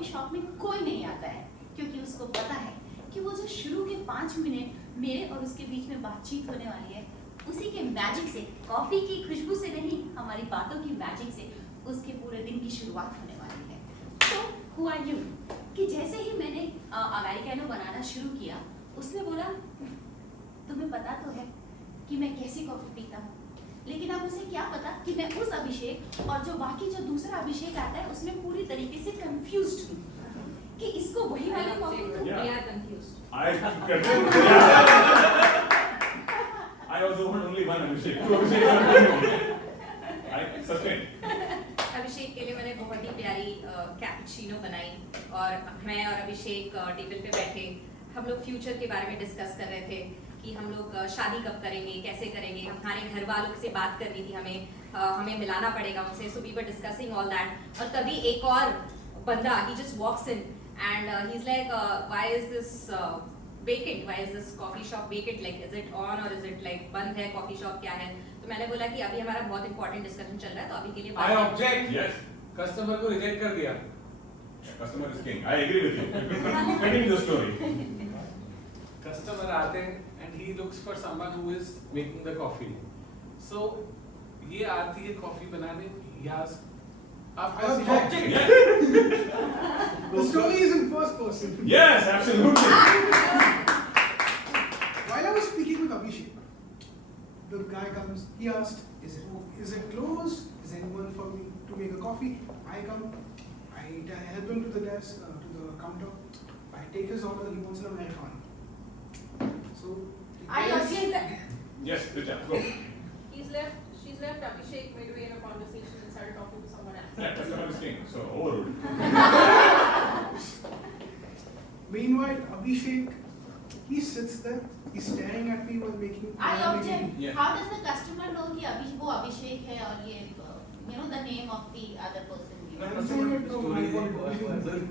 Coffee shop में कोई नहीं आता है, क्योंकि उसको पता है कि वो जो शुरू के 5 मिनट मेरे और उसके बीच में बातचीत होने वाली है, उसी के मैजिक से, कॉफी की खुशबू से नहीं, हमारी बातों की मैजिक से उसके पूरे दिन की शुरुआत होने वाली है। तो हु आर यू कि जैसे ही मैंने अमेरिकानो बनाना शुरू किया, उसने बोला तुम्हें पता तो है कि मैं कैसी कॉफी पीता हूँ, लेकिन अब उसे क्या पता कि मैं उस अभिषेक और जो बाकी जो दूसरा अभिषेक आता है उसमें पूरी तरीके से कंफ्यूज्ड हूँ कि इसको वही वाली कॉफी दूं या confused. I also want only one Abhishek. I sustain. अभिषेक के लिए मैंने बहुत ही प्यारी कैपुचिनो बनाई और मैं और अभिषेक टेबल पे बैठे, हम लोग फ्यूचर के बारे में डिस्कस कर रहे थे कि हम लोग शादी कब करेंगे, कैसे करेंगे। हमारे घर वालों से बात करनी थी, हमें मिलाना पड़ेगा उनसे, so we were discussing all that. और तभी एक और बंदा ही just walks in and he is like why is this vacant, why is this coffee shop vacant, like is it on or is it like बंद है, coffee shop क्या है। तो मैंने बोला कि अभी हमारा बहुत इंपॉर्टेंट डिस्कशन चल रहा है, तो अभी के लिए I object. Yes. कस्टमर को रिजेक्ट कर दिया। Customer is king. I agree with you. Continue the story. Customer आते हैं and he looks for someone who is making the coffee. So ये आती है कॉफी बनाने, he asks, आप कैसी object. Yes. The story is in first person. Yes, absolutely. While I was speaking with Abhishek, the guy comes, he asked, is it closed? Is anyone for me to make a coffee? I come, I help him to the desk, to the counter. I take his order, he wants an Americano. So, I object that. Yes, Richa, go. She's left Abhishek midway in a conversation and started talking to someone else. Yeah, customer is king. So overruled. meanwhile, Abhishek, he sits there, he's staring at me while making. I object. Yeah. How does the customer know कि वो अभिषेक है और ये the name of the other person? I'm saying it from my point of view.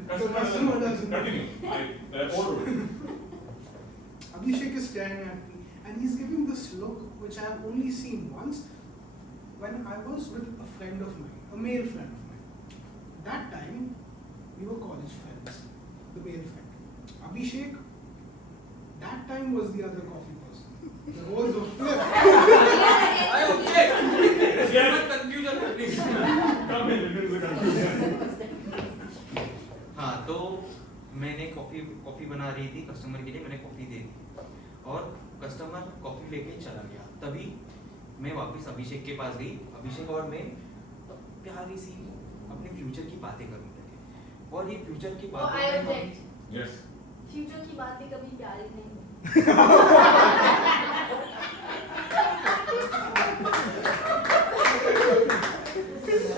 The customer doesn't. Continue. Overruled. Abhishek is staring at me and he's giving this look which I have only seen once when I was with a friend of mine, a male friend of mine. That time, we were college friends, the male friend. Abhishek, that time was the other coffee person. The roles were flipped. I object. Yes. Confusion please. Come in, it is a confusion. हाँ, तो मैंने कॉफ़ी बना रही थी कस्टमर के लिए, मैंने कॉफ़ी दे दी और कस्टमर कॉफ़ी लेके चला गया। तभी मैं वापस अभिषेक के पास गई, अभिषेक और मैं प्यारी सी अपने फ्यूचर की बातें करने लगे और ये फ्यूचर की बातें I object. Yes. फ्यूचर की बातें कभी प्यारी नहीं होती।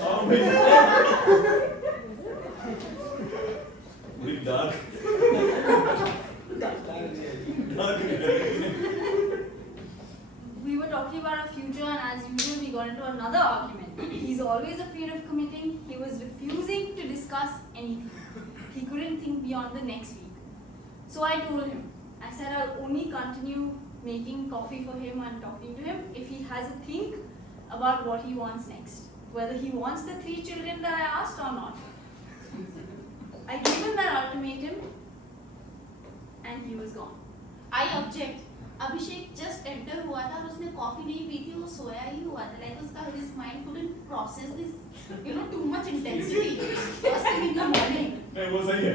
Oh my God. Very dark. We were talking about our future and as usual we got into another argument. He's always afraid of committing. He was refusing to discuss anything. He couldn't think beyond the next week. So I told him, I said I'll only continue making coffee for him and talking to him if he has a think about what he wants next. Whether he wants the 3 children that I asked or not. I gave him that ultimatum and he was gone. I object. Abhishek just enter हुआ था और उसने कॉफी नहीं पी थी, वो सोया ही हुआ था, like उसका his mind couldn't process this, too much intensity first thing in the morning. नहीं वो सही है.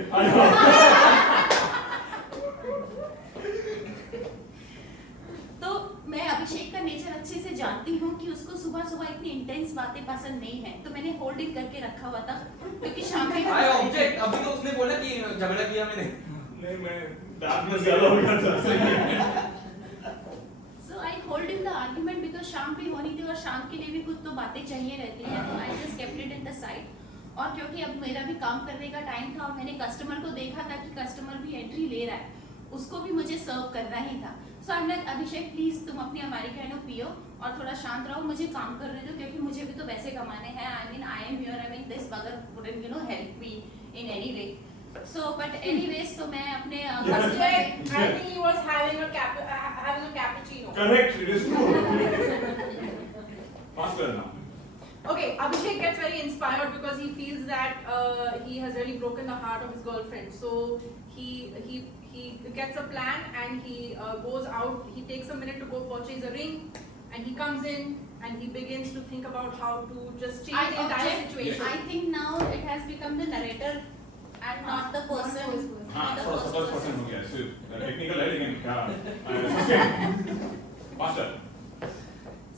तो मैं अभिषेक का नेचर अच्छे से जानती हूँ कि उसको सुबह सुबह इतनी इंटेंस बातें पसंद नहीं है, तो मैंने होल्डिंग करके रखा हुआ था क्योंकि शाम में I object. अभी तो उसने बोला कि झगड़ा किया मैंने। नहीं मैं darkness ज्यादा हो गया था. सही है. So I hold in the argument because शाम भी होनी थी और शाम के लिए भी कुछ तो बातें चाहिए रहती हैं, तो I just kept it in the side. और क्योंकि अब मेरा भी काम करने का टाइम था और मैंने कस्टमर को देखा था कि कस्टमर भी एंट्री ले रहा है, उसको भी मुझे सर्व करना ही था. So I'm like, अभिषेक प्लीज तुम अपनी अमेरिकानो पियो और थोड़ा शांत रहो, मुझे काम करने दो क्योंकि मुझे भी तो पैसे कमाने हैं. I am here. This bugger wouldn't help me in any way. So but anyways, तो मैं अपने I think he was having a cappuccino. Correct. It is true. Faster now. Okay, Abhishek gets very inspired because he feels that he has really broken the heart of his girlfriend. So he gets a plan and he goes out. He takes a minute to go purchase a ring, and he comes in and he begins to think about how to just change the entire situation. I think now it has become the narrator and not the person. हाँ not the first first person person. हो गया सिर्फ टेक्निकल है लेकिन क्या faster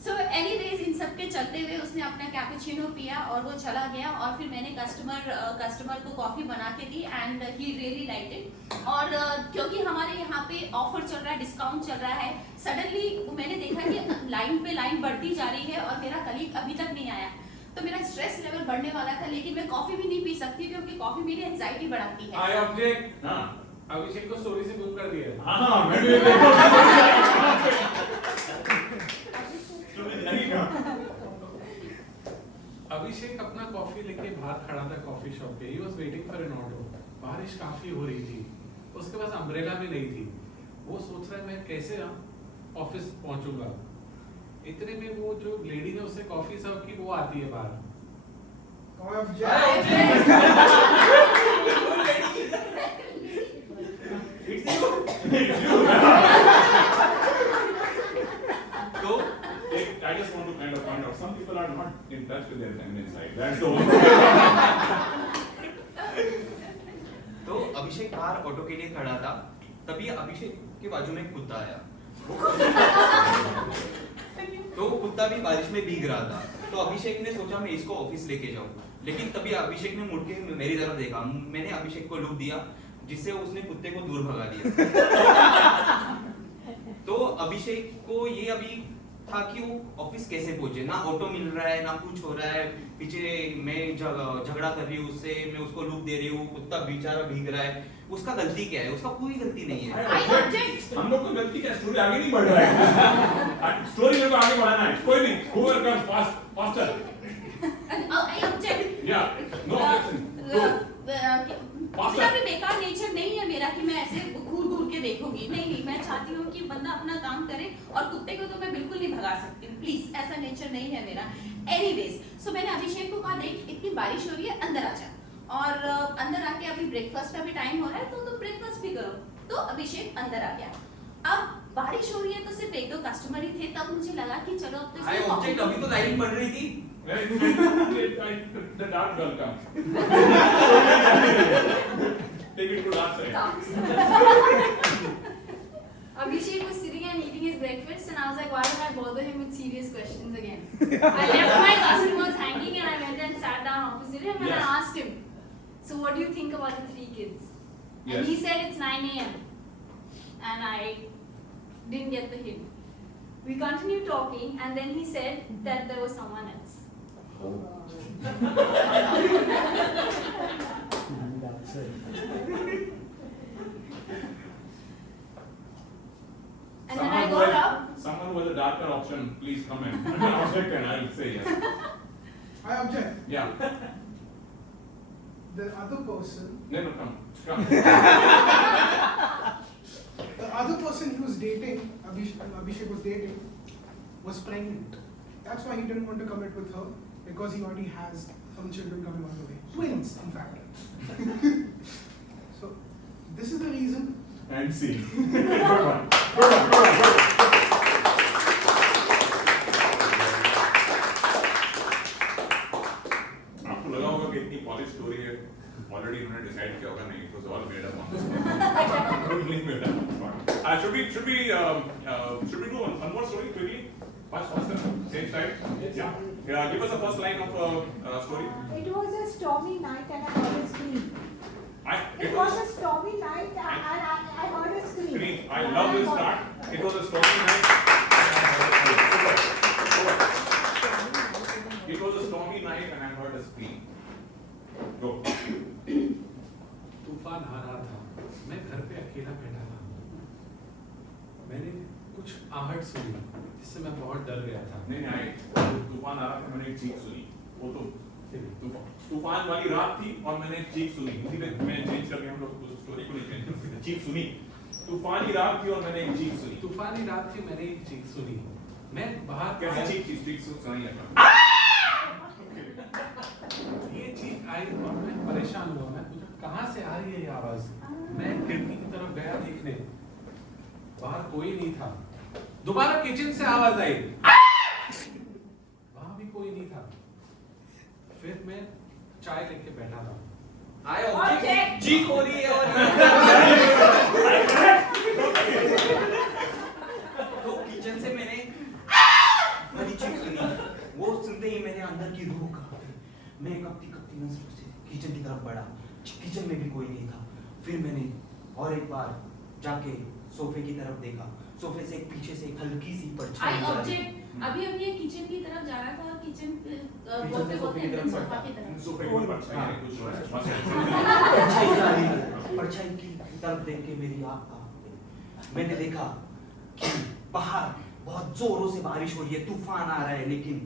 So anyways, इन सब के चलते हुए उसने अपना कैपुचिनो पिया और वो चला गया और फिर मैंने कस्टमर को कॉफी बना के दी and he really like it. और क्योंकि हमारे यहाँ पे ऑफर चल रहा है, डिस्काउंट चल रहा है, सडनली मैंने देखा कि लाइन पे लाइन बढ़ती जा रही है और मेरा कलीग अभी तक नहीं आया। तो मेरा स्ट्रेस लेवल बढ़ने वाला था, लेकिन मैं कॉफी भी नहीं पी सकती क्योंकि कॉफी मेरी एंजाइटी बढ़ाती है। I object. हाँ अभिषेक को स्टोरी से मूव कर दिया। हाँ मैं भी अभिषेक अपना कॉफी लेके बाहर खड़ा था कॉफी शॉप पे। He was waiting for an auto. बारिश काफी हो रही थी, उसके पास अम्ब्रेला भी नहीं थी। वो सोच रहा है मैं कैसे ऑफिस पहुंचूंगा। इतने में वो जो लेडी ने उसे कॉफी सर्व की वो आती है बाहर। I object. तो I just want to kind of point out some people are not in touch with their feminine side. That's the only तो अभिषेक बाहर ऑटो के लिए खड़ा था, तभी अभिषेक के बाजू में एक कुत्ता आया। तो वो कुत्ता भी बारिश में भीग रहा था, तो अभिषेक ने सोचा मैं इसको ऑफिस लेके जाऊं, लेकिन तभी अभिषेक ने मुड़ के मेरी तरफ देखा। मैंने अभिषेक को लुक दिया जिससे उसने कुत्ते को दूर भगा दिया। तो अभिषेक को ये अभी था कि वो ऑफिस कैसे पहुंचे, ना ऑटो मिल रहा है ना कुछ हो रहा है, पीछे मैं झगड़ा कर रही हूँ उससे, मैं उसको लुक दे रही हूँ, कुत्ता बेचारा भीग रहा है। उसका गलती क्या है? उसका कोई गलती नहीं है। I object. हम लोग को गलती क्या, स्टोरी आगे नहीं बढ़ रहा है। स्टोरी मेरे को आगे बढ़ाना है, कोई नहीं। Whoever comes faster. I object. Yeah, no objection. Go. इतना भी बेकार नेचर नहीं है मेरा कि मैं ऐसे घूर के देखूंगी। नहीं, मैं चाहती हूँ कि बंदा अपना काम करे और कुत्ते को तो मैं बिल्कुल नहीं भगा सकती हूँ। प्लीज, ऐसा नेचर नहीं है मेरा। एनीवेज, सो मैंने अभिषेक को कहा देख इतनी बारिश हो रही है, अंदर आ जा। और अंदर आके अभी ब्रेकफास्ट का भी टाइम हो रहा है, तो ब्रेकफास्ट भी करो। तो अभिषेक अंदर आ गया। अब बारिश हो रही है तो सिर्फ एक दो कस्टमर ही थे, तब मुझे लगा कि चलो अब तो I object, अभी तो लाइन बढ़ रही थी। The dark girl comes. Take it to dark side. Abhishek was sitting and eating his breakfast, and I was like, why did I bother him with serious questions again? I left my customers hanging and I went and sat down opposite him and Yes. I asked him, so what do you think about the 3 kids? Yes. And he said it's 9 a.m. And I didn't get the hint. We continued talking and then he said that there was someone else. That's it. And then I got up. Someone who has a darker option, please come in. Object and I'll say yes. I object. Yeah. The other person, No, come. Come. the other person he was dating, Abhishek was dating, was pregnant. That's why he didn't want to commit with her, because he already has some children coming on the way. Twins, in fact. So, this is the reason. And see. Good one. Good one. Good one. Good one. आपको लगा होगा कि इतनी polish story है, ऑलरेडी उन्होंने डिसाइड किया होगा नहीं, it was all made up on the spot. Totally made up on the spot. Should we do one more story quickly? Faster, same style. Yeah. Give us the first line of story. It was a stormy night and I heard a scream. It was a stormy night and I heard a scream. Scream. I love this start. It was a stormy night. It was a stormy night and I heard a scream. Go. तूफान आ रहा था, मैं घर पे अकेला बैठा था। मैंने कुछ आहट सुनी जिससे मैं बहुत डर गया था। नहीं, तूफान आ रहा था, मैंने एक चीख सुनी। वो तो तूफान वाली रात थी और मैंने एक चीख सुनी। हिंदी में मैं चेंज करके हम लोग उस स्टोरी को नहीं चेंज कर सकते। चीख सुनी। तूफानी रात थी और मैंने एक चीख सुनी। तूफानी रात थी, मैंने एक चीख सुनी। मैं बाहर कैसी चीख थी? चीख सुनाई लगा। आई और मैं परेशान हुआ, मैं पूछा कहाँ से आ रही है ये आवाज। मैं खिड़की की तरफ गया देखने, बाहर कोई नहीं था। दोबारा किचन से आवाज आई, वहां भी कोई नहीं था। फिर मैं चाय लेके बैठा था, आए ऑब्जेक्ट चीक हो रही है और तो किचन से मैंने बड़ी चीख सुनी। वो सुनते ही मेरे अंदर की रूह का मैं कपती कपती नजरों से किचन की तरफ बढ़ा। किचन में भी कोई नहीं था। फिर मैंने और एक बार जाके सोफे की तरफ देखा। सोफे से पीछे से एक हल्की सी परछाई आई जा रही। ऑब्जेक्ट अभी अभी ये किचन की तरफ जा रहा था, किचन से सोफे की तरफ सोफा की तरफ। सोफे के ऊपर अच्छा है कुछ हो रहा है परछाई जा रही है। परछाई की तरफ देख के मेरी आँख कांप गई। मैंने देखा कि बाहर बहुत जोरों से बारिश हो रही है, तूफान आ रहा है, लेकिन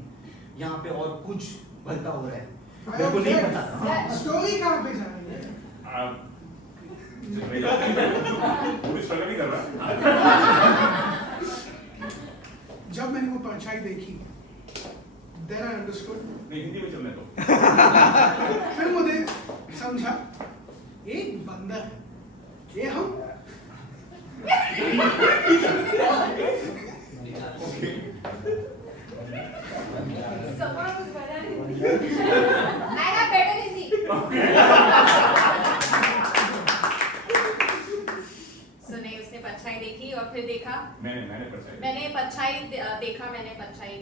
यहाँ पे और कुछ भलता हो रहा है। मेरे को नहीं पता था। स्टोरी कहाँ पे जा रही है? पूरी स्ट्रगल नहीं कर रहा। जब मैंने वो परछाई देखी, then I understood. नहीं हिंदी में चलने दो। फिर मुझे समझा एक बंदर है, ये हम Someone was better in Hindi. I have better Hindi. So नहीं, उसने परछाई देखी और फिर देखा। मैंने परछाई मैंने परछाई देखा, मैं परछाई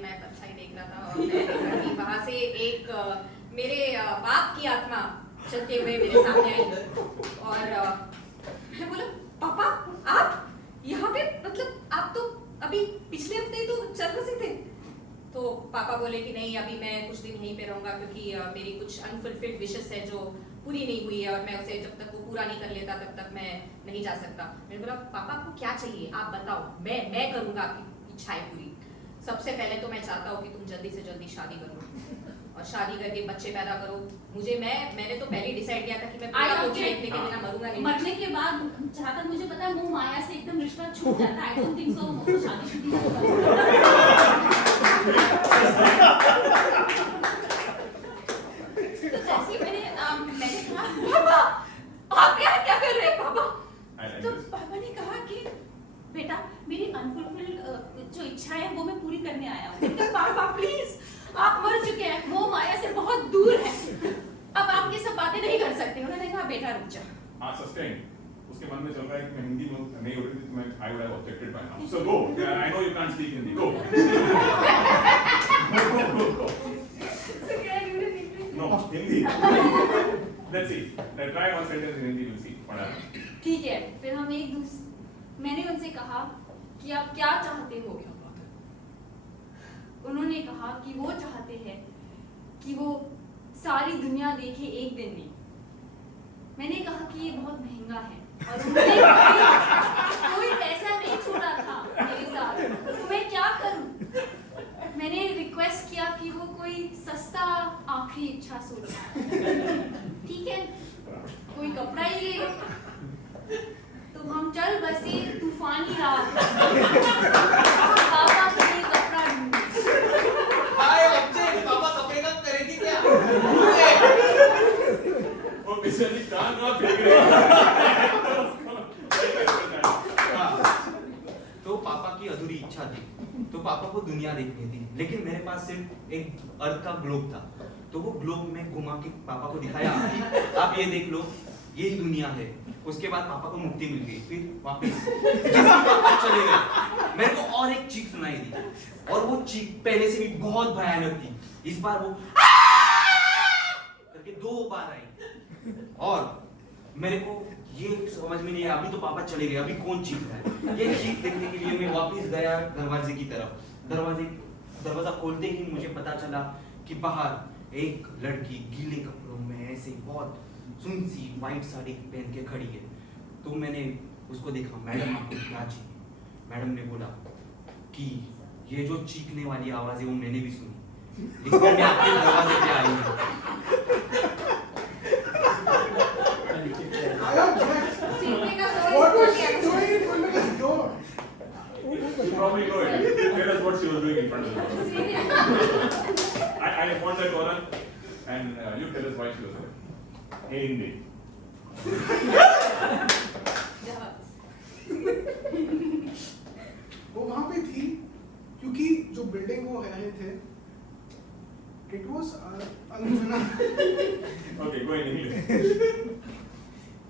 देख रहा था और मैं देखा कि वहां से एक मेरे बाप की आत्मा चलते हुए मेरे सामने आई और मैं बोला पापा आप यहाँ पे, मतलब आप तो अभी पिछले हफ्ते तो चल बसे थे। तो पापा बोले कि नहीं अभी मैं कुछ दिन यहीं पे रहूंगा क्योंकि मेरी कुछ अनफुलफिल्ड विशेस है जो पूरी नहीं हुई है और मैं उसे जब तक वो पूरा नहीं कर लेता तब तक मैं नहीं जा सकता। मैंने बोला पापा आपको क्या चाहिए आप बताओ, मैं करूंगा आपकी इच्छाएं पूरी। सबसे पहले तो मैं चाहता हूँ कि तुम जल्दी से जल्दी शादी करो और शादी करके बच्चे पैदा करो। मैंने तो पहले डिसाइड किया था कि मैं पूरा कुछ देखने के बिना मरूंगा नहीं। मरने के बाद जहाँ तक मुझे पता है वो माया से एकदम रिश्ता छूट जाता है। आई डोंट थिंक सो शादी तो जैसे मैंने कहा पापा आप यहाँ क्या कर रहे हैं पापा? तो पापा ने कहा कि बेटा मेरी अनफुलफिल्ड जो इच्छा है वो मैं पूरी करने आया हूँ। पापा प्लीज आप मर चुके हैं, वो माया से बहुत दूर है, अब आप ये सब बातें नहीं कर सकते। उन्होंने कहा बेटा रुक जा। हाँ सस्टेन उसके मन में चल रहा है कि मैं हिंदी में नहीं हो रही थी तो मैं I would have objected by now. So go, I know you can't speak Hindi, go. No Hindi. Let's see, let's try one sentence in Hindi, will see what happens. ठीक है, फिर हम एक दूसरे मैंने उनसे कहा कि आप क्या चाहते हो? उन्होंने कहा कि वो चाहते हैं कि वो सारी दुनिया देखे एक दिन में। मैंने कहा कि ये बहुत महंगा है और उन्होंने कोई पैसा नहीं छोड़ा था मेरे साथ, तो मैं क्या करूं? मैंने रिक्वेस्ट किया कि वो कोई सस्ता आखिरी इच्छा सोचे। ठीक है, कोई कपड़ा ही ले लो। तो हम चल बसे तूफानी रात। पापा के लिए कपड़ा ढूंढे। आए ऑब्जेक्ट पापा कपड़े का करेगी क्या? वो बेचारी कान ना फेंक रही है। तो पापा की अधूरी इच्छा थी, तो पापा को दुनिया देखनी थी, लेकिन मेरे पास सिर्फ एक अर्थ का ग्लोब था। तो वो ग्लोब में घुमा के पापा को दिखाया कि आप ये देख लो, यही दुनिया है। उसके बाद पापा को मुक्ति मिल गई। फिर वापस पापा चले गए। मेरे को और एक चीख सुनाई दी और वो चीख पहले से भी बहुत भयानक थी। इस बार वो करके 2 बार आई और मेरे को ये समझ में नहीं आया, अभी तो पापा चले गए, अभी कौन चीख रहा है? ये चीख देखने के लिए मैं वापस गया दरवाजे की तरफ। दरवाजा खोलते ही मुझे पता चला कि बाहर एक लड़की गीले कपड़ों में ऐसे बहुत सुनसी व्हाइट साड़ी पहन के खड़ी है। तो मैंने उसको देखा, मैडम आपको क्या चाहिए? मैडम ने बोला कि ये जो चीखने वाली आवाज है वो मैंने भी सुनी, इसलिए मैं आपके दरवाजे पे आई हूँ। What was she doing in front of his door? You probably know it. Tell us what she was doing in front of the door. I want that Goran, and you tell us why she was there. Hey, Hindi. वो वहाँ पे थी क्योंकि जो बिल्डिंग वो रह रहे थे it was Anjana Okay, go in English.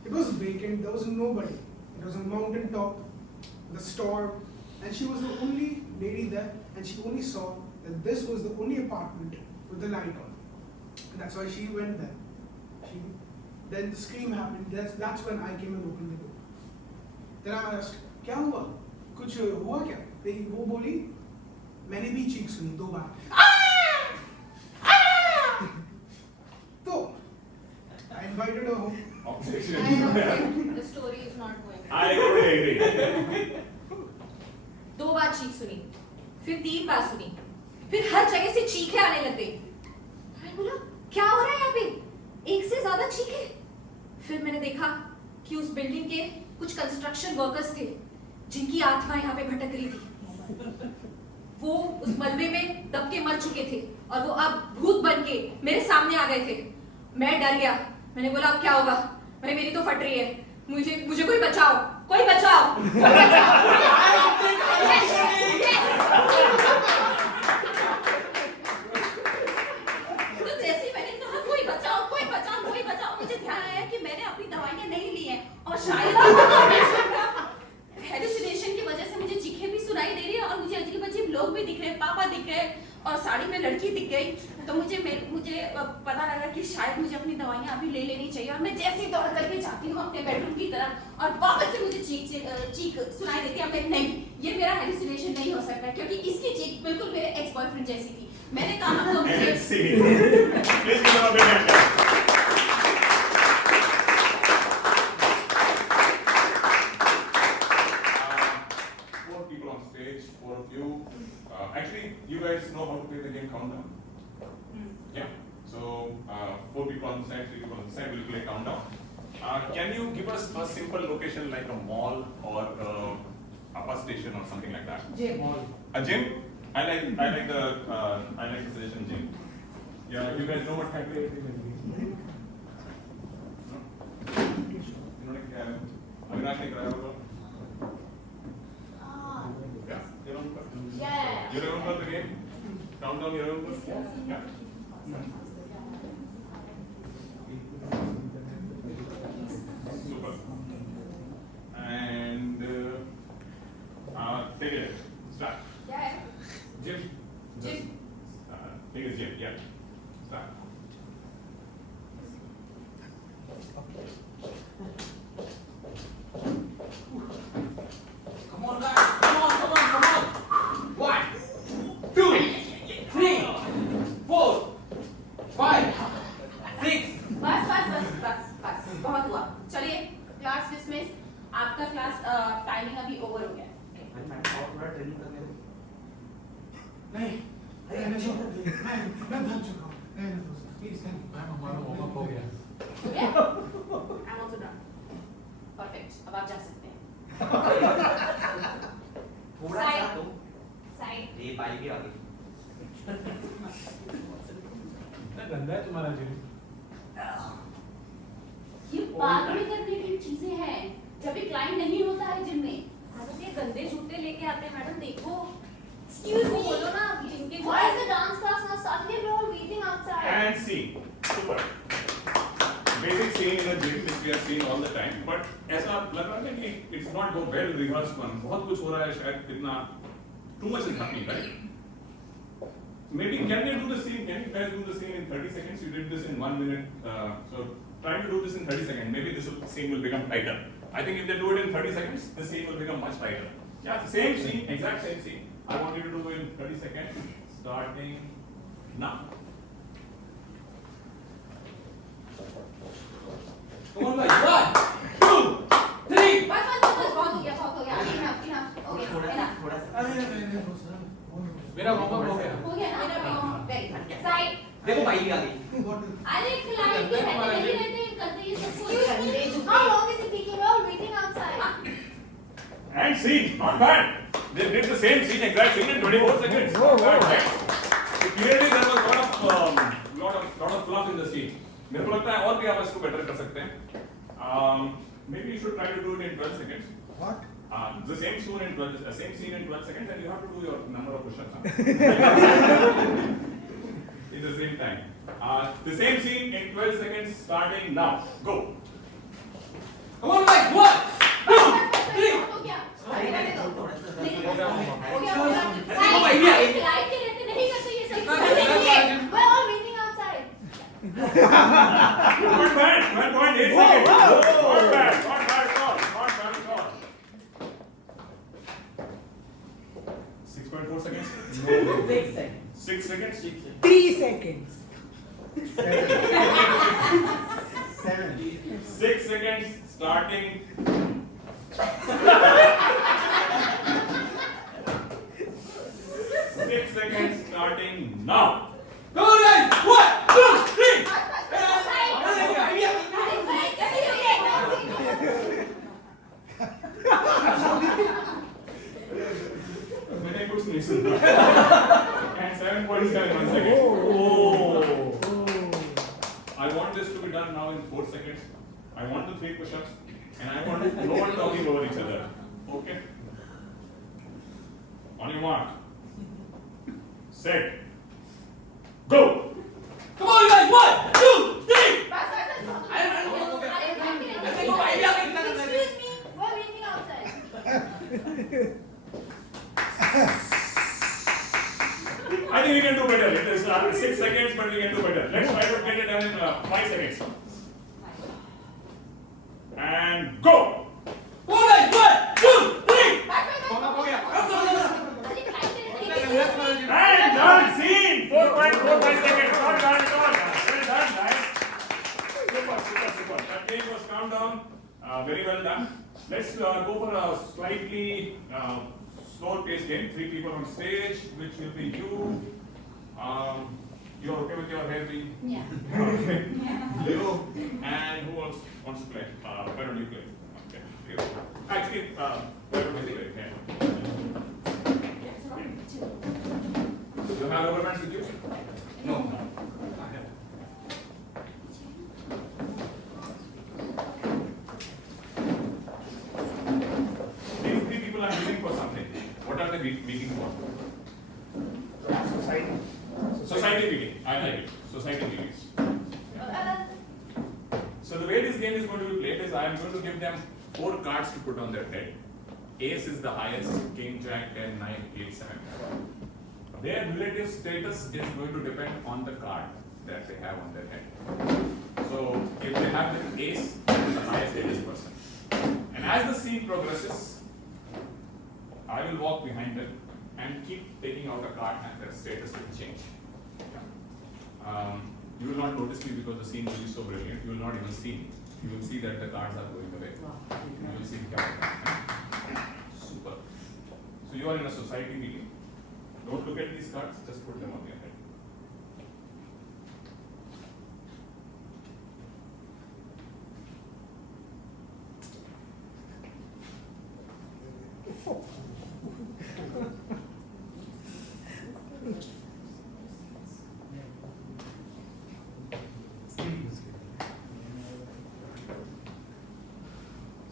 it was vacant, there was nobody. It was a mountain top, the store, and she was the only lady there, and she only saw that this was the only apartment with the light on. And that's why she went there. Then the scream happened. That's when I came and opened the door. Then I asked, क्या हुआ? कुछ हुआ क्या? वो बोली, मैंने भी चीख सुनी 2 बार. तो I invited her home. Objection. The story is not going. I agree. 2 बार चीख सुनी, फिर 3 बार सुनी, फिर हर जगह से चीखें आने लगते। मैंने बोला क्या हो रहा है यहाँ पे? एक से ज्यादा चीखें। फिर मैंने देखा कि उस बिल्डिंग के कुछ कंस्ट्रक्शन वर्कर्स थे जिनकी आत्मा यहाँ पे भटक रही थी। वो उस मलबे में दब के मर चुके थे और वो अब भूत बन के मेरे सामने आ गए थे। मैं डर गया। मैंने बोला अब क्या होगा? भाई मेरी तो फट रही है। मुझे कोई बचाओ, कोई बचाओ, कोई तो जैसे ही मैंने कहा कोई बचाओ, कोई बचाओ, कोई बचाओ, मुझे ध्यान आया कि मैंने अपनी दवाइयाँ नहीं ली हैं और शायद हेलुसिनेशन की वजह से मुझे चीखें भी सुनाई दे रही है और मुझे अजीब-अजीब लोग भी दिख रहे हैं, पापा दिख रहे हैं और साड़ी में लड़की दिख गई। तो मुझे पता लगा कि शायद मुझे अपनी दवाइयाँ अभी ले लेनी चाहिए और मैं जैसे ही दौड़ करके जाती हूँ अपने बेडरूम की तरफ और वापस से मुझे चीख सुनाई देती है। मैं नहीं, ये मेरा हेलुसिनेशन नहीं हो सकता क्योंकि इसकी चीख बिल्कुल मेरे एक्स बॉयफ्रेंड जैसी थी। मैंने कहा तो मुझे Please give them a big hand. Four people on stage, 4 of you. Actually, you guys know how to play the game Countdown? Yeah. So, 4 people on the side, 3 people on the side will play Countdown. Can you give us a simple location like a mall or a bus station or something like that? Gym. A gym? I like the suggestion gym. Yeah, you guys know what type of इन्होंने क्या है? अविनाश ने कराया होगा? Yeah, you remember? Yeah. You remember the game? Countdown, you remember? Yeah. Super. And take it. Start. Yeah. Jim. Jim. Take it, Jim. Yeah. Start. Come on, guys. Come on. 1, 2, 3, 4, 5, 6. बस बहुत हुआ। चलिए क्लास डिसमिस। आपका class timing अभी ओवर हो गया। नहीं, मैं भाग चुका हूँ। प्लीज मैम हमारा होमवर्क हो गया। हो गया? I'm also done. Perfect. अब आप जा सकते हैं। थोड़ा सा तो साइड। ये बाई भी आ गई। इतना गंदा है तुम्हारा जिम। ये पागल करने की चीजें हैं। जब भी क्लाइंट नहीं होता है जिम में, ये गंदे जूते लेके आते हैं मैडम। देखो एक्सक्यूज मी बोलो ना जिनके Why is the dance class not starting? We're all waiting outside. And scene. Super. Basic scene in a gym which we are seeing all the time. But ऐसा लग रहा है कि it's not go well rehearsed one. बहुत कुछ हो रहा है शायद इतना too much is happening, right? Maybe can you do the scene? Can you guys do the scene in 30 seconds? You did this in 1 minute. So try to do this in 30 seconds. Maybe this scene will become tighter. I think if they do it in 30 seconds, the scene will become much tighter. Yeah, same scene, exact same scene. I want you to do it in 30 seconds, starting now. Come on, guys. 1, 2, 3. बस बहुत हो गया। enough. Okay, enough. थोड़ा सा। मेरा होमवर्क हो गया। हो गया ना? Very good. Side. देखो बाई भी आ गई। अरे क्लाइंट के रहते नहीं रहते करते ये सब कुछ। गंदे जूते। How long is it taking? We're all waiting outside. And scene, not bad. They did the same scene, exact scene in 24 seconds. Not bad, right? So clearly there was lot of fluff in the scene. मेरे को लगता है और भी आप इसको बेटर कर सकते हैं. Maybe you should try to do it in 12 seconds. What? The same scene in 12 seconds, and you have to do your number of push-ups. Huh? In the same time. The same scene in 12 seconds, starting now. Go. Come on, like what? 2, 3. हो गया रहने दो नहीं हो गया, हो गया हो गया देखो भाई, ये लाइट के रहते नहीं करते ये सब we're all waiting outside 1 point, 1.8 seconds. Not bad, not bad at all. Not bad at all. 6.4 seconds. 6 seconds. 6 seconds. 3 seconds. 7. 6 seconds, starting. 6 seconds, starting now. Come on, guys. 1, 2, 3. मैंने कुछ नहीं सुना. And 7.7 1 second. Oh. I want this to be done now in 4 seconds. I want the 3 push-ups, and I want no one talking over each other. Okay? On your mark. Set. Go. Come on, guys. 1, 2, 3. Excuse me, we're waiting outside. I think we can do better. It is 6 seconds, but we can do better. Let's try to get it done in 5 seconds. And go. Come on, guys. 1, 2, 3. And done. Scene. 4.45 seconds. Not done at all. Well done, guys. Super, super, super. That game was calmed down. Very well done. Let's go for a slightly slower paced game. 3 people on stage, which will be you. You're okay with your hair being? Yeah. Okay. You and who else wants to play? Why don't you play? Okay. You. Actually, why don't you play? Yeah. You have rubber bands with you? No. These 3 people are meeting for something. What are they meeting for? Society. Society meeting. I like it. Society meetings. So the way this game is going to be played is I am going to give them 4 cards to put on their head. Ace is the highest, King, Jack, 10, 9, 8, 7. Their relative status is going to depend on the card that they have on their head. So if they have the ace, that is the highest status person. And as the scene progresses, I will walk behind them and keep taking out a card and their status will change. You will not notice me because the scene will be so brilliant. You will not even see me. You will see that the cards are going away. You will see the card. Super. So you are in a society meeting. Don't look at these cards, just put them on your head.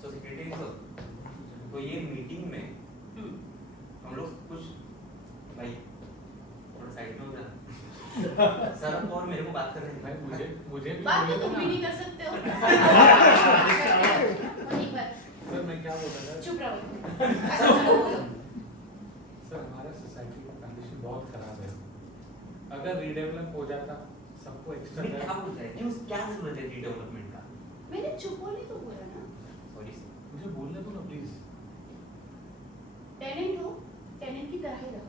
So secretary sir, तो ये मीटिंग में हम लोग कुछ भाई थोड़ा साइड में हो जाना. सर आप और मेरे को बात कर रहे हैं. भाई मुझे भी बात तो बोलने तुम दो भी ना. नहीं कर सकते हो एक बार सर मैं क्या बोल रहा था चुप रहो अच्छा चलो बोलो सर हमारा सोसाइटी का कंडीशन बहुत खराब है. अगर रीडेवलप हो जाता सबको एक्स्ट्रा नहीं क्या बोल रहे हैं? क्यों क्या जरूरत है रीडेवलपमेंट का? मैंने चुप होने तो बोला ना सॉरी सर. मुझे बोलने दो ना प्लीज. टेनेंट हो टेनेंट की तरह ही रहो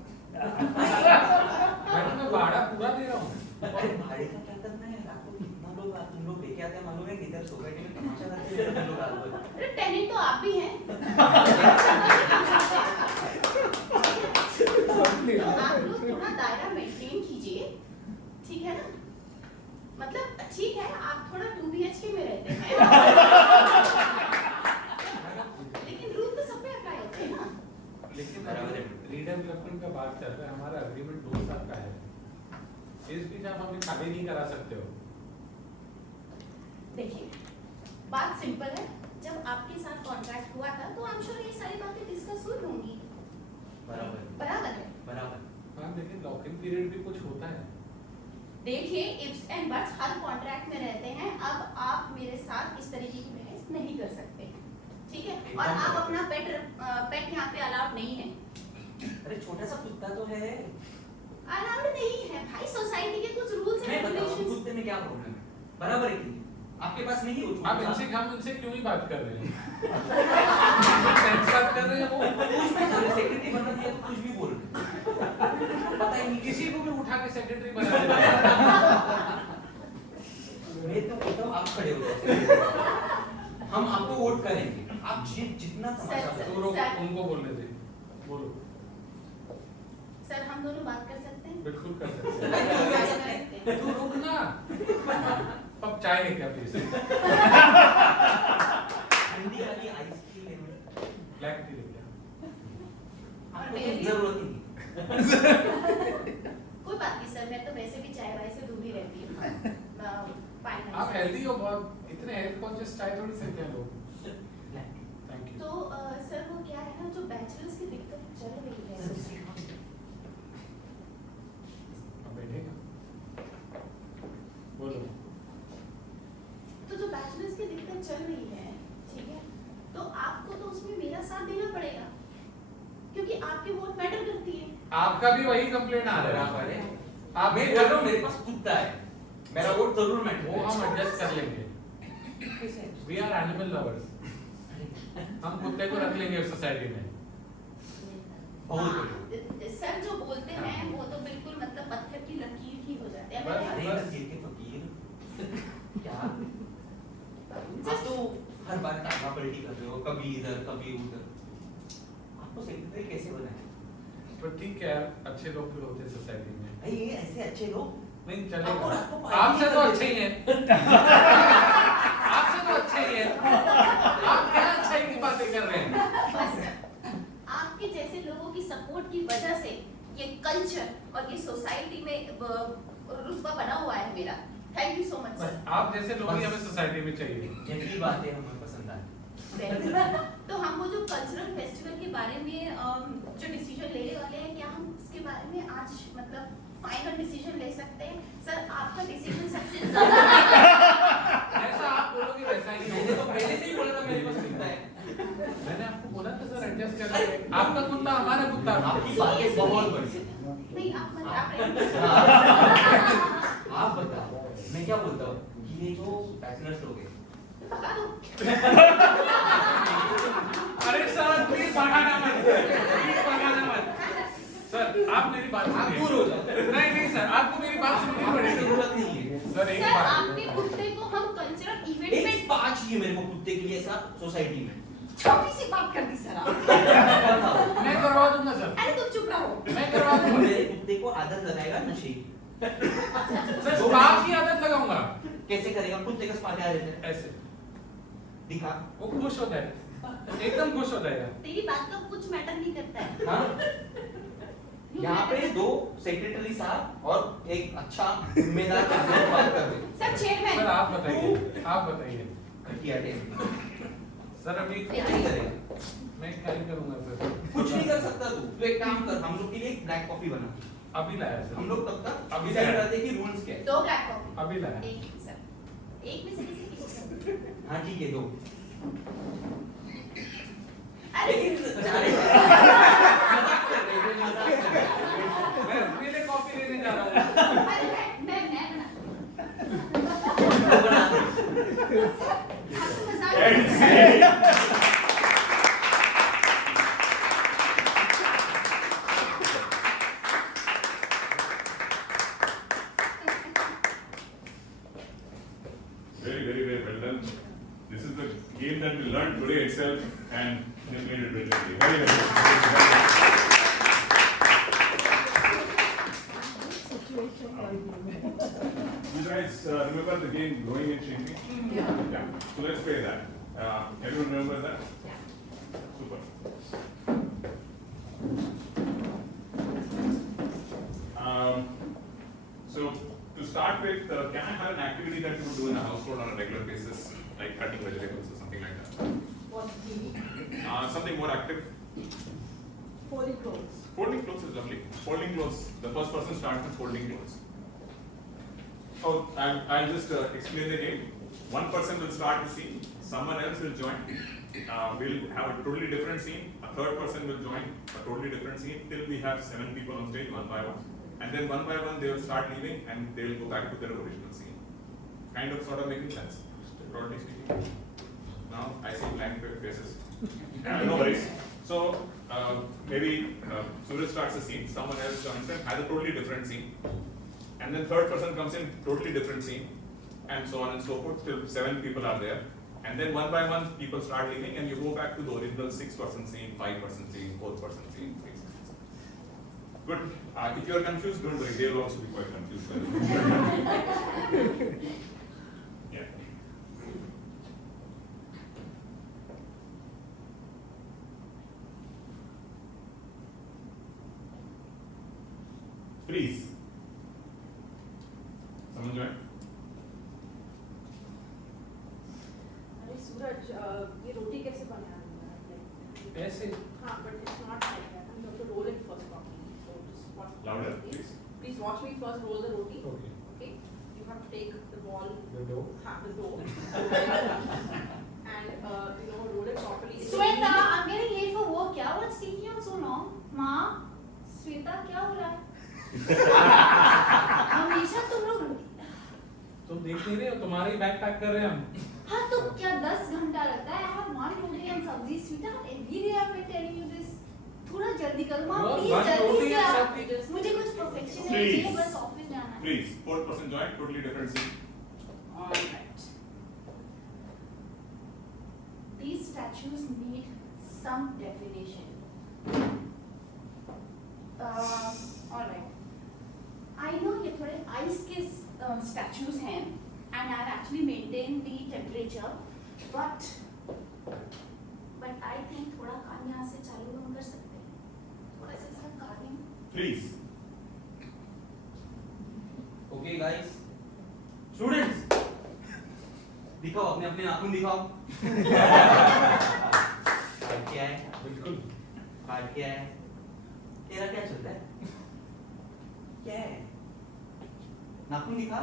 मैं भाड़ा पूरा दे रहा हूँ. अरे भाड़े का क्या करना है? रात को कितना लोग तुम लोग लेके आते हैं मालूम है? इधर सोसाइटी में तमाशा करते हैं लोग रात को. अरे टेनेंट तो आप भी हैं तो आप लोग थोड़ा दायरा मेंटेन कीजिए ठीक है ना मतलब ठीक है आप थोड़ा 2 BHK में रहते हैं लेकिन रूल तो सब पे अप्लाई होते हैं ना लेकिन बराबर है. रीडेवलपमेंट का बात चल रहा है. हमारा अग्रीमेंट 2 साल का है. इस बीच आप हमें खाली नहीं करा सकते हो. देखिए, बात सिंपल है। जब आपके साथ कॉन्ट्रैक्ट हुआ था तो आई एम श्योर ये सारी बातें डिस्कस हुई होंगी। बराबर है। हाँ, लेकिन लॉक इन पीरियड भी कुछ होता है। देखिए, इफ्स एंड बट्स हर कॉन्ट्रैक्ट में रहते हैं। अब आप मेरे साथ इस तरीके की बहस नहीं कर सकते, ठीक है? और आप अपना पेट यहाँ पे अलाउड नहीं है। अरे छोटा सा कुत्ता तो है। अलाउड नहीं है भाई, सोसाइटी के कुछ रूल्स मैं एंड बताऊं रेगुलेशंस। कुत्ते में क्या प्रॉब्लम है? बराबर है कि आपके पास नहीं हो आप हम इनसे क्यों ही बात कर रहे हैं? बात कर रहे हैं, वो कुछ भी बोल रहे, सेक्रेटरी बना दिया तो कुछ भी बोल रहे। पता ही नहीं किसी को भी उठा के सेक्रेटरी बना देना। मैं तो कहता हूं आप खड़े हो जाओ। हम आपको वोट करेंगे, आप जितना तमाशा सर, तो उनको बोलने दे। बोलो। सर, हम दोनों बात कर सकते हैं? बिल्कुल कर सकते हैं। तू रुक ना। अब चाय नहीं क्या प्लीज? ठंडी वाली आइस की लेमन ब्लैक टी लेके आपको तो जरूरत ही नहीं। कोई बात नहीं सर, मैं तो वैसे भी चाय वाय से दूर ही रहती हूँ। आप हेल्दी हो बहुत, इतने हेल्थ कॉन्शियस चाय थोड़ी पीते हैं लोग। Thank you. तो सर वो क्या है ना, जो बैचलर्स की दिक्कत चल रही है, अब बैठेगा। बोलो। तो जो बैचलर्स की दिक्कत चल रही है, ठीक है, तो आपको तो उसमें मेरा साथ देना पड़ेगा, क्योंकि आपकी वोट मैटर करती है। आपका भी वही कंप्लेंट आ रहा है। आप मैं बोल रहा हूँ मेरे पास कुत्ता है, मेरा वोट जरूर मैटर वो हम एडजस्ट कर लेंगे। We are animal lovers. हम कुत्ते को रख लेंगे सोसाइटी में। सर जो बोलते हैं वो तो बिल्कुल मतलब पत्थर की लकीर ही हो जाते हैं। अरे लकीर के फकीर क्या? आप तो हर बार टांगा पलटी कर रहे हो, कभी इधर कभी उधर। आपको सेक्रेटरी कैसे बनाए? तो ठीक है, अच्छे लोग भी होते हैं सोसाइटी में। भाई ये ऐसे अच्छे लोग नहीं चलेगा। आपको आपसे तो अच्छे ही हैं। आपसे तो अच्छे ही हैं। आप क्या अच्छाई की बातें कर रहे हैं? बस आपके जैसे लोगों की सपोर्ट की वजह से ये कल्चर और ये सोसाइटी में रुतबा बना हुआ है मेरा। Thank you so much sir. आप जैसे लोग ही हमें सोसाइटी में चाहिए। जितनी बातें हमें पसंद आती। तो हम वो जो कल्चरल फेस्टिवल के बारे में जो डिसीजन लेने वाले हैं, क्या हम उसके बारे में आज मतलब फाइनल डिसीजन ले सकते हैं? सर आपका डिसीजन सबसे ज्यादा जैसा आप बोलोगे वैसा ही मैंने तो पहले से ही बोला था मेरे पास कुत्ता है। मैंने आपको बोला था सर एडजस्ट कर लेंगे। आपका कुत्ता हमारा कुत्ता। आपकी बातें बहुत बड़ी। नहीं आप आप बताओ मैं क्या बोलता हूँ कि ये जो बैचलर्स लोग हैं बता दो। अरे सर प्लीज भगाना मत। प्लीज भगाना मत। सर आप मेरी बात आप सुनिए। दूर हो जाओ। नहीं सर, आपको मेरी बात सुननी पड़ेगी। जरूरत नहीं है। सर एक सर बात। आपके कुत्ते को हम कल्चरल इवेंट एक में स्पा चाहिए मेरे को कुत्ते के लिए ऐसा सोसाइटी में। छोटी सी बात कर दी सर आप। मैं करवा दूंगा सर। अरे तुम चुप रहो। मैं करवा दूंगा। मेरे कुत्ते को आदत लगाएगा नशे की। सर स्पा की आदत लगाऊंगा। कैसे करेगा? कुत्ते का स्पा क्या रहता है? ऐसे दिखा। वो खुश हो जाएगा, एकदम खुश हो जाएगा। तेरी बात का कुछ मैटर नहीं करता है। हाँ यहाँ पे दो सेक्रेटरी साहब और एक अच्छा जिम्मेदार आदमी बात कर रहे हैं। Sir chairman. सर आप बताइए, आप बताइए। घटिया टेम। सर अभी क्या ही करेगा? मैं क्या ही करूंगा सर? कुछ नहीं कर सकता तू एक काम कर, हम लोग के लिए एक ब्लैक कॉफी बना। अभी लाया सर। हम लोग तब तक अभी डिसाइड लाया। करते हैं कि रूल्स क्या है। 2 ब्लैक कॉफी। अभी लाया। एक सर। एक में से किसी की। हाँ ठीक है दो। अरे लेकिन जा रहे मजाक कर रहे हैं, मजाक कर रहे हैं। मैं उसके लिए कॉफी लेने जा रहा हूँ। अरे मैं बना दो। आपको मजाक Very well done. This is the game that we learned today itself, and you made it brilliantly. Very well. You guys remember the game Growing and Shrinking? Yeah. So let's play that. Everyone remembers that? Super. So to start with, can I have an active activity that you would do in a household on a regular basis, like cutting vegetables or something like that. What TV? Something more active. Folding clothes. Folding clothes is lovely. Folding clothes. The first person starts with folding clothes. Oh, I'll just explain the game. One person will start the scene. Someone else will join. We'll have a totally different scene. A third person will join a totally different scene till we have 7 people on stage, one by one. And then one by one they will start leaving and they will go back to their original scene. Kind of sort of making sense, broadly speaking. Now I see blank faces. No worries. So maybe Suraj starts a scene, someone else joins them, has a totally different scene. And then third person comes in, totally different scene. And so on and so forth till 7 people are there. And then one by one people start leaving and you go back to the original 6-person scene, 5-person scene, 4-person scene, 6-person scene. Good. If you are confused, don't worry, they will also be quite confused. Yeah. Freeze. Someone join? अरे सूरज ये रोटी कैसे बनाया है? ऐसे हाँ, but it's not like that. You have to roll it first properly. So just watch. Louder, please. Please watch me first roll the roti. Okay. Okay. You have to take the ball. The dough. The dough. And roll it properly. Sweta, I'm getting late for work. क्या? What's taking you so long? माँ, श्वेता क्या हो रहा है? हमेशा तुम लोग तुम देख नहीं रहे हो, तुम्हारा ही बैग पैक कर रहे हैं हम। हाँ तो क्या 10 घंटा लगता है? I have one roti and sabzi. Sweetheart, every day I've been telling you this. थोड़ा जल्दी करो माँ, One प्लीज जल्दी roti से and आओ। sabzi just- मुझे कुछ perfection नहीं Please. चाहिए, बस ऑफिस जाना है। Freeze. Fourth person join, totally different scene. Alright. These statues need some definition. Alright. I know ये थोड़े ice के statues हैं, and I've actually maintained the temperature, but I think थोड़ा काम यहाँ से चालू हम कर सकते हैं। थोड़ा सा इसका carding. Freeze. Okay guys, students दिखाओ, अपने अपने नाखून दिखाओ। कार्ड क्या है? बिल्कुल। कार्ड क्या है? तेरा क्या चल रहा है? क्या है? नाखून दिखा।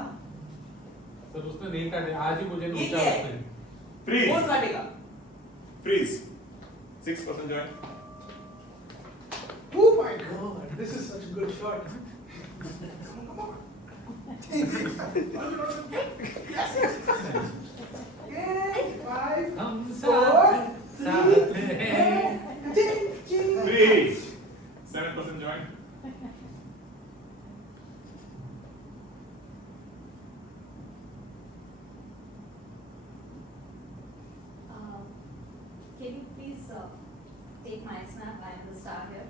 सर उसने नहीं काटे, आज ही मुझे ये नोचा क्या है? उसने। Freeze. कौन काटेगा? Freeze. 6th person join. Oh my god, this is such a good shot. Come on. Yes. Yay, 5, हम 4, साथ 3, हैं। Freeze. 7th person join. Can you please take my snap? I am the star here.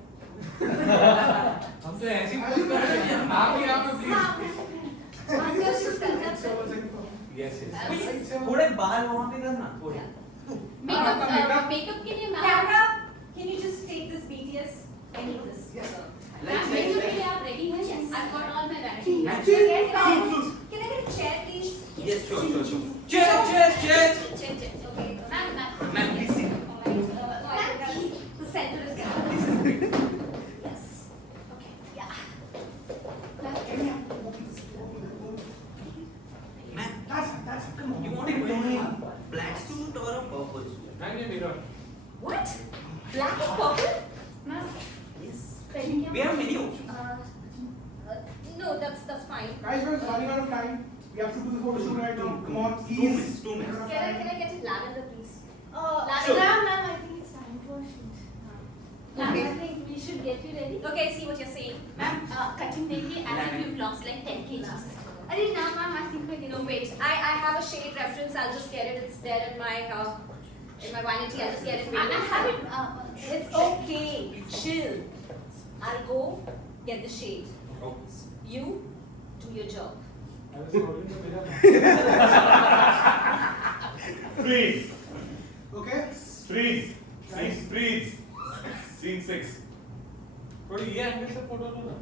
हम तो ऐसे ही पोज कर रहे हैं, आप ही आप प्लीज। Yes yes. थोड़े बाल वहाँ पे करना, थोड़े। Makeup के लिए Camera, can you just take this BTS? I need this. Yes. Makeup के लिए आप ready हैं? Yes. I've got all my vanity. Actually, Can I get a chair, please? Yes, sure. Cheers. Check. Okay. Ma'am. Ma'am, please sit. The center is good. Yes. Okay. Yeah. Ma'am, That's come on. you want a black suit or a purple suit? मैं ये मेरा What? Black and purple? Ma'am, Yes. पहले क्या? We have many options. No, that's fine. Guys, we're running out of time. We have to do the photo shoot right now. Come on, please. 2 minutes. Can I get it lavender, please? Sure. Ma'am, I think it's time for shoot. Ma'am, Okay. I think we should get you ready. Okay, I see what you're saying. Ma'am, Cutting देखिए, as if you've lost like 10 kgs. Arey, no, ma'am, I think we're getting. No, wait. I have a shade reference. I'll just get it. It's there in my vanity. I'll just get it. I have it. It's okay. Chill. I'll go get the shade. oh, You do your job. I was holding the mirror. Freeze. Okay? Freeze. Freeze. Scene 6. थोड़ी ये एंगल से फोटो लो ना।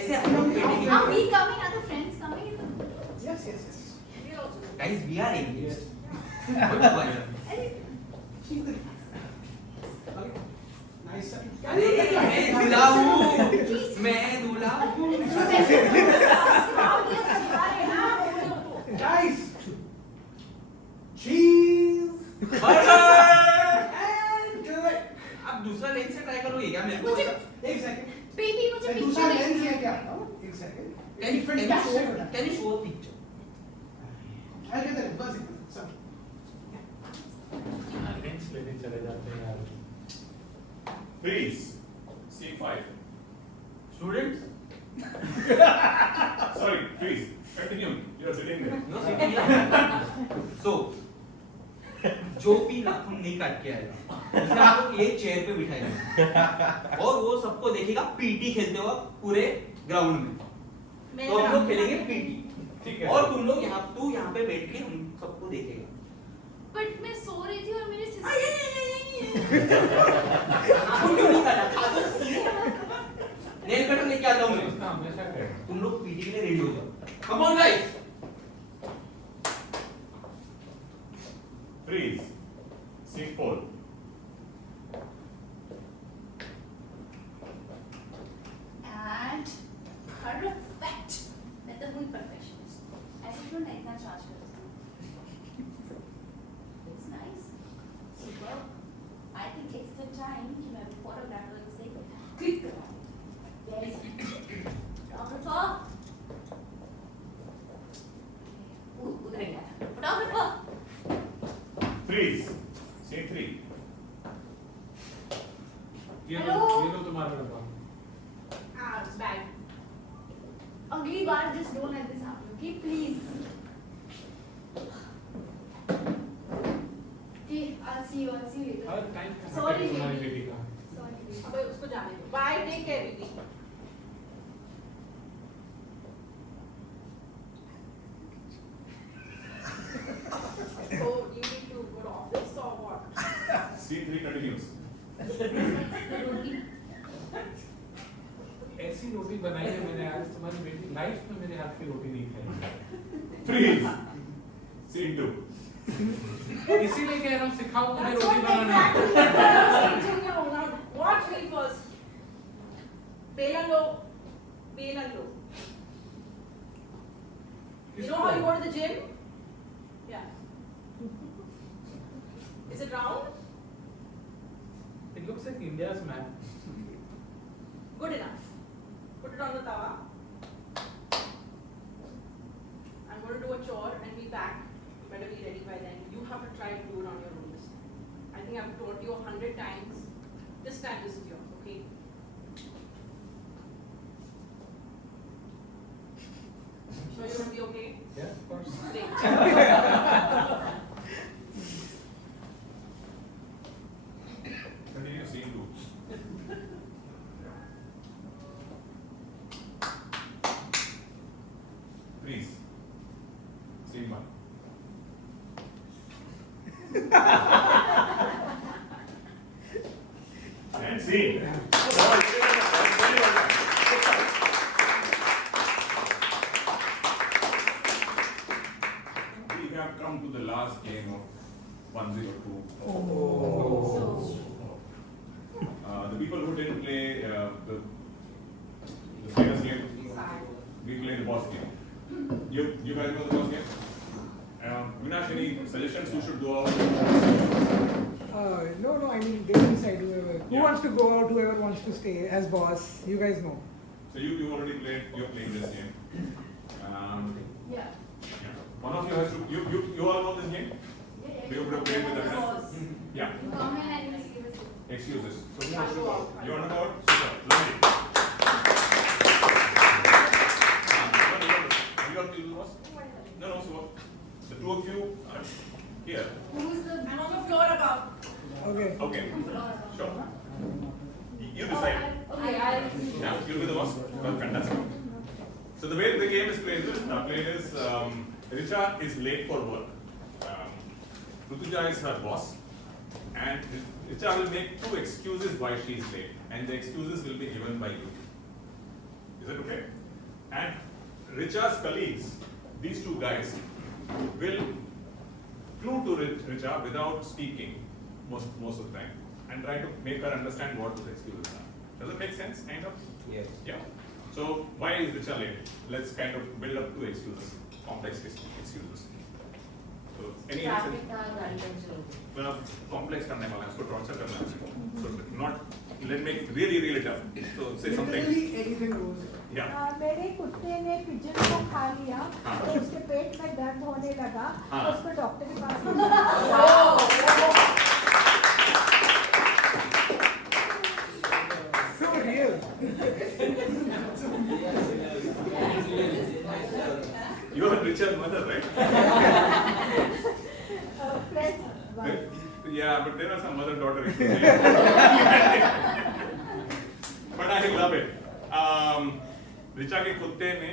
ऐसे हम लोग बैठेंगे। Are we coming? Are the friends coming? Yes, yes, yes. We are also. Guys, we are engaged. She's the okay. Nice. अरे मैं दूल्हा हूँ, मैं दूल्हा हूँ. Guys, cheese and click. अब दूसरा लेंस से ट्राई करोगे क्या मेरे को? एक सेकंड. बेबी मुझे मैं दूसरा लेंस लेके आता हूँ. एक second. Can you show a picture? I'll get that. बस एक सब. लेंस लेने चले जाते हैं यार. Freeze. Scene 5. Students? Sorry, freeze. Continue. You're sitting there. No, sitting here. So, जो भी नाखून नहीं काट के आएगा उसे आपको एक चेयर पे बिठाएगा और वो सबको देखेगा पीटी खेलते हुए पूरे ग्राउंड में. तो हम लोग खेलेंगे पीटी. ठीक है. और तुम लोग तू यहाँ पे बैठ के हम सबको देखेगा. बट मैं सो रही थी और मेरे सिस्टर नाखून क्यों नहीं काटा? खा दो. नेल कटर लेके आता हूँ मैं. उसका हमेशा करे. तुम लोग पीटी के लिए रेडी हो जाओ. Come on guys. Freeze. Scene 4. and perfect. मैं तो हुई perfectionist. ऐसे क्यों नहीं इतना चार्ज करता? It's nice. Superb. I think it's the time कि मैं photographer से click कराऊँ. Very good. Photographer. उधर गया. Photographer. Freeze. Scene 3. ये Hello? लो तुम्हारा डब्बा. Ah, it's bad. अगली बार just don't let this happen, okay? Please. Okay, I'll see you later. Her time Sorry, तुम्हारी baby. बेटी का. Sorry, baby. अबे उसको जाने दो. Bye, take care, baby. So you need to go to office or what? Scene 3 continues. ऐसी रोटी बनाई है मैंने आज, तुम्हारी बेटी लाइफ में मेरे हाथ की रोटी नहीं खाई. Freeze. Scene 2. इसीलिए कह रहा हूँ सिखाओ मुझे That's रोटी what बनाना. Now watch me first. Belan lo. You know how you go to the gym? Yeah. Is it round? It looks like India's map. Good enough. Put it on the tawa. I'm going to do a chore and be back. You better be ready by then. You have to try to do it on your own this time. I think I've told you 100 times. This time this is yours, okay? So you're going to be okay? Yeah, of course. Great. Continue. Scene 2. Freeze. Scene 1. And scene. We have come to the last game of 102. The people who didn't play the famous game, we played the boss game. You guys know the boss game? Vinash, any suggestions who should go out? No, I mean, they decide whoever. Who Yeah. wants to go out, whoever wants to stay as boss. You guys know. So you already played, you're playing this game. Yeah. Yeah. One of you has to, you all know this game? You would have played with the friends? Yeah. You come in and you give us Excuses. So who I'll wants to go go out. out? You want to go out? Super. Lovely. You want to do the boss? No, so the two of you are here. Who's the I'm on the floor above. Okay. Okay. Sure. You decide. Okay, Yeah, you'll be the boss. Well, fantastic. So the way the game is played is Richa is late for work. Rutuja is her boss, and Richa will make 2 excuses why she is late, and the excuses will be given by you. Is that okay? And Richa's colleagues these two guys will clue to Richa without speaking most of the time and try to make her understand what those excuses are. Does it make sense? Kind of? Yes. Yeah. So why is Richa late? Let's kind of build up two excuses, complex excuses. So any traffic था, गाड़ी पंचर हो गई। well, complex करने वाला है, उसको torture करना है। So not, let's make it really tough. So say something. Literally anything goes. Yeah. मेरे कुत्ते ने पिजन को खा लिया हाँ। तो उसके पेट में दर्द होने लगा हाँ। तो उसको डॉक्टर के पास So real. You are Richard's mother, right? friend Yeah, but there are some mother-daughter issues. But I love it. Richa के कुत्ते ने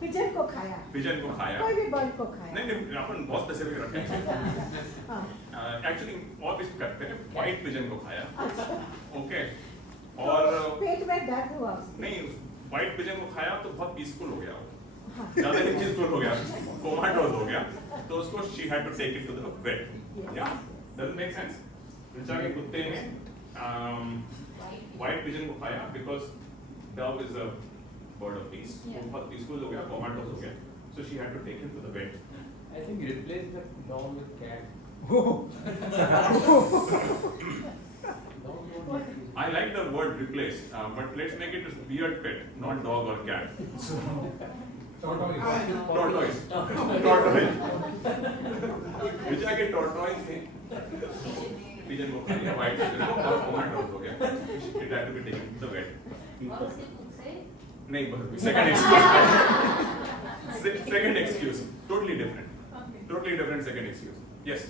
पिजन को खाया पिजन को खाया। कोई भी बर्ड को खाया नहीं अपन बहुत स्पेसिफिक रखे हैं। हाँ। Actually और भी करते हैं, white pigeon को खाया। Okay. तो और पेट में दर्द हुआ उसको नहीं white pigeon को खाया तो बहुत peaceful हो गया वो। हाँ। ज़्यादा ही peaceful हो गया, comatose हो गया, तो उसको she had to take it to the vet. Yeah, does it make sense? Richa के कुत्ते ने white pigeon को खाया because dove is a bird of peace. वो बहुत peaceful हो गया, comatose हो गया, so she had to take him to the vet. I think replace the dog with cat. I like the word replace, but let's make it a weird pet, not dog or cat. Tortoise. Tortoise. Tortoise. Richa के tortoise ने pigeon को खा लिया, white pigeon को और comatose हो गया. It had to be taken to the vet. और उसके मुंह से नहीं, second excuse. Second excuse, totally different. Totally different second excuse. Yes.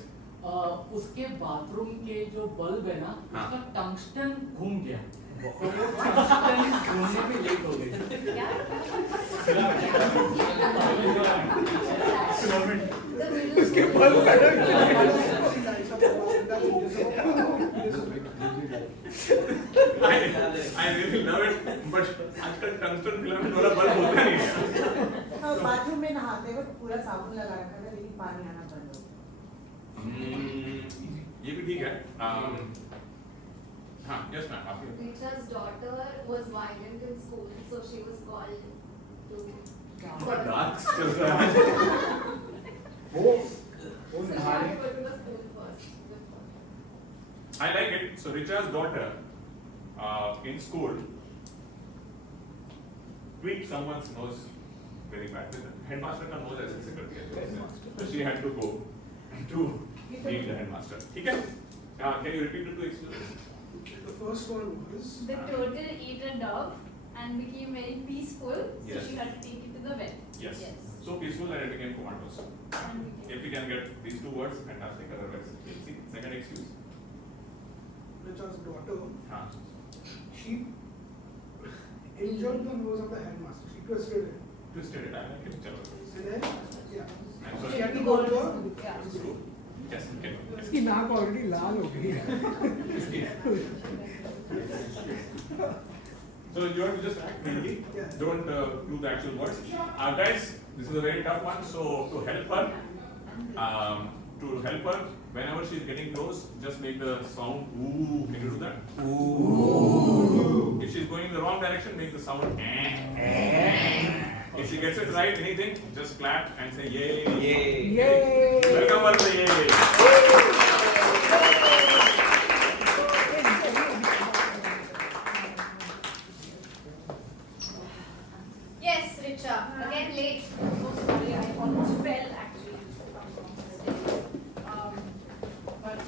उसके बाथरूम के जो बल्ब है ना, हाँ। उसका टंगस्टन घूम गया। तो वो टंगस्टन घूमने में लेट हो गई। क्या? उसके bulb cutter I really love it, but आजकल tungsten filament वाला बल्ब होता नहीं है. बाथरूम में नहाते वक्त पूरा साबुन लगा रखा था लेकिन पानी आना बंद हो ये भी ठीक है. हाँ, yes ma'am, आप ये. Richa's daughter was violent in school, so she was called to. What dark stuff है. वो So she had to go to the school first. I like it. So Richa's daughter in school tweaked someone's nose very badly. The headmaster का nose ऐसे कर दिया. So she had to go to meet the headmaster. ठीक है? Can you repeat the two excuses? The first one was The turtle ate a dove and became very peaceful, so Yes. she had to take it to the vet. Yes. Yes. So peaceful that it became comatose. And became- If we can get these two words, fantastic. Otherwise, we'll see. Second excuse. Richa's daughter. हाँ. She injured the nose of the headmaster. She twisted it. Twisted it. I like it. चलो. And then, yeah. I'm She sorry. had to go to the School. Yes. Okay. इसकी नाक ऑलरेडी लाल हो गई है So you have to just act freely. Yeah. Don't do the actual words. Guys, this is a very tough one. So to help her, whenever she's getting close, just make the sound ooh. Can you do that? Ooh. If she's going in the wrong direction, make the sound If she gets it right, anything, just clap and say yay. Yay. Yay! Welcome her to yay. Yes, Richa, again late. I'm so sorry, I almost fell actually. But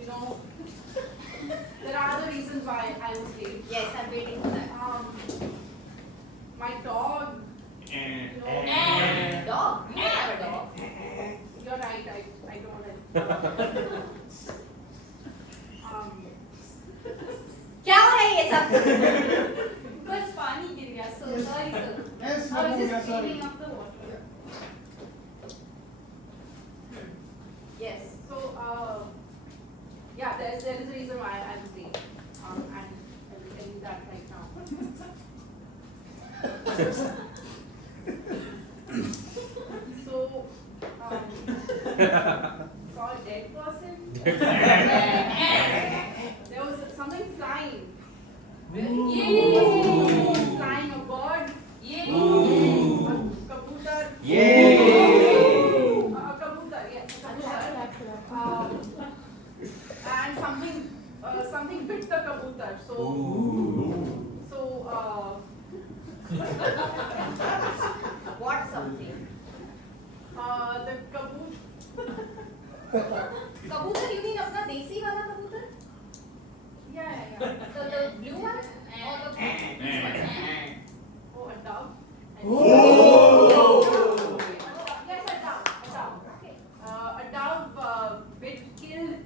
you know, there are other reasons why I was late. Yes, I'm waiting for that. My dog. And dog. You have a dog. You're right. I don't. क्या हो रहा है ये सब? बस पानी गिर गया, so Yes. sorry sir. Yes, I was no, just yeah, sorry. cleaning up the water. Yes. So yeah, there is a reason why I was late. And I will tell you that right now. There was something flying. Yay! Flying a bird. Yay! A kabutar. A kabutar, yes, a kabutar. And something bit the kabutar. What something? The kabutar. कबूतर you mean अपना देसी वाला कबूतर? Yeah. The blue one? Or the Oh, a dove. Oh! Yes, a dove. Okay. A dove killed.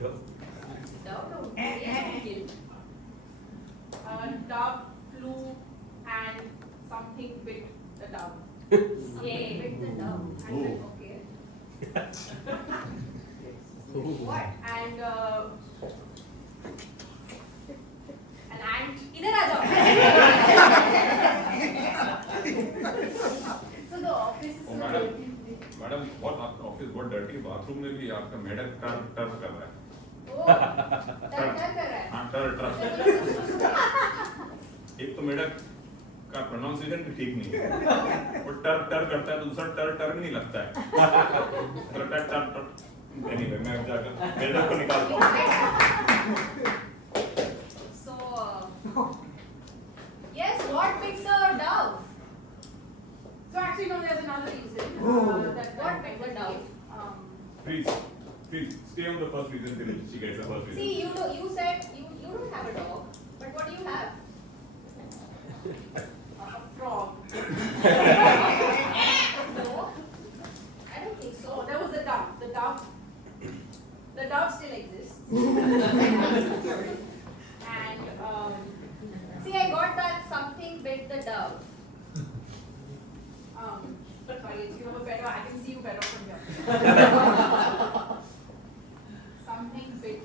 No. Kill. A dove flew and something bit the dove. Yay. Bit the dove. And then, okay. What? And an ant. इधर आ जाओ. So the office is Oh, madam बहुत आपका ऑफिस बहुत dirty, bathroom में भी आपका मेढक टर कर रहा है. क्या कर रहा है? हाँ, टर. एक तो मेढक का प्रोनाउंसिएशन भी ठीक नहीं है. वो टर करता है तो दूसरा टर नहीं लगता है. टर. Anyway, मैं जाकर मेढक को निकालता हूँ. So, yes, what bit the dove? So actually no, there's another reason. What bit the dove? Please, stay on the first reason till she gets the first reason. See, you said you don't have a dog, but what do you have? A frog. No, I don't think So so. there was the dove. The dove still exists. And See, I got that something bit the dove. sorry, you have a better. I can see you better from here. Something bit.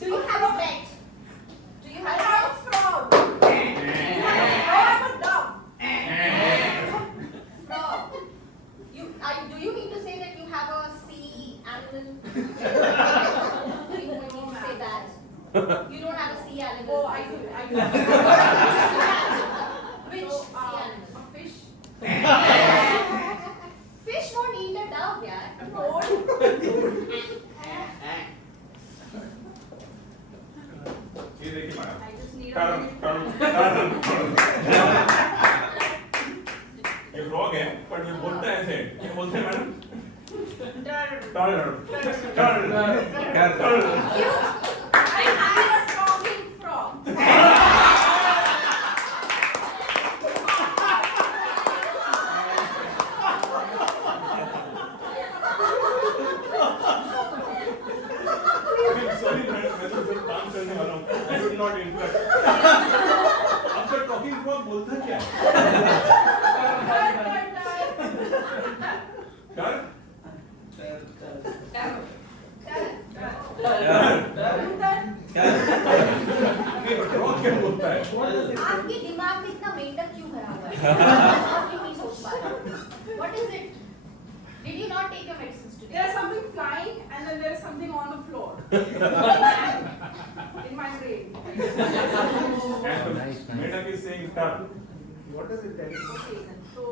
Do you have a pet? Do you I have have a frog. I have a dove. frog? Do you mean to say that you have a sea animal? Do you mean to say that? You don't have a sea animal? Oh, I do. Which So, sea animal? a fish. Fish won't eat a dove, yeah. A toad. ये देखिए madam. I just need टर. ये फ्रॉग है, पर ये बोलता है ऐसे. क्या बोलते हैं मैडम? टर. I have a talking frog. Sorry madam, मैं तो सिर्फ काम करने वाला हूँ. I should not interrupt. आपका टॉकिंग फ्रॉग बोलता क्या है? टर. नहीं, पर फ्रॉग क्या बोलता है? आपके दिमाग में इतना मेंटल क्यों भरा हुआ है? आप क्यों नहीं सोच पा रहे? What is it? Did you not take your medicines today? There's something flying and then there's something on the floor. In my brain. And the Medak is saying tar. What does it tell you? Okay, so.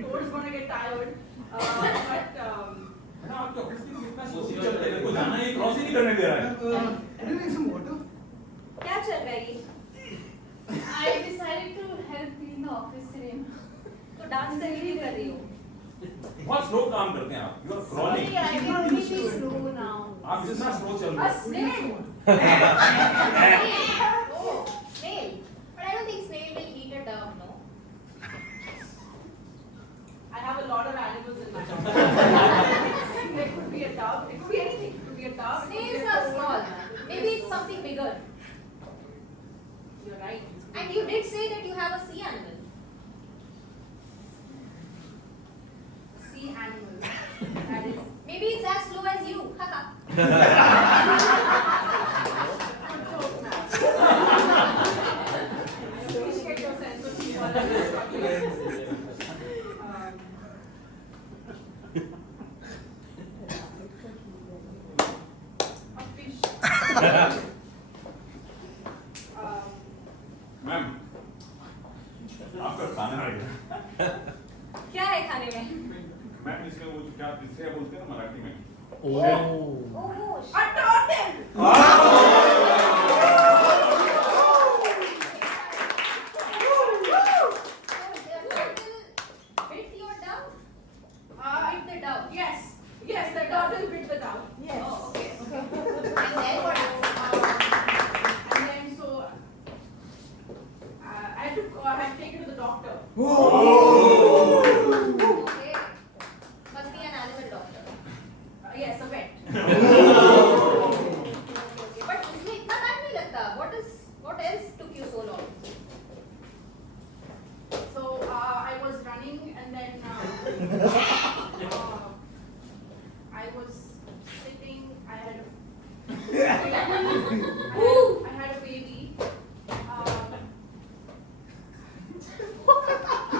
Toad's gonna get tired. But ना आपके ऑफिस में कितना सोची चल रहा है, को जाना है, क्रॉस ही नहीं करने दे रहा है. Would you like some water? क्या चल रहा है ये? I decided to help clean the office today. तो डांस करके भी कर रही हो? बहुत स्लो काम करते हैं आप. You are crawling. Sorry, I can only be slow now. आप जितना स्लो चल रहे A हो. snail. Oh, snail. But I don't think snail will eat a dove, no? I have a lot of animals in my house. There could be a dove. It could be anything. It could be a dove. it could be Snails a are toad. small. Maybe it's something bigger. You're right. And you did say that you have a sea animal. Sea animal. That is. Maybe it's as slow as you. Haha. Good joke, man. I appreciate your sense of आपका खाना है क्या है खाने में? मैम इसमें वो क्या इससे बोलते हैं ना मराठी में ओह A turtle. Bit your dove? Bit the dove. Yes, yes, the turtle bit the dove. Yes. Oh, okay. And then so I had to take it to the doctor. Okay. Must be an animal doctor. Yes, a vet. Okay, but इसमें इतना टाइम नहीं लगता. What else took you so long? So I was running and then I was sitting. I had a baby.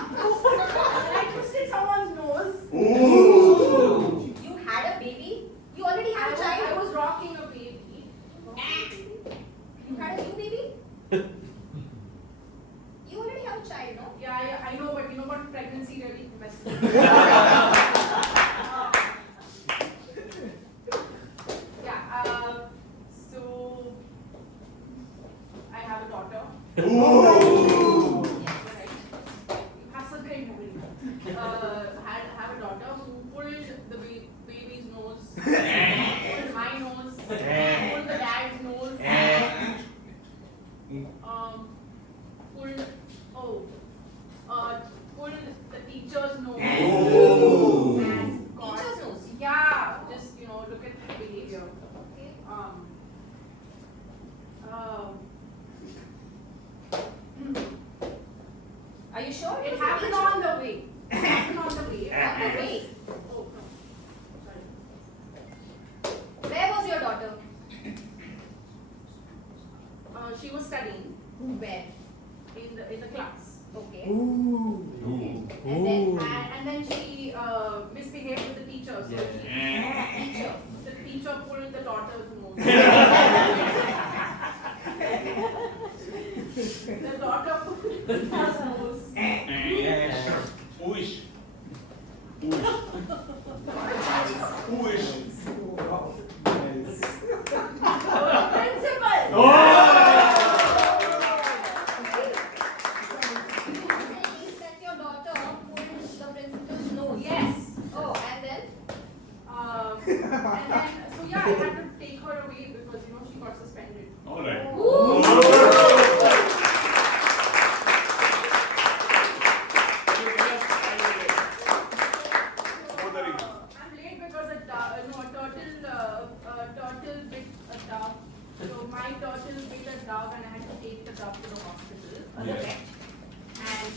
And I twisted someone's nose. You had a baby? You already had a I child? was rocking a baby. You had a new baby? You already have a child, no? Yeah, I know, but you know what? Pregnancy really messes with me. Yeah, so I have a daughter. Yes, right. That's a great movie. Have a daughter who pulled the baby's nose, pulled my nose, pulled the dad's nose, pulled the teacher's nose. And God, Teacher's nose? yeah, just look at the behavior. Okay. Are you sure? It was a happened teacher? on the way. It happened on the way. On the way. Oh no, sorry. Where was your daughter? She was studying Where? in the class. Okay. And then she misbehaved with the teacher. So the teacher pulled the daughter's nose. The daughter pulled the nose. Uish. Principal. You said your daughter pulled the principal's nose. Yes. Oh, and then? And then so yeah, I had to take her away because she got suspended. All right. I'm late because a turtle bit a dove. So my turtle bit a dove and I had to take the dove to the hospital. The Yes. vet. And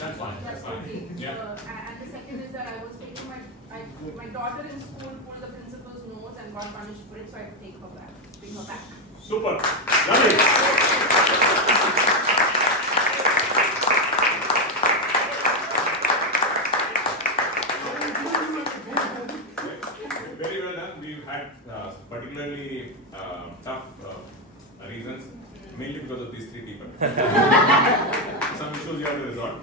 That's fine. that's That's fine. okay. Yeah. And the second is that I was taking my daughter in school pulled the principal's nose and got punished for it, so I had to take her back, bring her back. Super. Lovely. Very well done. We've had particularly tough reasons, mainly because of these three people. Some issues you have to resolve.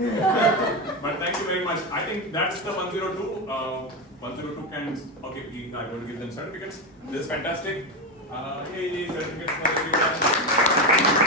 But thank you very much. I think that's the 102. 102 can, okay, we are going to give them certificates. This is fantastic. Yay, certificates for everyone.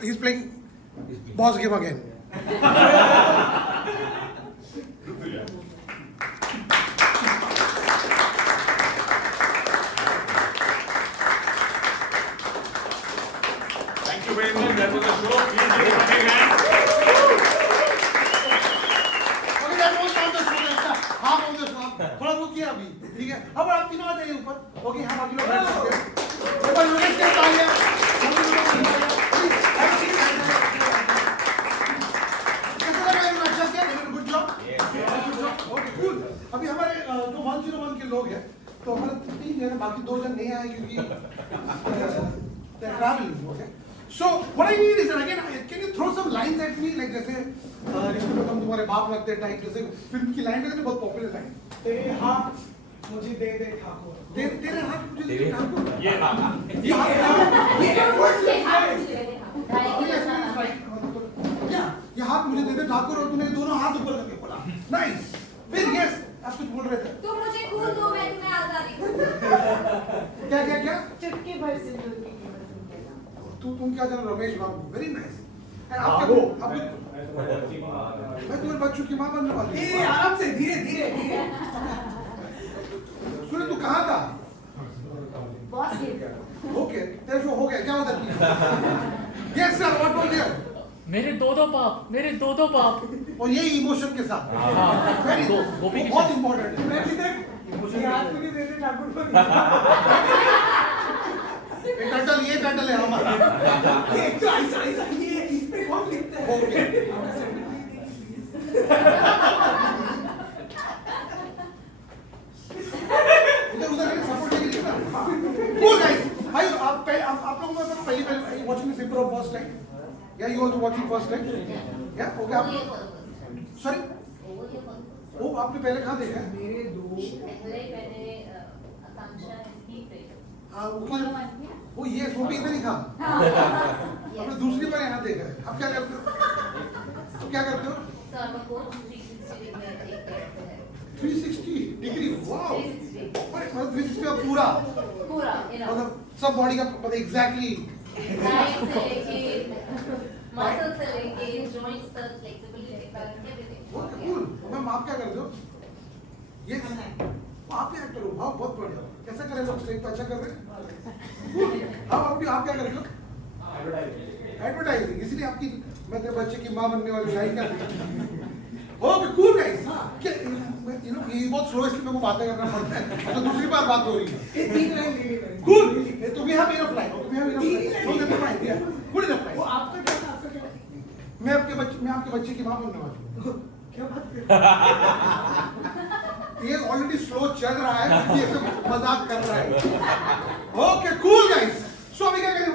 He's playing boss game again. Thank you very much. That was the show. Please give a big hand. Okay, that was not the show. That's the half of the show. थोड़ा रुकिए अभी, ठीक है? अब आप तीनों आ जाइए ऊपर. Okay, हम बाकी लोग बैठ सकते हैं. ऊपर योगेश के तालियां. हम लोग की तालियां. Please, have a seat. गया, तो हमारे 3 जन, बाकी 2 जन नहीं आए क्योंकि travelling, okay. So what I need is again, can you throw some lines at me, like जैसे रिश्ते में तुम तुम्हारे बाप लगते टाइप, जैसे फिल्म की लाइन है, बहुत पॉपुलर लाइन, तेरे हाथ मुझे दे दे ठाकुर, तेरे हाथ मुझे दे दे ठाकुर, ये ये हाथ मुझे दे दे ठाकुर, और तूने दोनों हाथ ऊपर करके बोला, नाइस। फिर यस, आप कुछ बोल रहे थे, तुम मुझे खून दो, मैं तुम्हें आजादी दूं। क्या क्या क्या, चुटकी भर सिंदूर की कीमत तुम कहना। तुम क्या जानो, रमेश बाबू, वेरी नाइस। मैं तुम्हारे बच्चों की माँ बनने वाली हूँ। आराम से, धीरे धीरे धीरे। सुने, तू कहाँ था? बॉस के ओके, तेरे शो हो गया, क्या होता है? Yes sir, what was here? मेरे दो बाप, मेरे दो बाप। और ये इमोशन के साथ, वेरी गोपी की बहुत इंपॉर्टेंट है। मैं भी देख, इमोशन हाथ मुझे दे दे ठाकुर को। ये टर्टल है हमारा। ये तो ऐसा ये इस पे कौन लिखता है? ओके। उधर सपोर्ट के लिए ना। Cool guys, भाई आप लोगों को पहली watching this improv first time? Yeah, you also watching first time? Yeah, okay आप sorry? वो आपने पहले कहाँ देखा? मेरे 2 पहले मैंने आकांक्षा की पे वो ये वो भी इधर ही था। आपने दूसरी बार यहाँ देखा है। आप क्या करते हो? तो क्या करते हो? So I'm a coach 360 degree take करते हैं। 360 डिग्री, वाओ। 360 का पूरा you know, मतलब सब बॉडी का मतलब एग्जैक्टली diet से लेके muscle से लेके joints तक flexibility तक everything। कूल। मैम आप क्या करते हो? ये आप ही एक्टर हो, वाह बहुत बढ़िया। कैसा कर रहे हो? स्टेज पे अच्छा कर रहे हैं? आप क्या कर रहे हो? एडवर्टाइजिंग, इसलिए आपकी मैं तेरे बच्चे की माँ बनने वाली लाइन कर रही। Okay cool guys, you know ये बहुत स्लोएस्टली मेरे को बातें करना पड़ता है, तो दूसरी बार बात हो रही है। ये 3 लाइन ले ले। कूल, तो we have enough line, okay we have enough line, okay that's fine, या गुड इनफ वो लाइन। आपका क्या था? आपका क्या था? मैं आपके बच्चे की माँ बनने वाली हूँ। क्या बात कर रहे ये ऑलरेडी स्लो चल रहा है, ये सब मजाक कर रहा है। ओके कूल गाइस, सो अभी क्या करेंगे?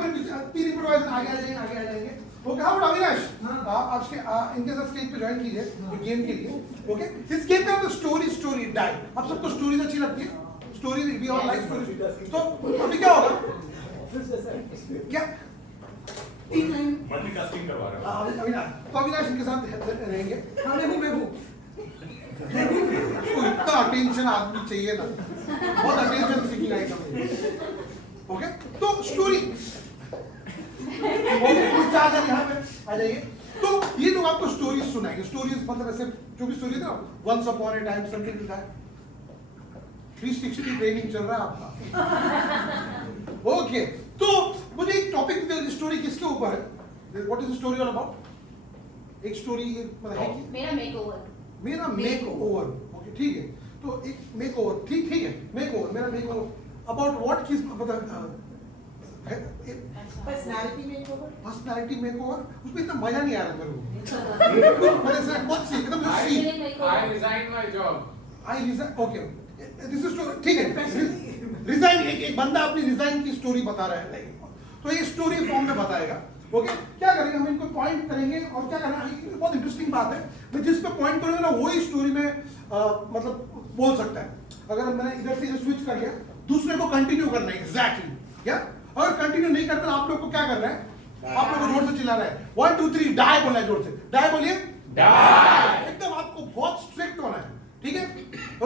3 इम्प्रोवाइजर आगे आ जाएंगे। Okay, how about Avinash? आप इनके साथ स्टेज पे ज्वाइन कीजिए गेम के लिए। ओके, इस गेम का नाम स्टोरी डाई। आप सबको स्टोरीज अच्छी लगती है? Story we all like story. तो अभी क्या होगा? क्या 3 लाइन? मल्टीटास्किंग करवा रहे हो। अविनाश इनके साथ रहेंगे। हाँ मैं हूँ। उसको इतना अटेंशन आदमी चाहिए ना, बहुत अटेंशन सीखी गाइस हमें। ओके, तो स्टोरी यहाँ पे आ जाइए। तो ये लोग आपको स्टोरीज सुनाएंगे। स्टोरीज मतलब ऐसे जो भी स्टोरी था, once upon a time something like that. 360 training चल रहा है आपका। ओके, तो मुझे एक टॉपिक, स्टोरी किसके ऊपर है? What is the story all about? एक स्टोरी मतलब है कि मेरा मेकओवर ओके ठीक है। तो एक मेकओवर, ठीक है, मेकओवर, मेरा मेकओवर अबाउट व्हाट किस मतलब पर्सनालिटी मेकओवर, उसमें इतना मजा नहीं आ रहा मेरे को। मैंने से बहुत सी एकदम सी I resigned my job. Okay, this is story, ठीक है। रिजाइन, एक बंदा अपनी रिजाइन की स्टोरी बता रहा है, तो ये स्टोरी फॉर्म में बताएगा। ओके, क्या करेंगे हम? इनको पॉइंट करेंगे और क्या करना है, बहुत इंटरेस्टिंग बात है। मैं जिस पे पॉइंट करूंगा ना वही स्टोरी में मतलब बोल सकता है। अगर मैंने इधर से स्विच कर लिया, दूसरे को कंटिन्यू करना है एग्जैक्टली, क्या? अगर कंटिन्यू नहीं करना, आप लोग को क्या करना है? आप लोग को जोर से चिल्लाना है। 1 2 3 डाई बोलना है, जोर से डाई बोलिए। डाई, एकदम आपको बहुत स्ट्रिक्ट होना है, ठीक है?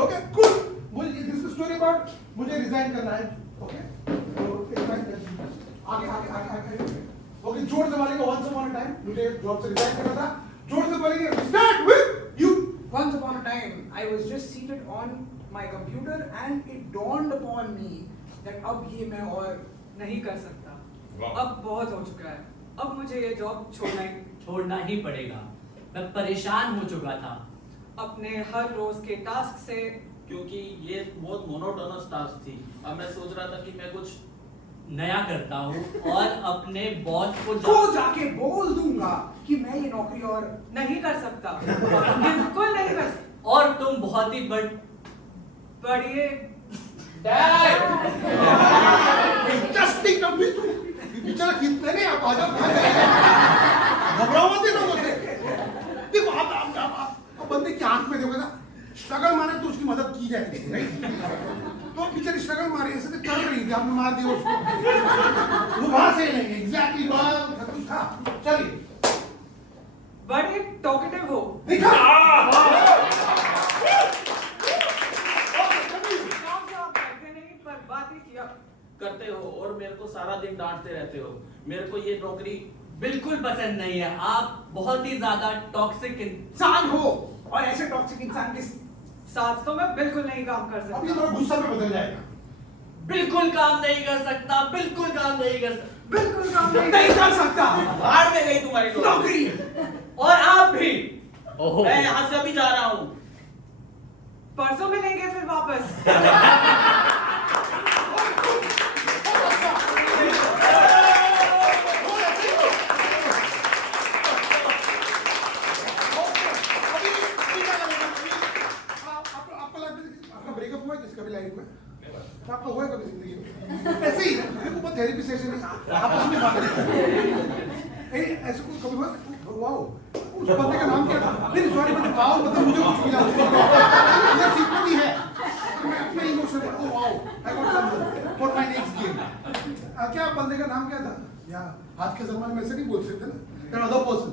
Okay cool. मुझे दिस इज स्टोरी अबाउट मुझे रिजाइन करना है। ओके, आगे ओके, जोर से बोलेंगे वंस अपॉन अ टाइम, मुझे जॉब से रिजाइन करना था। जोर से बोलेंगे start with you. Once upon a time, I was just seated on my computer and it dawned upon me that अब ये मैं और नहीं कर सकता। अब बहुत हो चुका है। अब मुझे ये जॉब छोड़ना ही पड़ेगा। मैं परेशान हो चुका था अपने हर रोज के टास्क से, क्योंकि ये बहुत मोनोटोनस टास्क थी। अब मैं सोच रहा था कि मैं कुछ नया करता हूँ और अपने बॉस को जाके बोल दूंगा कि मैं ये नौकरी और नहीं कर सकता। बिल्कुल नहीं कर सकता। और तुम बहुत ही बढ़िए इंटरेस्टिंग कभी तू बेचारा कितने नहीं आप आ जाओ कहाँ जाएगा घबराओ मत लोगों से देखो आप बंदे की आंख में देखो ना स्ट्रगल मारे तो उसकी मदद की जाएगी राइट तो आप बेचारी स्ट्रगल मारे ऐसे तो कर रही थी आपने मार दिया उसको वो वहां से लेंगे एग्जैक्टली वहां कुछ था चलिए बड़े टॉकेटिव हो दिखा करते हो और मेरे को सारा दिन डांटते रहते हो मेरे को ये नौकरी बिल्कुल पसंद नहीं है। आप बहुत ही ज्यादा टॉक्सिक इंसान हो और ऐसे टॉक्सिक इंसान के साथ तो मैं बिल्कुल नहीं काम कर सकता। अभी थोड़ा गुस्सा में बदल जाएगा बिल्कुल काम नहीं कर सकता, बिल्कुल काम नहीं कर सकता, बिल्कुल काम नहीं कर सकता। बाहर में गई तुम्हारी नौकरी और आप भी। मैं यहाँ से अभी जा रहा हूँ। परसों मिलेंगे फिर वापस। ब्रेकअप हुआ किसका भी लाइफ में आपका हुआ कभी जिंदगी में ऐसे ही देखो बहुत थेरेपी सेशन है आपस में बात करें ऐसे कोई कभी हुआ वाओ उस बंदे का नाम क्या था नहीं सॉरी बट वाओ मतलब मुझे कुछ मिला ये सिंपैथी है मैं अपने emotion oh wow I got something for my next game क्या बंदे का नाम क्या था या आज के जमाने में ऐसे नहीं बोल सकते ना अदर पर्सन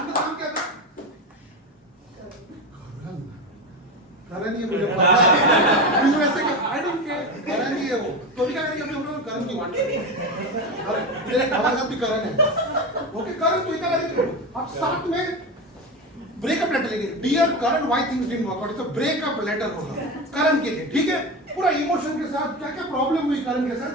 उनका नाम क्या था करण ये मुझे पता है मुझे वैसे आई डोंट केयर करण ही है वो तो भी क्या करेंगे अभी हम लोग करण की वाट अरे तेरे हमारे साथ भी करण है ओके करण तो क्या करेंगे आप साथ में ब्रेकअप लेटर लेंगे dear Karan why things didn't work out it's a breakup letter होगा करण के लिए ठीक है पूरा इमोशन के साथ क्या क्या प्रॉब्लम हुई करण के साथ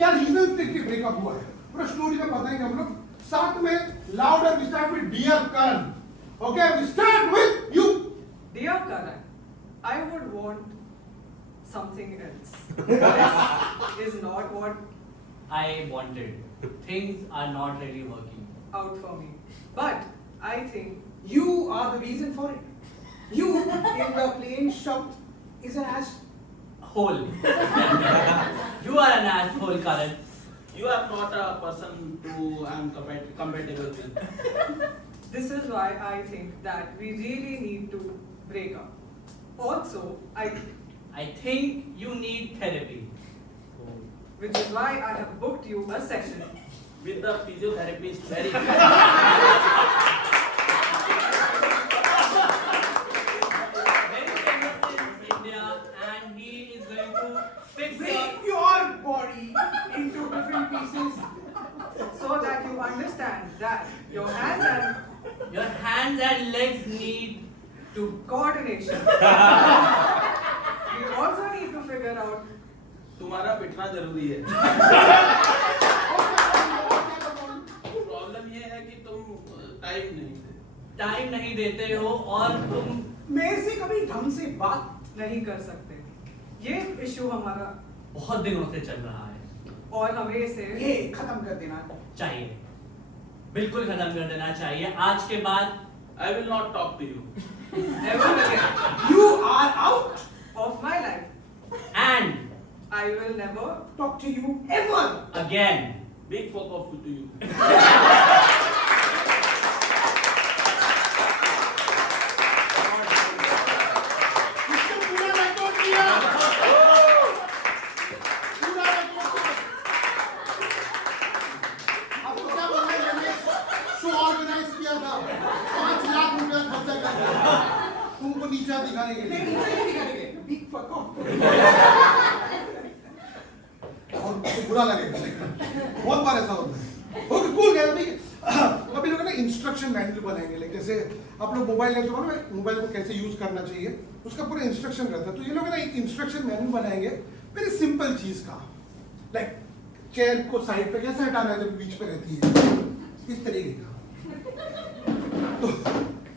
क्या रीजन थे कि ब्रेकअप हुआ है पूरा स्टोरी में बताएंगे हम लोग साथ में louder we start with dear Karan okay we start with you Dear Karan, I would want something else. This is not what I wanted. Things are not really working out for me. But I think you are the reason for it. You in the plain shop is an Hole. You are an asshole, Karan. You are not a person who I am compatible with. This is why I think that we really need to break up. Also, I think you need therapy. which is why I have booked you a session. With the physiotherapist, very good. Very famous in India, and he is going to fix Break your body into different pieces so that you understand that your hands and legs need to coordination. You also need to figure out तुम्हारा पिटना जरूरी है। प्रॉब्लम ये है कि तुम टाइम नहीं देते हो और तुम मेरे से कभी ढंग से बात नहीं कर सकते। ये इशू हमारा बहुत दिनों से चल रहा है और हमें इसे ये खत्म कर देना चाहिए, बिल्कुल खत्म कर देना चाहिए। आज के बाद I will not talk to you. Never again. You are out of my life. And I will never talk to you ever again. Big fuck off to you. तुमको नीचा दिखाने के लिए Big fuck off. और बुरा लगेगा बहुत बार ऐसा होता है ओके कूल गाइस अभी लोग ना इंस्ट्रक्शन मैनुअल बनाएंगे लाइक जैसे आप लोग मोबाइल लेते हो ना मोबाइल को कैसे यूज करना चाहिए उसका पूरा इंस्ट्रक्शन रहता है तो ये लोग ना एक इंस्ट्रक्शन मैनुअल बनाएंगे वेरी सिंपल चीज का लाइक चेयर को साइड पे कैसे हटाना है जब बीच पे रहती है इस तरीके का तो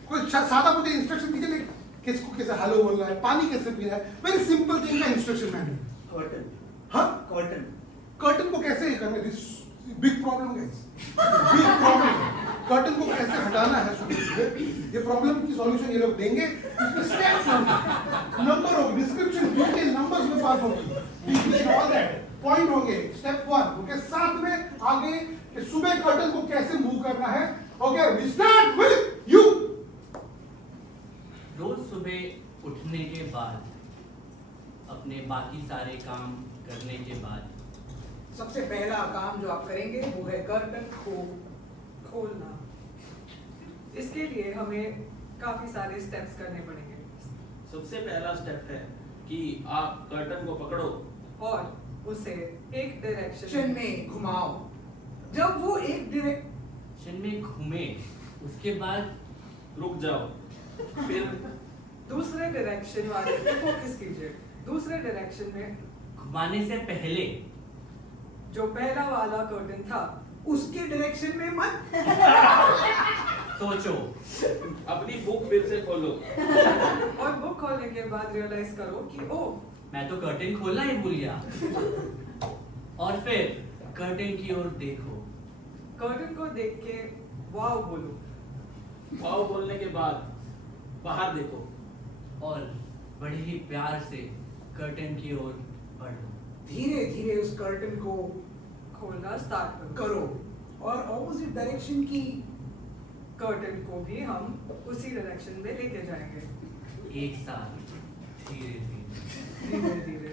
कोई सादा मुझे इंस्ट्रक्शन दीजिए लाइक किसको कैसे हेलो बोलना है पानी कैसे पीना है वेरी सिंपल थिंग का इंस्ट्रक्शन मैनुअल हाँ कर्टन को कैसे करना है this big problem guys big problem curtain को कैसे हटाना है सुबह सुबह, ये प्रॉब्लम की सॉल्यूशन ये लोग देंगे। इसमें स्टेप्स होंगे, नंबर होगी, डिस्क्रिप्शन डिटेल नंबर्स में बात होगी, ऑल दैट पॉइंट होंगे। स्टेप 1 ओके, साथ में आगे कि सुबह कर्टन को कैसे मूव करना है। Okay, we start with you. रोज सुबह उठने के बाद, अपने बाकी सारे काम करने के बाद, सबसे पहला काम जो आप करेंगे वो है कर्टन को खोलना। इसके लिए हमें काफी सारे स्टेप्स करने पड़ेंगे। सबसे पहला स्टेप है कि आप कर्टन को पकड़ो और उसे एक डायरेक्शन में घुमाओ। जब वो एक डायरेक्शन में घूमे, उसके बाद रुक जाओ, फिर दूसरे डायरेक्शन वाले पे फोकस कीजिए। दूसरे डायरेक्शन में घुमाने से पहले जो पहला वाला कर्टन था उसके डायरेक्शन में मत सोचो, अपनी बुक फिर से खोलो और बुक खोलने के बाद रियलाइज करो कि ओ, मैं तो कर्टन खोलना ही भूल गया। और फिर कर्टन की ओर देखो। कर्टन को देख के वाव बोलो। वाव बोलने के बाद बाहर देखो और बड़े ही प्यार से कर्टन की ओर बढ़ो। धीरे धीरे उस कर्टन को खोलना स्टार्ट करो और ऑपोजिट डायरेक्शन की कर्टन को भी हम उसी डायरेक्शन में लेके जाएंगे। एक साथ धीरे धीरे धीरे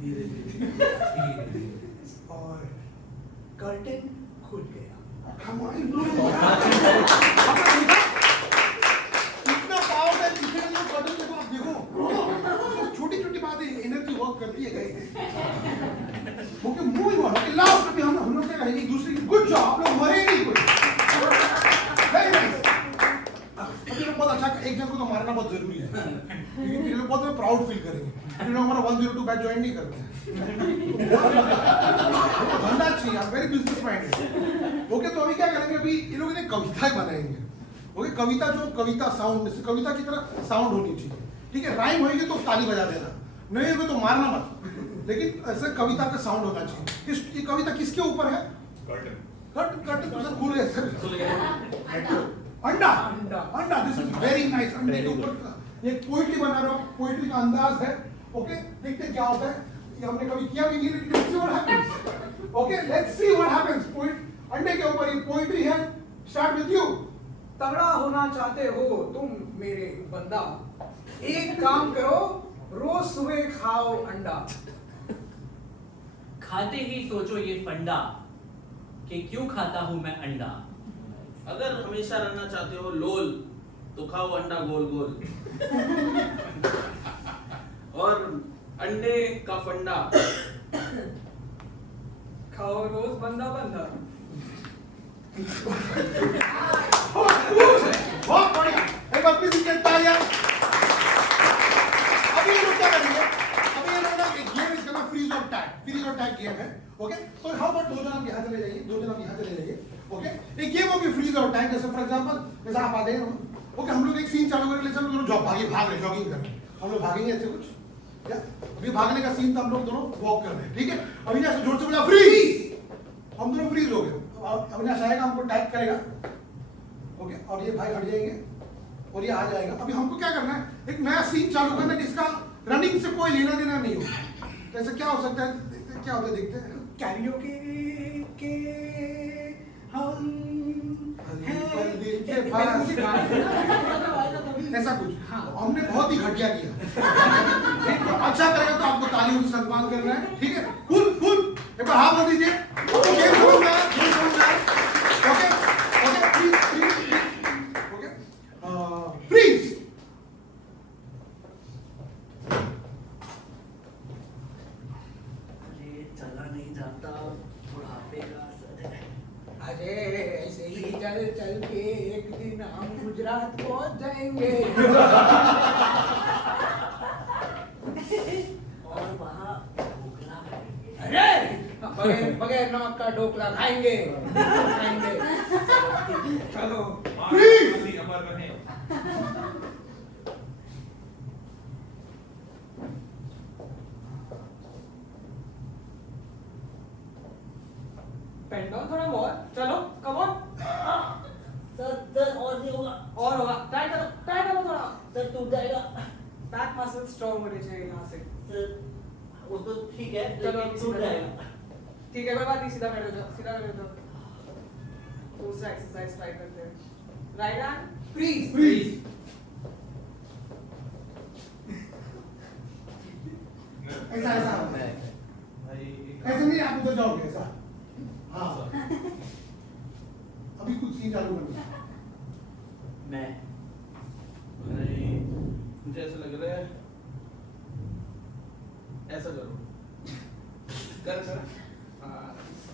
धीरे धीरे और कर्टन खुल गया। इतना पावर है पीछे का जो कर्टन देखो, आप देखो छोटी छोटी बातें एनर्जी वर्क करती है guys. Okay, move on. Okay, last में हम लोग क्या करेंगे, दूसरे की गुड जॉब, आप लोग मरे नहीं कोई। Very nice. अभी लोग बहुत अच्छा, एक जन को तो मारना बहुत जरूरी है, लेकिन फिर लोग बहुत प्राउड फील करेंगे। फिर लोग हमारा 102 बैच ज्वाइन नहीं करते हैं। धंधा चाहिए, आप वेरी बिजनेस माइंडेड। ओके, तो अभी क्या करेंगे, अभी ये लोग ने कविताएं बनाएंगे। ओके, कविता जो कविता साउंड, कविता की तरह साउंड होनी चाहिए, ठीक है। राइम होगी तो ताली बजा देना, नहीं होगी तो मारना मत, लेकिन ऐसे कविता का साउंड होना चाहिए। ये कविता किसके ऊपर है? कर्टन। कर्टन तो सर खुल गया सर। अंडा अंडा अंडा, दिस इज वेरी नाइस। अंडे के ऊपर ये पोइट्री बना रहा हूँ, पोइट्री का अंदाज है। ओके, देखते क्या होता है। ये हमने कभी किया भी नहीं, लेकिन let's see what happens. Okay, let's see what happens. अंडे के ऊपर ये पोइट्री है। Start with you. तगड़ा होना चाहते हो तुम मेरे बंदा, एक काम करो, रोज सुबह खाओ अंडा। खाते ही सोचो ये फंडा कि क्यों खाता हूं मैं अंडा। अगर हमेशा रहना चाहते हो लोल तो खाओ अंडा गोल गोल और अंडे का फंडा खाओ रोज बंदा बंदा। बहुत बढ़िया, एक बार प्लीज इनके तालियां। अभी ये लोग क्या करेंगे, अभी ये लोग ना एक गेम, इसका नाम फ्रीज और टैग, फ्रीज और टैग गेम है। ओके, तो हाउ अबाउट दो जन आप यहाँ चले जाइए, दो जन आप यहाँ चले जाइए। ओके, एक गेम होगी फ्रीज और टैग। जैसे फॉर एग्जांपल, जैसे आप आते हैं, ओके, हम लोग एक सीन चालू करेंगे, हम दोनों भाग रहे, जॉगिंग कर रहे हैं, हम लोग भागेंगे ऐसे कुछ, क्या अभी भागने का सीन था, हम लोग दोनों वॉक कर रहे हैं, ठीक है। अभी ऐसे जोर से बोला फ्रीज, हम दोनों फ्रीज हो गए। अविनाश आएगा, हमको टैग करेगा। ओके, और ये भाई हट जाएंगे और ये आ जाएगा। अभी हमको क्या करना है, एक नया सीन चालू करना है जिसका रनिंग से कोई लेना देना नहीं हो। ऐसे क्या हो सकता है, क्या होता है, देखते हैं। कैरियोके के हम ऐसा कुछ। हाँ, हमने बहुत ही घटिया किया। तो अच्छा करेगा तो आपको तालियों से सम्मान करना है, ठीक है। फुल फुल एक बार हाथ बोल दीजिए। Okay, please please okay, freeze. चला नहीं जाता, बुढ़ापे का असर है। अरे ऐसे ही चल चल के एक दिन हम गुजरात पहुंच जाएंगे। और वहाँ ढोकला खाएंगे। अरे बगैर बगैर नमक का ढोकला खाएंगे खाएंगे। चलो प्लीज अमर रहे। पेन डाउन थोड़ा बहुत, चलो कम ऑन। सर टूट जाएगा। बैक मसल स्ट्रॉन्ग होने चाहिए यहाँ से। सर वो तो ठीक है चलो लेकिन टूट जाएगा। ठीक है, कोई बात नहीं, सीधा बैठो जाओ, सीधा बैठो जाओ। दूसरा एक्सरसाइज ट्राई करते हैं। Right hand freeze. फ्रीज। ऐसा ऐसा ऐसे नहीं, आप उधर जाओगे ऐसा। हाँ अभी कुछ सीन चालू करना। मैं मुझे ऐसा लग रहा है ऐसा करो। कर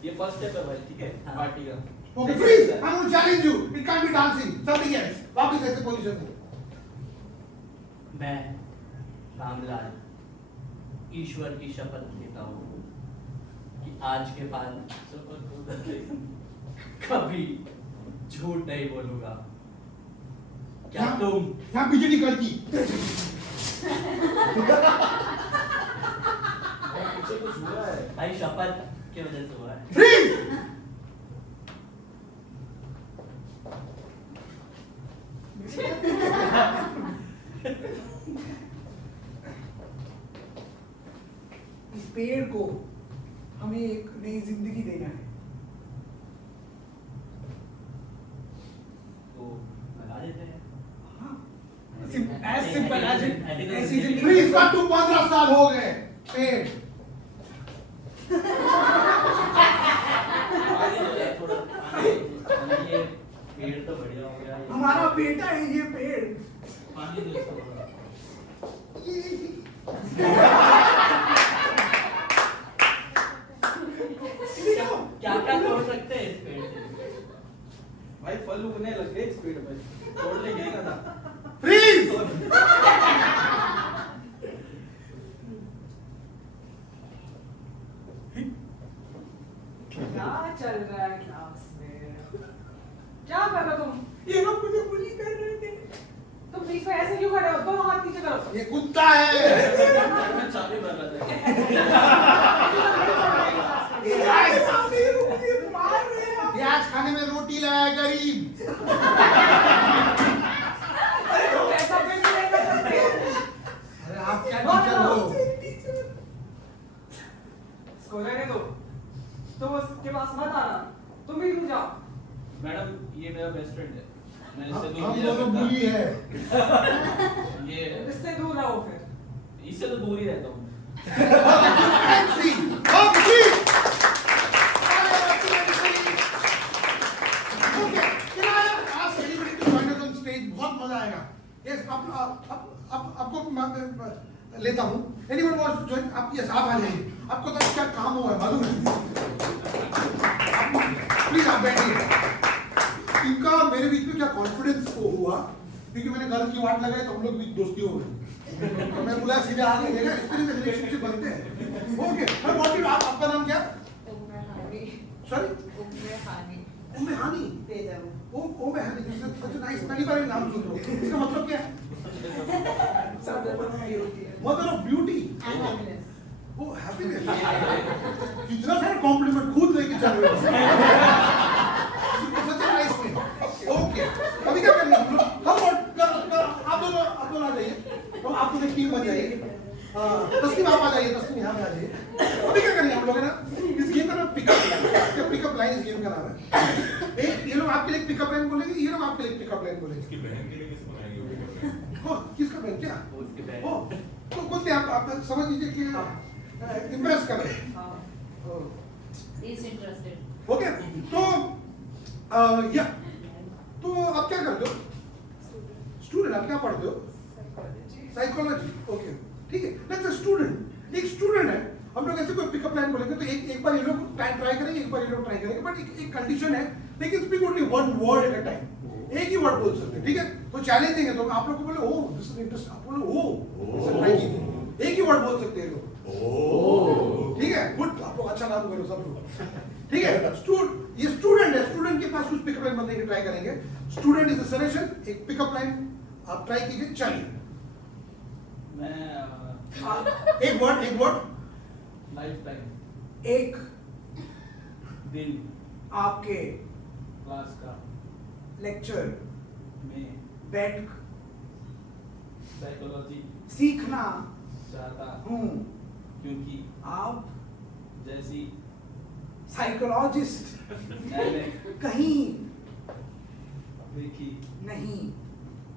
ये फर्स्ट स्टेप है भाई, ठीक है पार्टी का। Okay freeze, I will challenge you, it can't be dancing, something else. वापस ऐसे पोजीशन में। मैं रामलाल ईश्वर की शपथ लेता हूँ कि आज के बाद कभी झूठ नहीं बोलूंगा। क्या तुम यहाँ बिजली कड़की। पीछे कुछ हुआ है भाई शपथ की वजह से हुआ है। फ्रीज। इस पेड़ को हमें एक नई जिंदगी देना है। तो लगा देते हैं। As simple as it. ऐसी जिंदगी। फ्रीज का तुम 15 साल हो गए। पेड़। ये पेड़ तो बढ़िया हो गया। हमारा बेटा है ये पेड़। पानी दो इसको थोड़ा। क्या क्या तोड़ सकते हैं इस पेड़ से? भाई फल उगने लग गए इस पेड़ में, तोड़ ले गए ना। फ्रीज। क्या चल रहा है क्लास में? क्या कर रहे हो तुम? ये लोग मुझे बुली कर रहे थे। तुम बीच में ऐसे क्यों खड़े हो? दोनों हाथ नीचे करो। ये कुत्ता है। मैं चाबी मार रहा था। प्याज खाने में रोटी लाया गरीब। अरे तुम ऐसा बिल्कुल नहीं कर सकते। अरे आप क्या टीचर हो? इसको रहने दो, तुम उसके पास मत आना। तुम भी रुक जाओ। मैडम ये मेरा बेस्ट फ्रेंड है, मैं इससे दूर हम नहीं जा दोनों सकता। बुली है। ये इससे दूर रहो फिर। इससे तो दूर ही रहता हूँ। Fancy. Up, please. Okay. Can I ask anybody to join us on stage? बहुत मजा आएगा। Yes, आपको लेता हूँ। Anyone wants to join? आप yes, आप आ जाइए। आपको तो क्या काम हुआ है मालूम है? प्लीज आप बैठिए। इनका मेरे बीच में क्या कॉन्फिडेंस को हुआ, क्योंकि मैंने घर की वाट लगाई तो हम लोग बीच दोस्ती हो गई। तो मैं बोला सीधे आगे देगा, इस तरह से रिलेशनशिप बनते हैं। ओके, मैं बोलती हूँ आपका नाम क्या? सॉरी? उम्मे हानी। उम्मे हानी, सच नाइस, पहली बार ये नाम सुन रहा हूँ। इसका मतलब क्या है? Mother of beauty. वो हैप्पीनेस। कितना सारा कॉम्प्लीमेंट खुद लेके चल रहे हो। Such nice name. ओके, अभी क्या करेंगे हम लोग? आप दोनों आ जाइए। तो आप दोनों टीम बन जाइए। तस्लीम आप आ जाइए, तस्लीम यहाँ पे आ जाइए। अभी क्या करेंगे हम लोग है ना, इस गेम का नाम पिकअप लाइन, इस गेम का नाम है। एक ये लोग आपके लिए पिकअप लाइन बोलेंगे, ये लोग आपके लिए पिकअप लाइन बोलेंगे। इसकी बहन के लिए कैसे बनाएंगे वो pick up line? ओ, किसका बहन क्या? उसकी बहन। ओ, तो बोलते आप समझ लीजिए कि इम्प्रेस कर रहे हैं। He's interested. ओके, तो या तो आप क्या करते हो? स्टूडेंट, आप क्या पढ़ते हो? साइकोलॉजी। ओके, ठीक है। लेट्स स्टूडेंट, एक स्टूडेंट है, हम लोग ऐसे कोई पिकअप लाइन बोलेंगे तो एक बार ये लोग ट्राई करेंगे, एक बार ये लोग ट्राई करेंगे, बट एक कंडीशन है, लेकिन speak only one word at a time. एक ही वर्ड बोल सकते हैं, ठीक है? तो चैलेंजिंग है, तो आप लोग को बोले ओ दिस इज इंटरेस्टिंग, आप बोले ओ ट्राई कीजिए। एक ही वर्ड बोल सकते हैं लोग। ठीक है, गुड, आप लोग अच्छा काम करो सब लोग। ठीक है, ये स्टूडेंट है, स्टूडेंट के पास कुछ पिकअप लाइन बनने की ट्राई करेंगे। स्टूडेंट इज द सजेशन, एक पिकअप लाइन आप ट्राई कीजिए, चलिए। मैं एक वर्ड लाइफ टाइम, एक दिन, आपके क्लास का, लेक्चर में, बैठ साइकोलॉजी सीखना चाहता हूँ क्योंकि आप जैसी साइकोलॉजिस्ट मैंने कहीं देखी नहीं।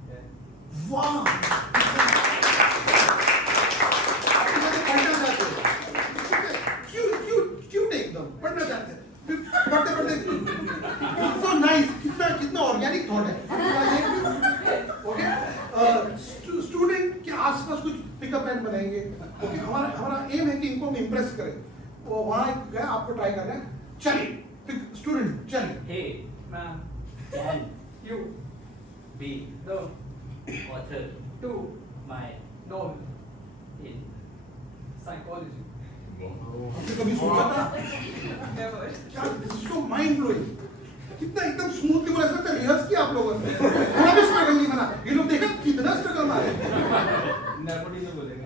है। वाह क्यूट एकदम पढ़ना चाहते हैं फिर पढ़ते पढ़ते सो नाइस कितना कितना ऑर्गेनिक थॉट है। ओके स्टूडेंट के आसपास कुछ पिकअप लाइन बनाएंगे। ओके हमारा हमारा एम है कि इनको हम इम्प्रेस करें। वो वहाँ गए आपको ट्राई कर रहे हैं। चलिए स्टूडेंट चलिए। Hey, ma'am can you be the author to my novel in psychology. आपने कभी सोचा था नेवर। क्या this is so mind blowing. कितना एकदम स्मूथली बोला, ऐसा लगता है रिहर्स किया आप लोगों ने। थोड़ा भी स्ट्रगल नहीं बना। ये लोग देखा कितना स्ट्रगल मारे। नेपोटिज्म बोलेगा।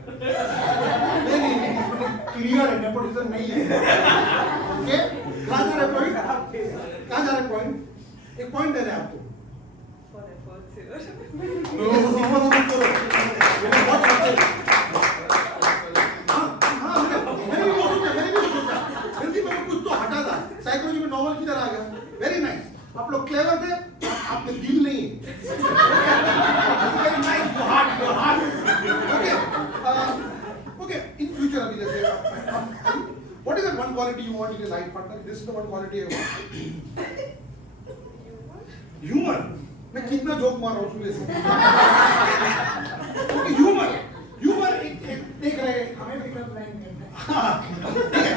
नहीं क्लियर है नेपोटिज्म नहीं है। ओके कहाँ जा रहा है पॉइंट? कहाँ जा रहा है पॉइंट? एक पॉइंट देना है आपको। For efforts here. ये बहुत अच्छे। मैंने भी सोचा जल्दी मैंने कुछ तो हटा था। साइकोलॉजी में नॉवल की तरह आ गया। Very nice. आप लोग क्लेवर थे, आपने दिल नहीं है। Very nice your heart. Okay okay in future अभी जैसे what is the one quality you want in a life partner? This is the one quality I want. Humour. मैं कितना जोक मार रहा हूँ सुबह से। ओके ह्यूमर एक देख रहे हैं हमें पिकअप लाइन करना है। हाँ, ठीक है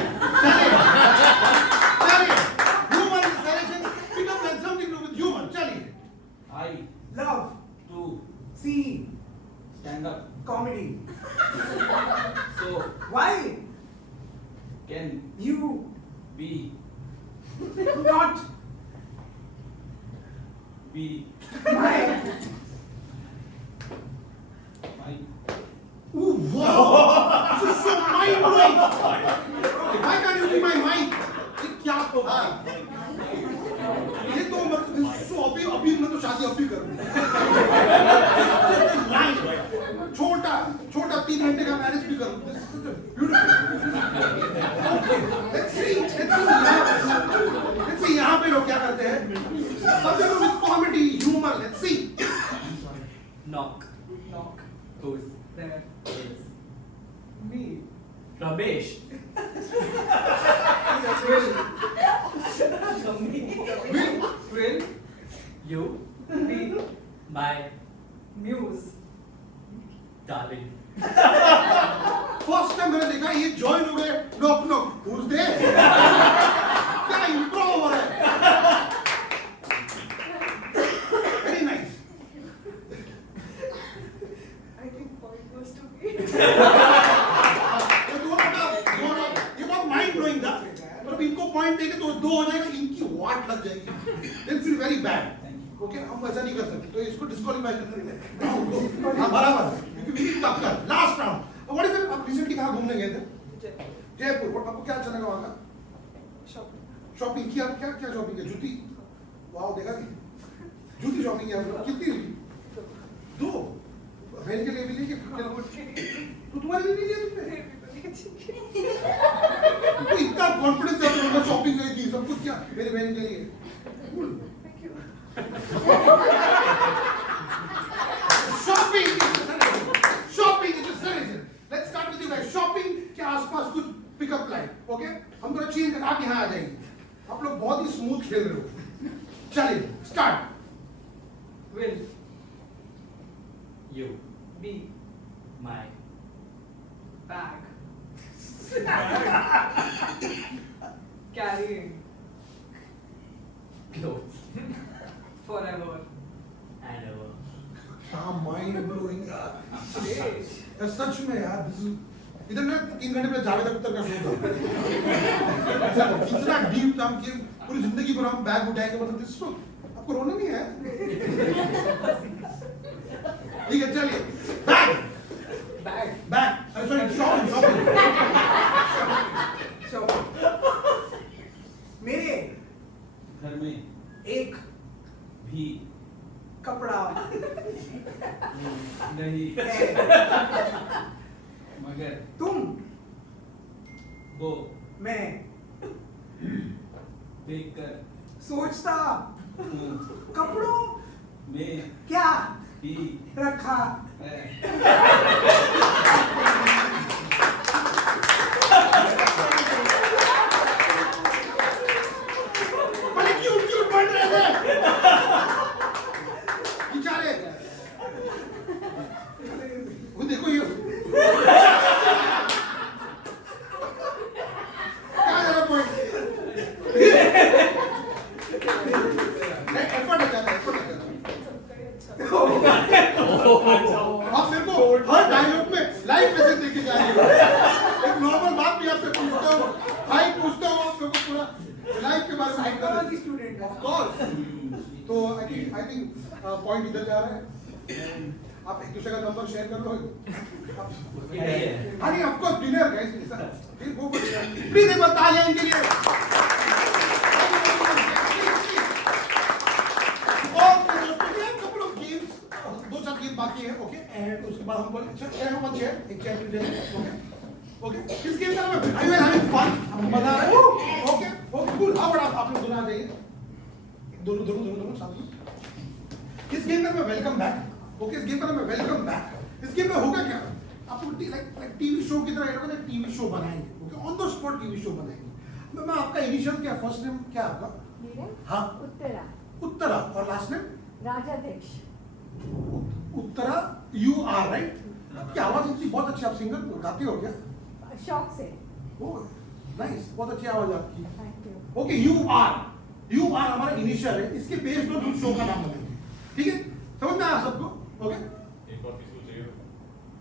चलिए humour is direction pickup line something to with humour. चलिए I love to see stand up. Comedy. So why can you be not be my my ooh wow this is so mind blowing. Why can't you be my mind? ये क्या तो भाई ये तो मतलब सो अभी मैं तो शादी अभी करूँ। छोटा 3 घंटे का मैरिज भी करूँ। This is such a beautiful. Okay, let's see यहाँ पे लोग क्या करते हैं? सब लोग with comedy, humor. Let's see. knock knock who's there is me Ramesh. will You be my muse darling. First time मैंने देखा ये जॉइन हो गए। Knock knock who's there? क्या इम्प्रो हो रहा है? Very nice. I think point was to me ये बहुत माइंड ब्लोइंग था। मतलब इनको पॉइंट देके तो 2 हो जाएगा, इनकी वाट लग जाएगी। Then feel very bad. Okay हम ऐसा नहीं कर सकते तो इसको डिस्क्वालीफाई कर देंगे। हाँ बराबर क्योंकि वी टक्कर last round. What is it? आप रिसेंटली कहाँ घूमने गए थे? जयपुर। और आपको क्या अच्छा लगा वहाँ का? शॉपिंग किया? क्या क्या शॉपिंग है? जूती? वाओ देखा नहीं जूती शॉपिंग किया आपने? कितनी ली? 2 बहन के लिए भी ली कि तो तुम्हारे लिए नहीं लिया तुमने? तो इतना कॉन्फिडेंस है तुमने शॉपिंग गई थी सब कुछ क्या मेरी बहन के लिए? Shopping is a suggestion. Let's start with you guys. Shopping के आसपास कुछ पिकअप लाइन। ओके हम थोड़ा चेंज कर आप यहाँ आ जाएंगे। आप लोग बहुत ही स्मूथ खेल रहे हो। चलिए start. will You be my bag carrying clothes forever and ever. क्या माइंड ब्लोइंग यार सच में यार इधर ना 3 घंटे में जावेद अख्तर का शो था। कितना डीप था कि पूरी जिंदगी पर हम बैग उठाएंगे मतलब दिस सो आपको रोना नहीं है? ठीक है चलिए बैग सॉरी शॉपिंग मेरे घर में एक भी कपड़ा नहीं है। मगर तुम वो मैं देखकर सोचता हूँ कपड़ों में क्या ही रखा है। बड़े क्यूट बन रहे थे बेचारे। वो देखो ये क्या जरा पॉइंट एफर्ट है ज्यादा, एफर्ट है ज्यादा। आप मेरे को हर डायलॉग में लाइव मैसेज देके जा रही हो। एक नॉर्मल बात भी आपसे पूछता हूँ, हाई पूछता हूँ, आप मेरे को पूरा लाइफ के बारे में साइकोलॉजी स्टूडेंट ऑफ कोर्स। तो आई थिंक पॉइंट इधर जा रहा है। आप एक दूसरे का नंबर शेयर कर लो। हाँ नहीं, ऑफ कोर्स डिनर गाइस, फिर गो फॉर डिनर। प्लीज एक बार तालियां इनके लिए। ओके दोस्तों, ये कपल ऑफ गेम्स, दो चार गेम बाकी है, ओके। एंड उसके बाद हम बोल एक चेयर एक चेयर ले लेंगे, ओके ओके। इस गेम में आई विल हैविंग फन, मजा आ रहा है, okay okay cool. How about आप लोग दोनों आ जाइए, दोनों साथ में। इस गेम में मैं वेलकम बैक, ओके। इस गेम का नाम है वेलकम बैक। इस गेम में होगा क्या, आप लोग लाइक टीवी शो की तरह ये लोग टीवी शो बनाएंगे, okay. On the spot TV show बनाएंगे। मैं आपका इनिशियल क्या, फर्स्ट नेम क्या आपका? मेरा हाँ उत्तरा उत्तरा, और last name? Rajadhyaksha. Uttara, you are right. आपकी आवाज इतनी बहुत अच्छी, आप सिंगर गाते हो क्या? शौक से। ओह नाइस, बहुत अच्छी आवाज आपकी। Thank you. Okay, you are हमारा इनिशियल है, इसके बेस्ड पर हम शो का नाम बनाएंगे, ठीक है? समझ में आया सबको? ओके। एक और किसी को चाहिए,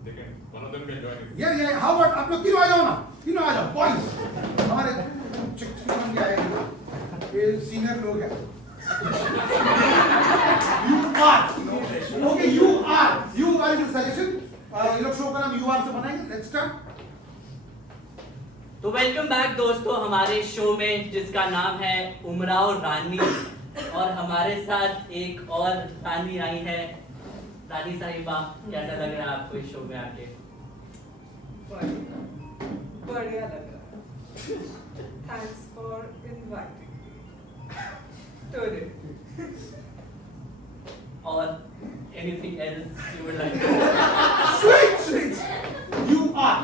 देखें one of them can join. या हाउ अबाउट आप लोग तीनों आ जाओ ना, तीनों आ जाओ बॉयज। हमारे चिकन भी आएगा, ये सीनियर लोग हैं। You are, okay. You are is suggestion. ये लोग शो का नाम यू आर से बनाएंगे। Let's start. तो वेलकम बैक दोस्तों हमारे शो में जिसका नाम है उमराव रानी, और हमारे साथ एक और रानी आई है। रानी साहिबा, कैसा लग रहा है आपको इस शो में आके? बढ़िया लग रहा है। Thanks for inviting today. और anything else you would like? Switch you are.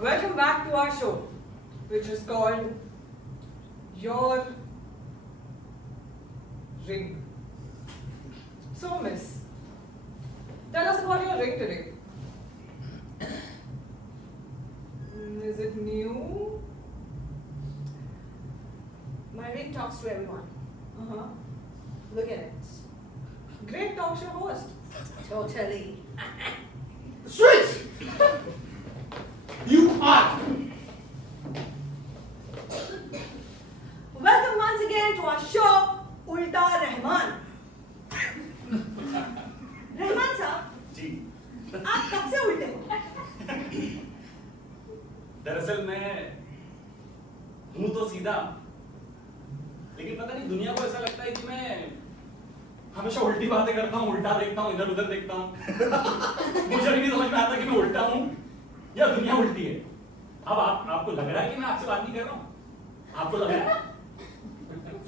Welcome back to our show, which is called Your Ring. So, Miss, tell us about your ring today. Is it new? My ring talks to everyone. Look at it. Great talk show host. Totally. Switch. You are. Welcome once again to our show, Ulta Rahman. Rahman साहब जी, आप कब से उल्टे हो? दरअसल मैं हूं तो सीधा, लेकिन पता नहीं दुनिया को ऐसा लगता है कि मैं हमेशा उल्टी बातें करता हूँ, उल्टा देखता हूँ, इधर उधर देखता हूँ। मुझे भी नहीं समझ में आता कि मैं उल्टा हूँ या दुनिया उल्टी है। अब आपको लग रहा है कि मैं आपसे बात नहीं कर रहा हूँ? आपको लग रहा है?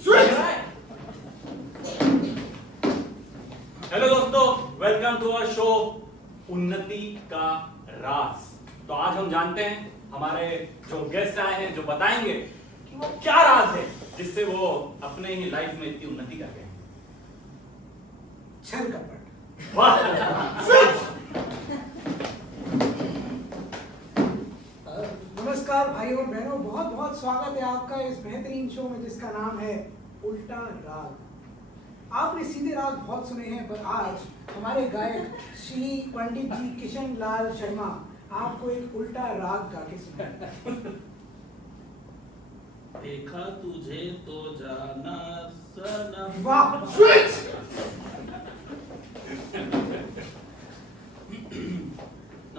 लग रहा है? हेलो दोस्तों, वेलकम टू आवर शो उन्नति का राज। तो आज हम जानते हैं हमारे जो गेस्ट आए हैं जो बताएंगे कि वो क्या राज है जिससे वो अपने ही लाइफ में इतनी उन्नति कर गए। छल कपट। वाह! नमस्कार भाइयों और बहनों, बहुत बहुत स्वागत है आपका इस बेहतरीन शो में जिसका नाम है उल्टा राग। आपने सीधे राग बहुत सुने हैं, पर आज हमारे गायक श्री पंडित जी किशन लाल शर्मा आपको एक उल्टा राग गा के सुनाएंगे। देखा तुझे तो जाना सनम। वाह! स्विच।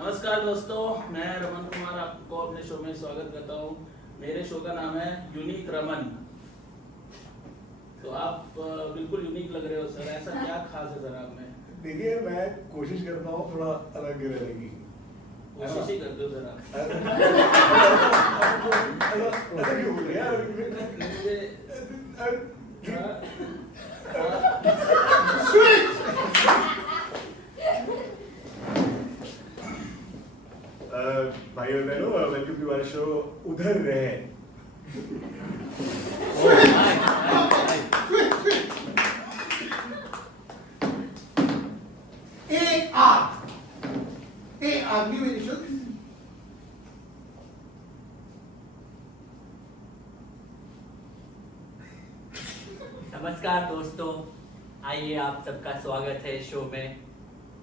नमस्कार दोस्तों, मैं रमन कुमार आपको अपने शो में स्वागत करता हूँ। मेरे शो का नाम है यूनिक रमन। तो आप बिल्कुल यूनिक लग रहे हो सर, ऐसा क्या खास है सर आप में? देखिए, मैं कोशिश करता हूँ थोड़ा अलग रहने की। कोशिश ही करते हो सर आप। ऐसा क्यों बोल रहे हैं यार? भाई और बहनों, वेलकम टू आवर शो उधर रहे। AR new initials. नमस्कार दोस्तों, आइए आप सबका स्वागत है शो में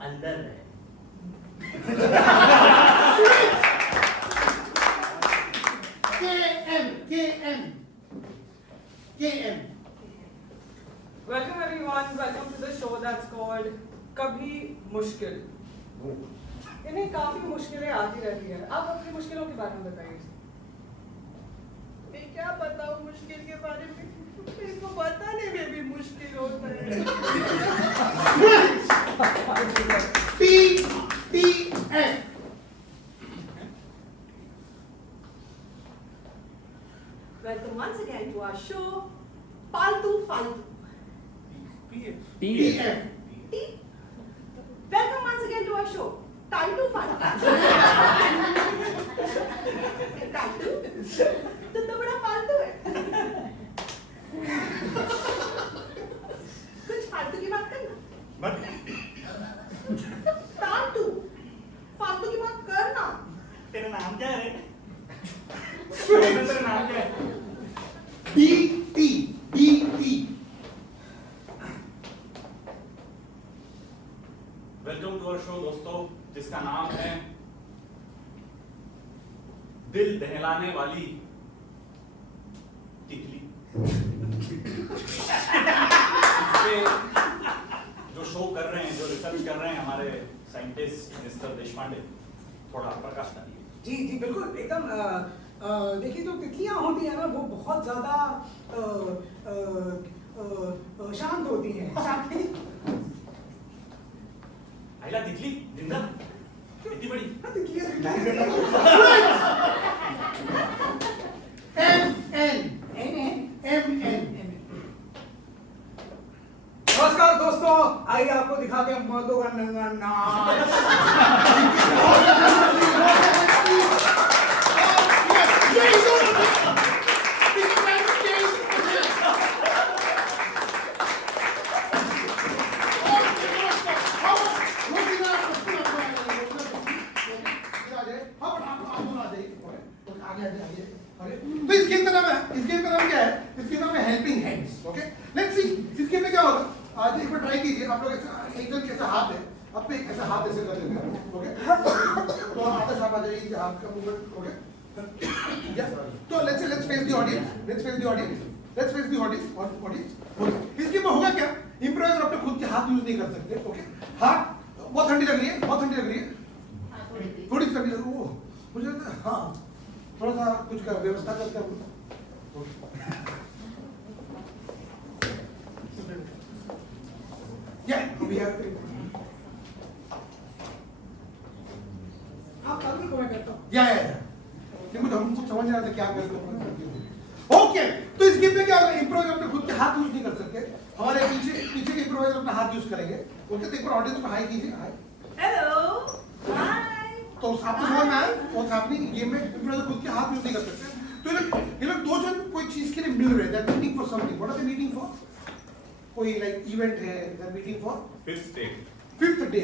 अंदर रहे। KM. Welcome everyone, welcome to the show that's called कभी मुश्किल। इन्हें काफी मुश्किलें आती रहती है। आप अपनी मुश्किलों के बारे में बताइए। मैं क्या बताऊं मुश्किल के बारे में, मेरे को बताने में भी मुश्किल होता है। TF. Welcome once again to our show पालतू फालतू। TF. Welcome once again to our show टालतू फालतू। टालतू तो बड़ा फालतू है। कुछ फालतू की बात करना। टालतू फालतू की बात करना। तेरा नाम क्या है? तेरा नाम क्या है? DT. Welcome to our show दोस्तों, जिसका नाम है दिल दहलाने वाली तितली। जो शो कर रहे हैं, जो रिसर्च कर रहे हैं हमारे साइंटिस्ट मिस्टर देशपांडे, थोड़ा प्रकाश डालिए। जी बिल्कुल एकदम। देखिए, जो तितलियां होती है ना, वो बहुत ज्यादा शांत होती हैं। आइला तितली जिंदा इतनी बड़ी MN. नमस्कार दोस्तों, आइए आपको दिखाते हैं मर्दों का नंगा नाच। तो इस गेम का नाम क्या है? इसके नाम है helping hands. Okay, let's see इस गेम में क्या होगा। आज एक बार ट्राई कीजिए। आप लोग ऐसा एकदम कैसा हाथ है, अब पे ऐसा हाथ ऐसे कर देंगे। ओके, तो आधा छाप आ जाएगी हाथ का मूवमेंट। ओके, तो let's face the audience. Okay, इस गेम में होगा क्या? इंप्रोवाइजर अपने खुद के हाथ यूज नहीं कर सकते। ओके, हाथ बहुत ठंडी लग रही है, थोड़ी सी ठंडी लग रही है। मुझे हाँ थोड़ा सा कुछ का व्यवस्था करते हैं। हमको समझ नहीं आता क्या करते हैं। ओके, तो इस गेम में क्या होगा? इंप्रोवाइजर अपने खुद के हाथ यूज नहीं कर सकते। हमारे पीछे के इंप्रोवाइजर अपना हाथ यूज करेंगे। ओके, तो एक बार ऑडियंस को हाई कीजिए। हाय, हेलो, हाय। तो आपको समझ में आया व्हाट्स हैपनिंग? गेम में इंप्रोवाइजर खुद के हाथ यूज नहीं कर सकते। तो ये लोग दो जन कोई चीज के लिए मिल रहे हैं। That meeting for something. What are they meeting for? कोई लाइक इवेंट है, that meeting for fifth day.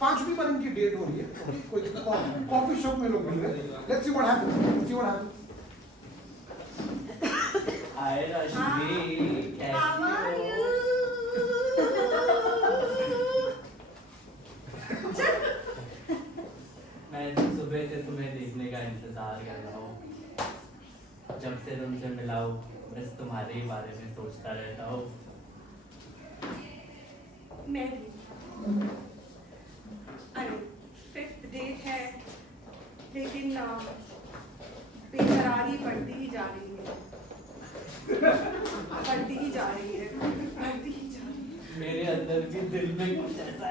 5वीं बार इनकी डेट हो रही है। कोई कॉफी शॉप में लोग मिल रहे हैं। Let's see what happens. Hi Rashmi, कैसी हो? मैं सुबह से तुम्हें देखने का इंतजार कर रहा हूँ। जब से तुमसे मिला हूँ, बस तुम्हारे ही बारे में सोचता रहता हूँ। मैं भी। अरे 5th डेट है लेकिन बेकरारी बढ़ती ही जा रही है, बढ़ती ही जा रही है, बढ़ती ही जा रही है। मेरे अंदर भी दिल में कुछ ऐसा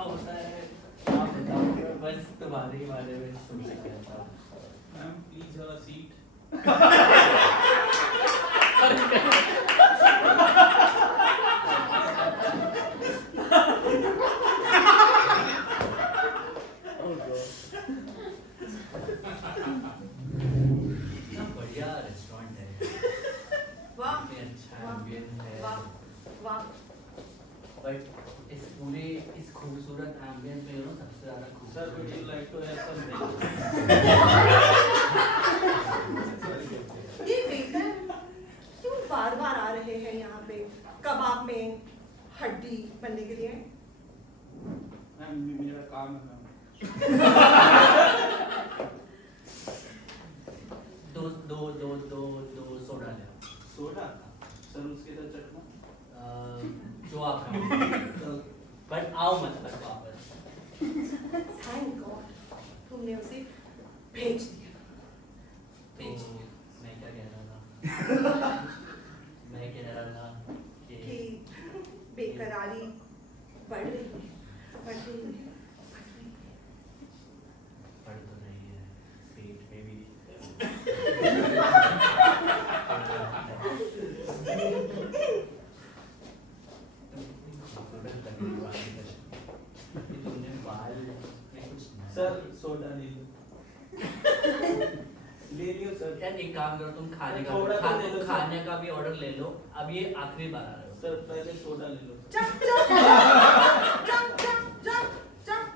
होता है। आप बताओ, बस तुम्हारे बारे में सोच रहा था। Ma'am please have a seat. बढ़िया रेस्टोरेंट है। वाह अच्छा एम्बियंस है। वाह वाह। बट इस पूरे इस खूबसूरत एम्बियंस में सबसे ज्यादा sir would you like to have some ये वेटर क्यों बार बार आ रहे हैं यहाँ पे कबाब में हड्डी बनने के लिए? मैम मेरा काम है मैम। दो सोडा ले आओ। सोडा सर उसके साथ चटना जो आप बट आओ मत बस वापस। थैंक गॉड तुमने उसे भेज दिया। मैं क्या कह रहा था? मैं कह रहा था कि बेकरारी बढ़ रही है, बढ़ रही है। पढ़ तो नहीं है पेट में भी। तुमने बाल में कुछ सर सोडा ले लो। ले लियो सर। यार एक काम करो, तुम खाने का थोड़ा तो ले लो। खाने का भी ऑर्डर ले लो। अब ये आखिरी बार आ रहे हो। सर पहले सोडा ले लो। Jump jump jump jump jump jump.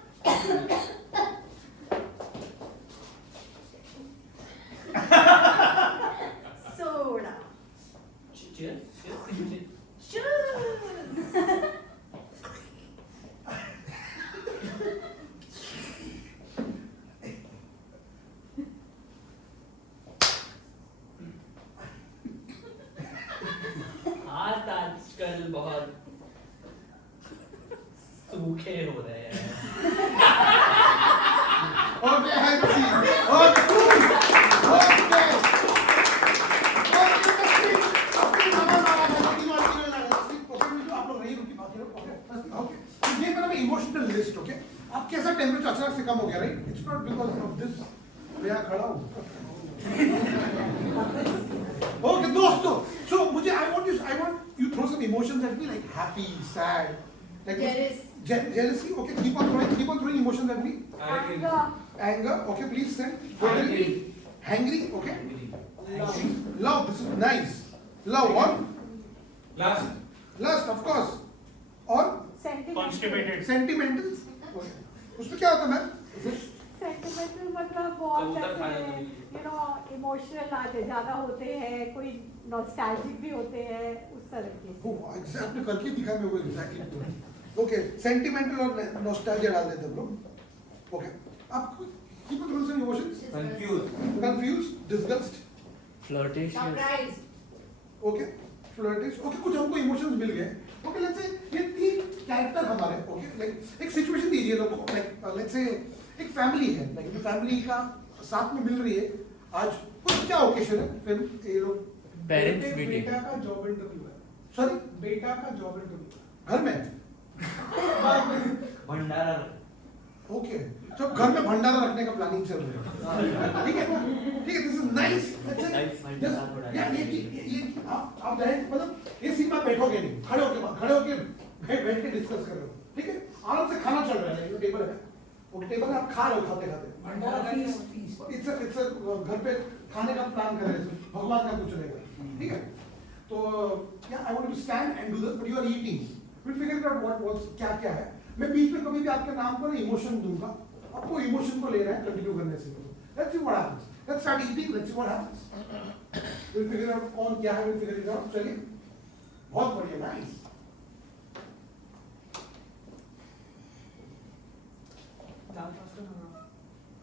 Soda. हाथ आजकल बहुत सूखे हो रहे हैं। Okay, I see. Emotional list, okay? आप कैसा टेम्परेचर अचानक से कम हो गया, right? It's not because of this. मैं यहाँ खड़ा हूँ। ओके दोस्तों, so मुझे I want you throw some emotions at me, like happy, sad, like jealousy. Okay, keep on throwing emotions at me. Anger. Okay, please send. Hungry. Okay. Love. This is nice. Love. What? Lust, of course. और sentimental. उसमें क्या होता है ma'am? Sentimental मतलब बहुत इमोशनल आते ज़्यादा होते हैं, कोई नॉस्टैल्जिक भी होते हैं, उस तरह के। एग्जैक्टली करके दिखा मैं वो एग्जैक्टली। ओके, सेंटिमेंटल और नॉस्टैल्जिया डाल देते हैं ब्रो। ओके, आप keep on throwing some emotions. Confused, disgust, Flirtatious. Okay, flirtatious. Okay, कुछ हमको इमोशंस मिल गए। ओके, लेट्स से ये तीन कैरेक्टर हमारे, ओके, लाइक एक सिचुएशन दीजिए लोगों को, लाइक लेट्स से एक फैमिली है, लाइक फैमिली का साथ में मिल रही है आज, कुछ क्या ओकेशन है, फिर ये लोग पेरेंट्स मीटिंग, बेटा का जॉब इंटरव्यू है। सॉरी, बेटा का जॉब इंटरव्यू घर में भंडारा। ओके, तो घर में भंडारा रखने का प्लानिंग चल रही है। ठीक है, दिस इज नाइस। ये आप डायरेक्ट मतलब ये सीन में बैठोगे नहीं, खड़े होके बैठ के डिस्कस कर रहे हो, ठीक है? आराम से खाना चल रहा है, ये टेबल है, वो टेबल में आप खा रहे हो, खाते भंडारा फीस इट्स घर पे खाने का प्लान कर रहे हैं, भगवान का कुछ रहेगा, ठीक है? तो या I want to stand and do this, but you are eating, will figure out what's क्या है। मैं बीच में कभी भी आपके नाम को ना इमोशन दूंगा, आपको इमोशन को लेना है कंटिन्यू करने से। Let's see what happens, let's start eating, let's see what happens, will figure out कौन क्या है, विल फिगर इट आउट। चलिए, बहुत बढ़िया, नाइस।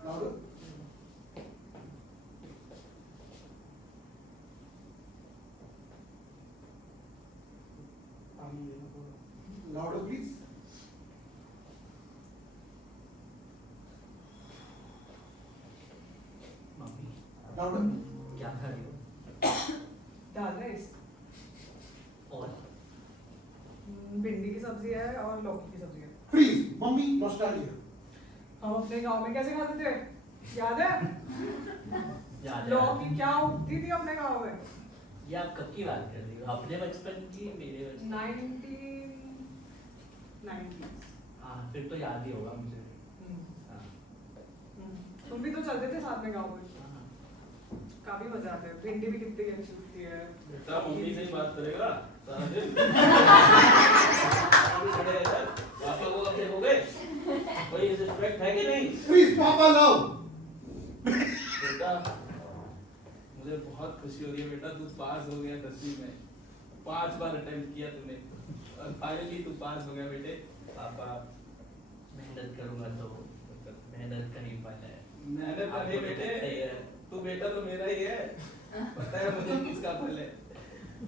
louder, louder please. क्या खा रही हो? दाल राइस, और भिंडी की सब्जी है और लौकी की सब्जी है। Freeze, mummy nostalgia. हम अपने गांव में कैसे खाते थे, याद है? याद है। लौकी क्या उगती थी अपने गांव में? ये आप कब की बात कर रही हो? अपने बचपन की, मेरे बचपन? 1990s। हाँ, फिर तो याद ही होगा मुझे। हाँ। तुम भी तो चलते थे साथ में गांव में। काफी मजा आता है, भिंडी भी कितनी अच्छी उगती है। बेटा मम्मी से ही बात करेगा सारा दिन। पापा को अब देखोगे, कोई रिस्पेक्ट है कि नहीं? प्लीज पापा लव। बेटा मुझे बहुत खुशी हो रही है बेटा, तू पास हो गया 10वीं में। 5 बार अटेम्प्ट किया तूने और फाइनली तू पास हो गया बेटे। पापा मेहनत करूंगा तो मेहनत का ही फल है। मेहनत कर बेटे, तू बेटा तो मेरा ही है, पता है मुझे किसका फल है।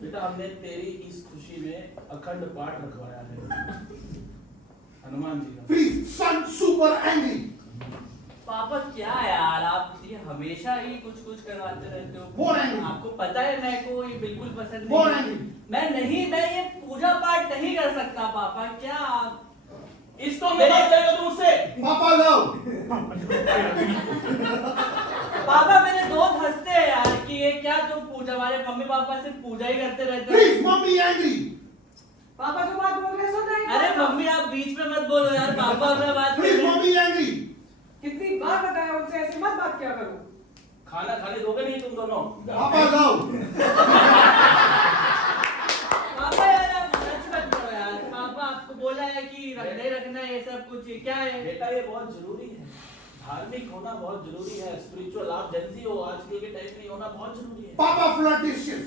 बेटा हमने तेरी इस खुशी में अखंड पाठ रखवाया है हनुमान जी का। Please son super angry. Papa क्या यार, आप ये हमेशा ही कुछ कुछ करवाते रहते हो। More angry. आपको पता है मैं को ये बिल्कुल पसंद More नहीं। angry. मैं ये पूजा पाठ नहीं कर सकता पापा। क्या आप इसको मिला जाएगा तुम उससे। पापा लव। पापा मेरे दोस्त हंसते हैं यार कि ये क्या तुम पूजा, हमारे मम्मी पापा सिर्फ पूजा ही करते रहते प्लीज हैं। Mummy angry. पापा जो बात बोल रहे सुन रहे हैं? अरे मम्मी आप बीच में मत बोलो यार, पापा मैं बात कर प्लीज रहे हैं। Mummy angry. कितनी बार बताया उनसे ऐसे मत बात किया करो। खाना खाने दोगे नहीं तुम दोनों? पापा लव। पापा यार आप सच मत करो यार। पापा आपको बोला है कि नहीं रखना ये सब कुछ, ये क्या है? बेटा ये बहुत जरूरी है, धार्मिक होना बहुत जरूरी है, स्पिरिचुअल। आप जल्दी हो, आजकल के टाइम में होना बहुत जरूरी है। पापा फ्लर्टिशियस।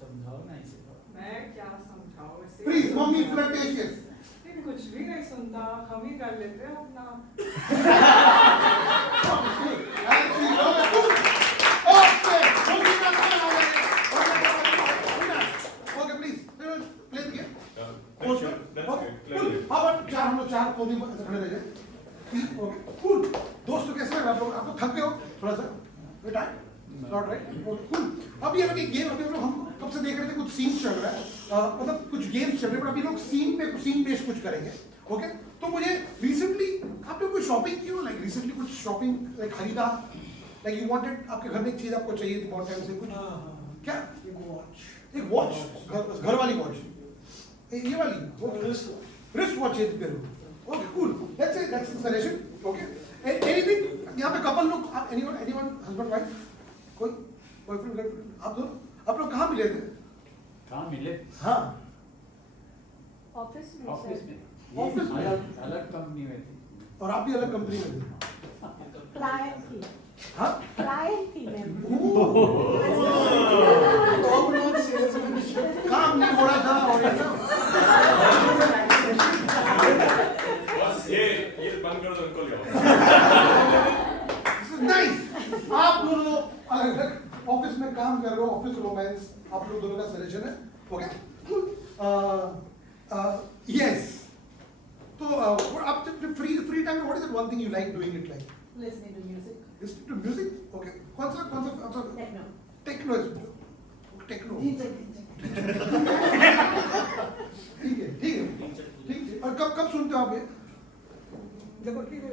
समझाओ ना इसे। मैं क्या समझाऊं इसे? Please mummy flirtatious. ये कुछ भी नहीं सुनता, हम ही कर लेते हैं अपना। Okay please play the game. हम लोग चार कोने पर खड़े रह जाए। Okay cool. दोस्तों कैसे हैं आप लोग? आपको थक गए हो थोड़ा सा? बेटा नॉट राइट। Okay cool. अब ये लगे गेम, अभी हम कब से देख रहे थे, कुछ सीन चल रहा है, मतलब कुछ गेम्स चल रहे हैं, पर अभी लोग सीन बेस्ड कुछ करेंगे। ओके तो मुझे रिसेंटली आप लोग कोई शॉपिंग की हो, लाइक रिसेंटली कुछ शॉपिंग लाइक खरीदा, लाइक यू वांटेड, आपके घर में एक चीज आपको चाहिए थी बहुत टाइम से, कुछ क्या? एक वॉच, घर वाली वॉच, ये वाली रिस्ट वॉच चाहिए थी। Okay cool, let's say that's the suggestion. Okay anything यहाँ पे कपल लोग, आप एनीवन हस्बैंड वाइफ, कोई बॉयफ्रेंड गर्लफ्रेंड, आप दोनों आप लोग कहाँ मिले थे? कहाँ मिले? हाँ ऑफिस में। ऑफिस में। ऑफिस में अलग कंपनी में थी। और आप भी अलग कंपनी में थे? क्लाइंट थी। हाँ क्लाइंट थी मैं। काम नहीं हो रहा था और ये सब। बस ये बंद कर दो, इनको ले आओ। नाइस। आप दोनों अलग अलग ऑफिस में काम कर रहे हो, ऑफिस रोमांस आप लोग दोनों का सजेशन है। Okay yes. तो आप जब फ्री टाइम में what is the one thing you like doing it, like Listening to music. Listening to music? Okay कौन सा Techno. टेक्नो टेक्नो ठीक है। और कब सुनते हो आप ये? जब उठी हुई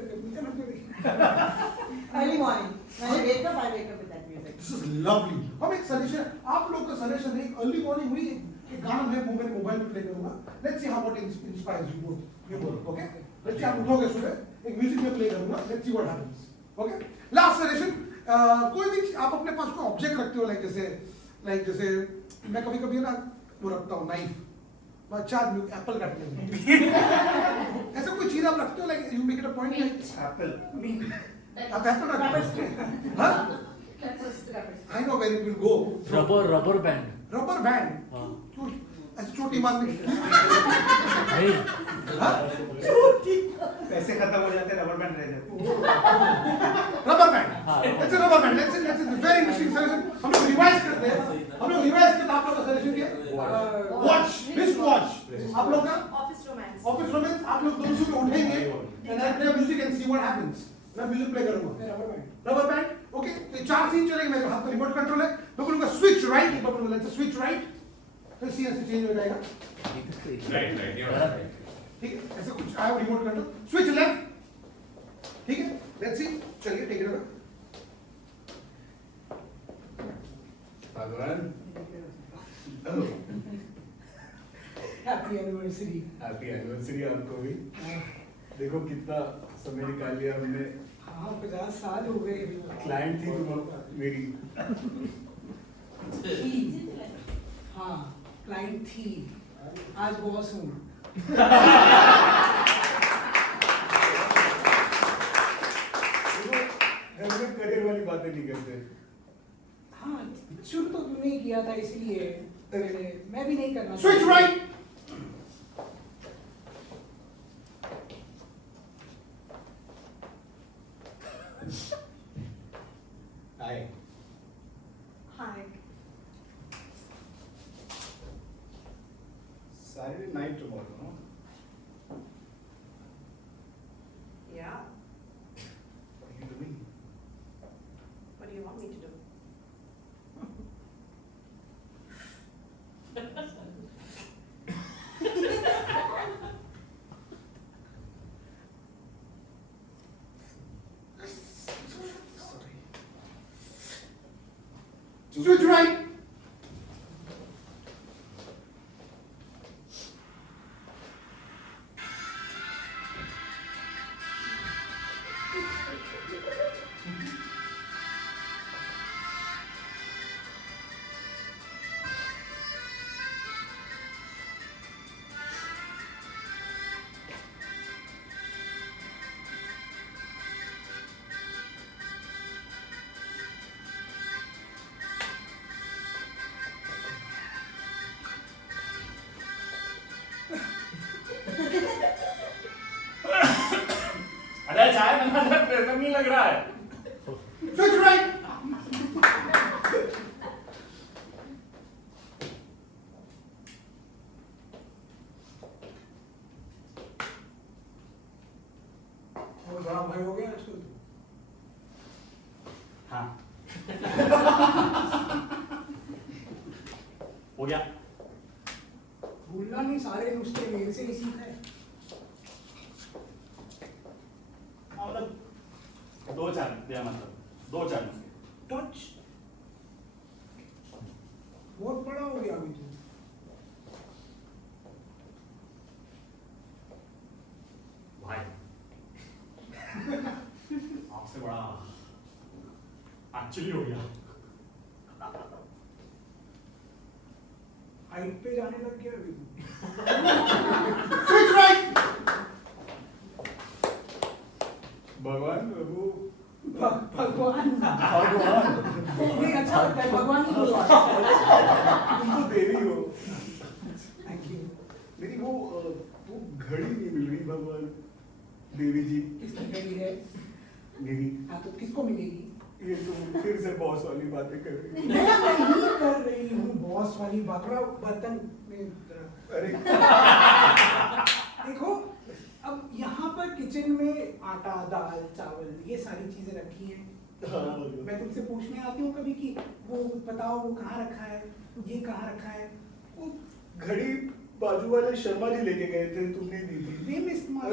Early morning. When I wake up with that music. This is lovely. हम एक सजेशन, आप लोग का सजेशन है, अर्ली मॉर्निंग हुई एक गाना मैं मोबाइल में प्ले करूंगा, let's see how it inspires you both. Okay let's see आप उठोगे सुबह, एक म्यूजिक में प्ले करूंगा, let's see what happens. Okay last suggestion, कोई भी आप अपने पास कोई ऑब्जेक्ट रखते हो, लाइक जैसे मैं कभी कभी ना वो रखता हूँ नाइफ, एप्पल काटने में ऐसा कोई चीज आप रखते हो, like you make it a point apple, आप एप्पल रखते हो? हाँ I know where it will go. Rubber band क्यों ऐसे चोटी मारने की? पैसे खत्म हो जाते, रबर बैंड रह जाते। रबर बैंड, अच्छा rubber band, let's very interesting suggestion. हम लोग रिवाइज करते हैं, आप लोग का सजेशन क्या है? Watch, wrist watch. आप लोग का ऑफिस रोमांस। Office romance. आप लोग दोनों सुबह उठेंगे, and I play music and see what happens. मैं म्यूजिक प्ले करूंगा. Rubber band. ओके, तो 4 सीन चलेंगे. मेरे हाथ में रिमोट कंट्रोल है. मैं बोलूंगा स्विच राइट. मैं बोलूंगा लेट्स स्विच राइट. फिर सीन से चेंज हो जाएगा. राइट. ठीक है, ऐसे कुछ I have remote control. Switch left. ठीक है, लेट्स सी. चलिए टेक इट ओवर. भगवान. Happy anniversary. हैप्पी एनिवर्सरी आपको भी. देखो कितना समय निकाल लिया हमने. हाँ 50 साल हो गए. क्लाइंट थी तुम मेरी. हाँ क्लाइंट थी. आज बॉस हूँ. करियर वाली बातें नहीं करते. हाँ शुरू तो तुमने ही किया था इसलिए मैं भी नहीं करना. Switch right. Hi. Hi. Saturday night tomorrow, no? Yeah. What are you doing? What do you want me to do? Switch right. अरे चाय बनाना प्रेशर नहीं लग रहा है. Switch right. और बड़ा भाई हो गया आजकल. हाँ. हो गया. भूलना नहीं, सारे नुस्खे मेरे से ही सीखा है. मतलब 2-4 दिया, मतलब 2-4 नुस्खे. टच बहुत बड़ा हो गया अभी तो. भाई आपसे बड़ा एक्चुअली हो गया. हाइट पे जाने लग गया अभी तो. Switch right. भगवान वो भगवान. भगवान. नहीं अच्छा लगता है भगवान ही बोलो. तुम तो देवी हो. Thank you. मेरी वो घड़ी नहीं मिल रही भगवान. देवी जी. किसकी घड़ी है? मेरी. हाँ तो किसको मिलेगी? ये तुम फिर से बॉस वाली बातें कर रही हो. मैं नहीं कर रही हूँ बॉस वाली बात. थोड़ा बर्तन में. अरे देखो अब यहाँ पर किचन में आटा, दाल, चावल ये सारी चीजें रखी हैं. हाँ, मैं तुमसे पूछने आती हूँ कभी कि वो बताओ वो कहाँ रखा है, ये कहाँ रखा है. वो घड़ी बाजू वाले शर्मा जी लेके गए थे, तुमने दी थी. फेम इस्तेमाल.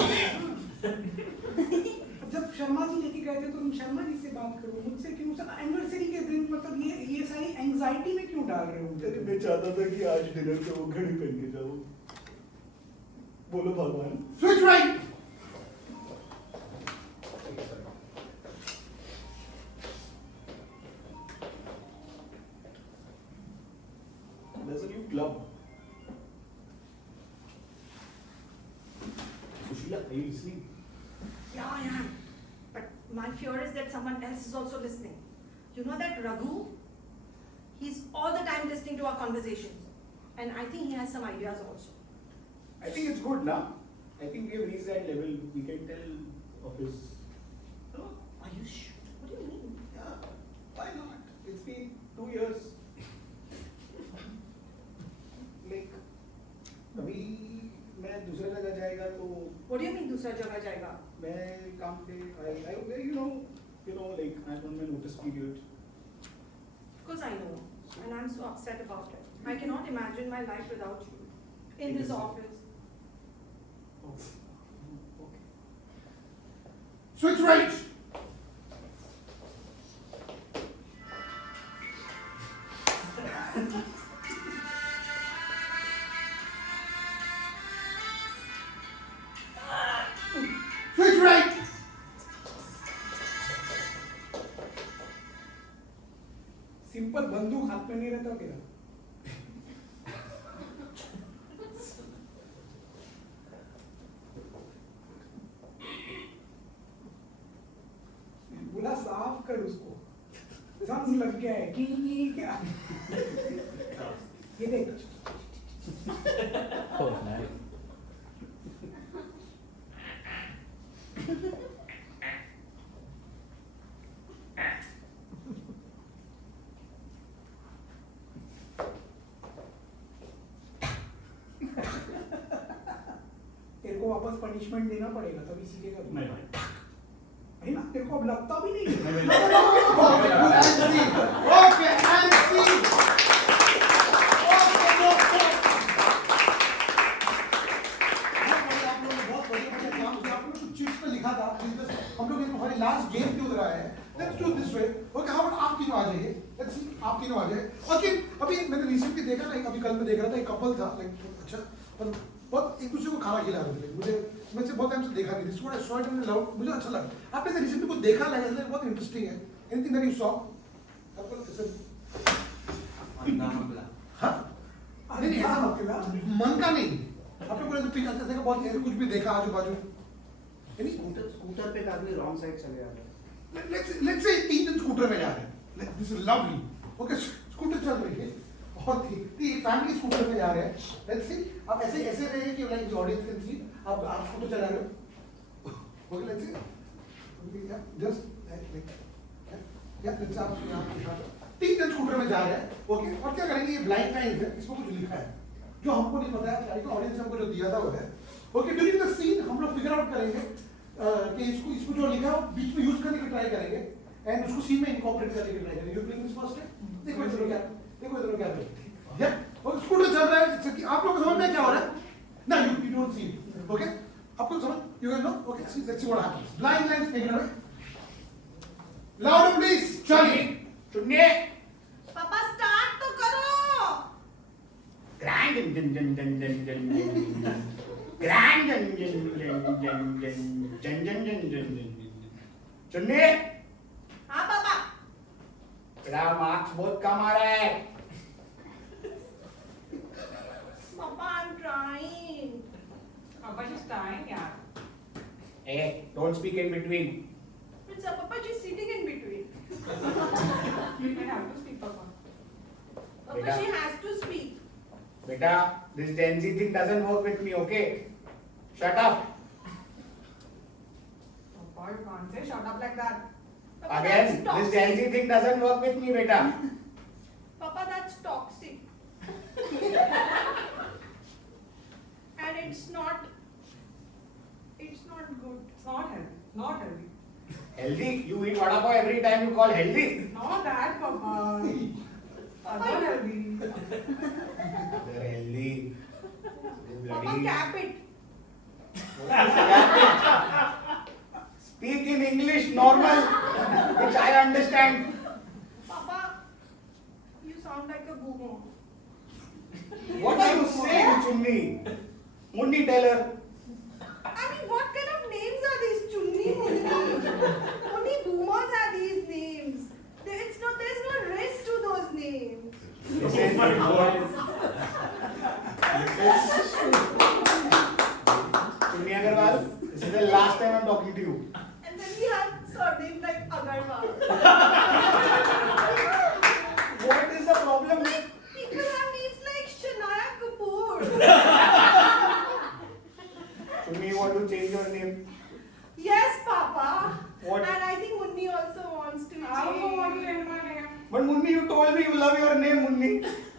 जब शर्मा जी लेके गए थे तो तुम शर्मा जी से बात करो, मुझसे क्यों? एनिवर्सरी के दिन मतलब ये सारी एंजाइटी में क्यों डाल रहे हो? अरे मैं चाहता था कि आज डिनर पे वो घड़ी पहन के जाओ. बोलो भगवान. Switch right. There's a new club. Sushila, are you listening? Yeah. But my fear is that someone else is also listening. You know that Raghu? He's all the time listening to our conversations. And I think he has some ideas also. I think it's good now. I think we have reached that level. We can tell office. No? Are you sure? What do you mean? Yeah. Why not? It's been 2 years. Like, अभी मैं दूसरे जगह जाएगा तो What do you mean दूसरा जगह जाएगा? मैं काम पे you know like I'm on my notice period. Of course I know, and I'm so upset about it. I cannot imagine my life without you in this office. Okay. Switch right. Switch right. Simple बंदूक हाथ में नहीं रहता तेरा। बोला साफ कर उसको, सांस लग गया है कि क्या? ये देख। तेरे को वापस पनिशमेंट देना पड़ेगा तभी सीखेगा। नहीं भाई। है ना? तेरे को अब लगता भी नहीं है। Okay, and see. Okay, no, बहुत बढ़िया काम किया। आपने कुछ चिट्स पे लिखा था। हम लोग हमारी लास्ट गेम क्यों उधर आए हैं? Let's do this way. Okay, how about आप तीनों आ जाइए? Let's see, आप तीनों आ जाइए। Okay, अभी मैंने रिसेंटली देखा ना, अभी कल में देख रहा था, एक कपल था, like अच्छा, पर बहुत एक दूसरे को खाना खिला रहे थे। मुझे मैं से बहुत टाइम से देखा नहीं। This what I saw it and loved. मुझे अच्छा लगा। आपने से रिसेंटली कुछ देखा लगा, बहुत इंटरेस्टिंग है। Anything that you saw? आपको हाँ? नहीं नहीं ऐसा मन का नहीं। आपने कोई ऐसा पीछे ऐसा देखा बहुत कुछ भी देखा आजू बाजू? स्कूटर पे एक आदमी रॉन्ग साइड चले जा रहा है। Let's say 3 जन स्कूटर में जा रहे हैं। This is lovely. Okay, scooter चल रही है और तीन फैमिली स्कूटर में जा रहे हैं। Let's see, आप ऐसे ऐसे रहिए कि like the audience can see, आप स्कूटर चला रहे हो। Okay, let's see. Okay, yeah, just like yeah, let's आप यहाँ 3 जन स्कूटर में जा रहे हैं। ओके, और क्या करेंगे? ये ब्लाइंड लाइन्स है, इसमें कुछ लिखा है जो हमको नहीं पता है, ऑडियंस हमको जो दिया था वो है। ओके, ड्यूरिंग द सीन हम लोग फिगर आउट करेंगे कि इसको जो लिखा है बीच में यूज करने की ट्राई करेंगे एंड उसको सीन में इनकॉर्पोरेट करने की ट्राई करेंगे। You playing this first time? देखो इधर क्या करें। या और स्कूटर चल रहा है, कि आप लोग को समझ में क्या हो रहा है ना? You don't see it. Okay, आपको समझ, you guys know? Okay, see let's see what happens. Blind lines taken away. Loud please, चलिए सुनिए। पापा स्टार्ट तो करो। ग्रैंड जन जन जन जन जन ग्रैंड जन जन जन जन जन जन जन जन जन सुनिए। हाँ पापा। तेरा मार्क्स बहुत कम आ रहा है। पापा I'm trying. पापा she's trying यार. Hey, don't speak in between. But sir, Papa she's sitting in between. I have to speak Papa. Papa Beta. she has to speak. Beta, this Gen Z thing doesn't work with me, okay? Shut up. Papa you can't say shut up like that. Papa, Again, that's this toxic. Gen Z thing doesn't work with me, beta. Papa that's toxic. And it's not good. It's not healthy. Not healthy. Healthy? You eat vada pav every time you call healthy? Not that Papa. Other healthy. They're healthy. Papa cap it. Speak in English normal, which I understand. Papa, you sound like a boomer. What are you saying, Chunni? Munni Taylor. I mean, what kind of names are these? Chunni, Munni. Only boomers have these names. There's no rest to those names. Oh my God. Chunni Agarwal, this is the last time I'm talking to you. And then we have surname like Agarwal. What is the problem? People have names like Shania Kapoor. Chunni, you want to change your name? Yes, Papa. What? And I think Munni also wants to change. I also want to change my name. But Munni, you told me you love your name, Munni.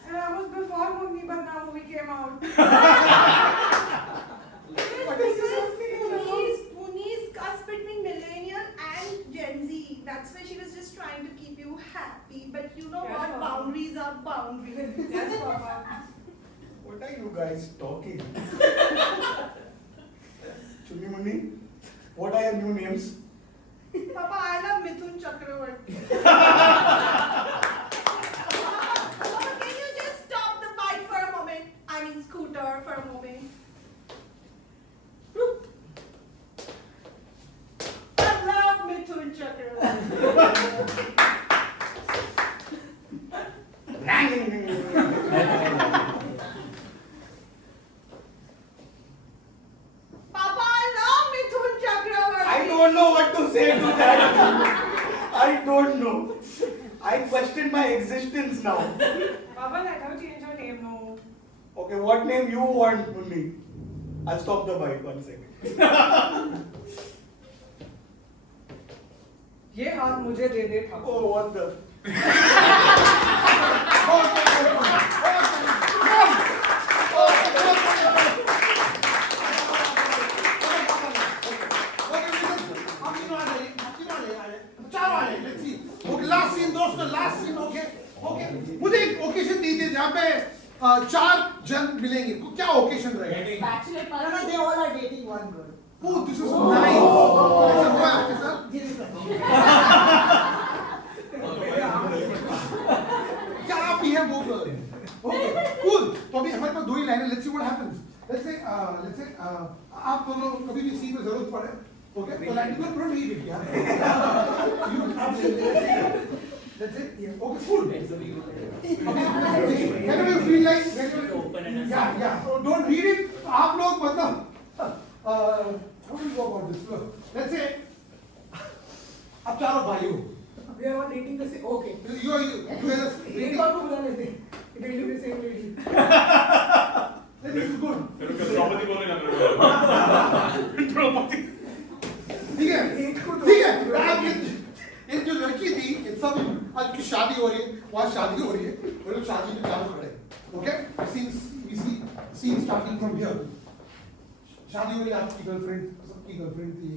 And I was before Munni, but now movie came out. Because guys talking? Chunni Munni, what are your new names? Papa, I love Mithun Chakravarti. Papa, can you just stop the bike for a moment? I mean scooter for a moment. I love Mithun Chakravarti. Papa, I love Mithun Chakravarti. I don't know what to say to that. I don't know. I question my existence now. Papa, I never change your name, no. Okay, what name you want, Munni? I'll stop the bike 1 second. ये हाथ मुझे दे दे Thakur. Oh, what the? Let's see. Okay, last scene, दोस्तों, last scene, okay, okay. मुझे एक occasion दीजिए जहाँ पे 4 जन मिलेंगे. क्या occasion रहेगा? Bachelor party. They all are dating one girl. Oh, this is nice. ऐसा हुआ आपके साथ? क्या आप ही हैं वो girl? Okay, cool. तो अभी हमारे पास 2 ही लाइन है. Let's see what happens. Let's say आप दोनों कभी भी scene में जरूरत पड़े. Okay, तो लाइन को don't read it यार. You let's say yeah. Okay, cool. Whenever you feel like yeah. Don't read it. आप लोग मतलब how do you go about this? Let's say आप चारों भाई हो. We are all dating the same. Okay. You are एक बार को बुला लेते हैं. Dating the same lady. This is good. Draupadi बोलने लग रहे हो. द्रौपदी. ठीक है. आप एक जो लड़की थी, ये सब आज की शादी हो रही है, वहाँ शादी हो रही है, और लोग शादी में चालू खड़े. Okay? We see scene starting from here. शादी हो रही है आपकी गर्लफ्रेंड, सबकी गर्लफ्रेंड थी.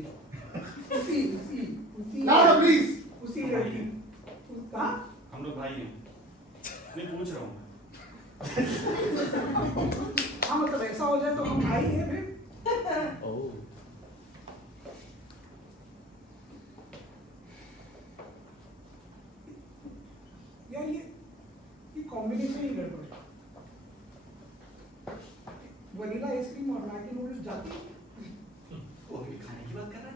उसी. Louder please. उसी लड़की. कहाँ? हम लोग भाई हैं. मैं पूछ रहा हूँ. हाँ मतलब ऐसा हो जाए तो हम भाई हैं फिर. यार ये कॉम्बिनेशन ही गड़बड़ है. वनीला आइसक्रीम और मैगी नूडल्स जाती है. ओके, खाने की बात कर रहा है?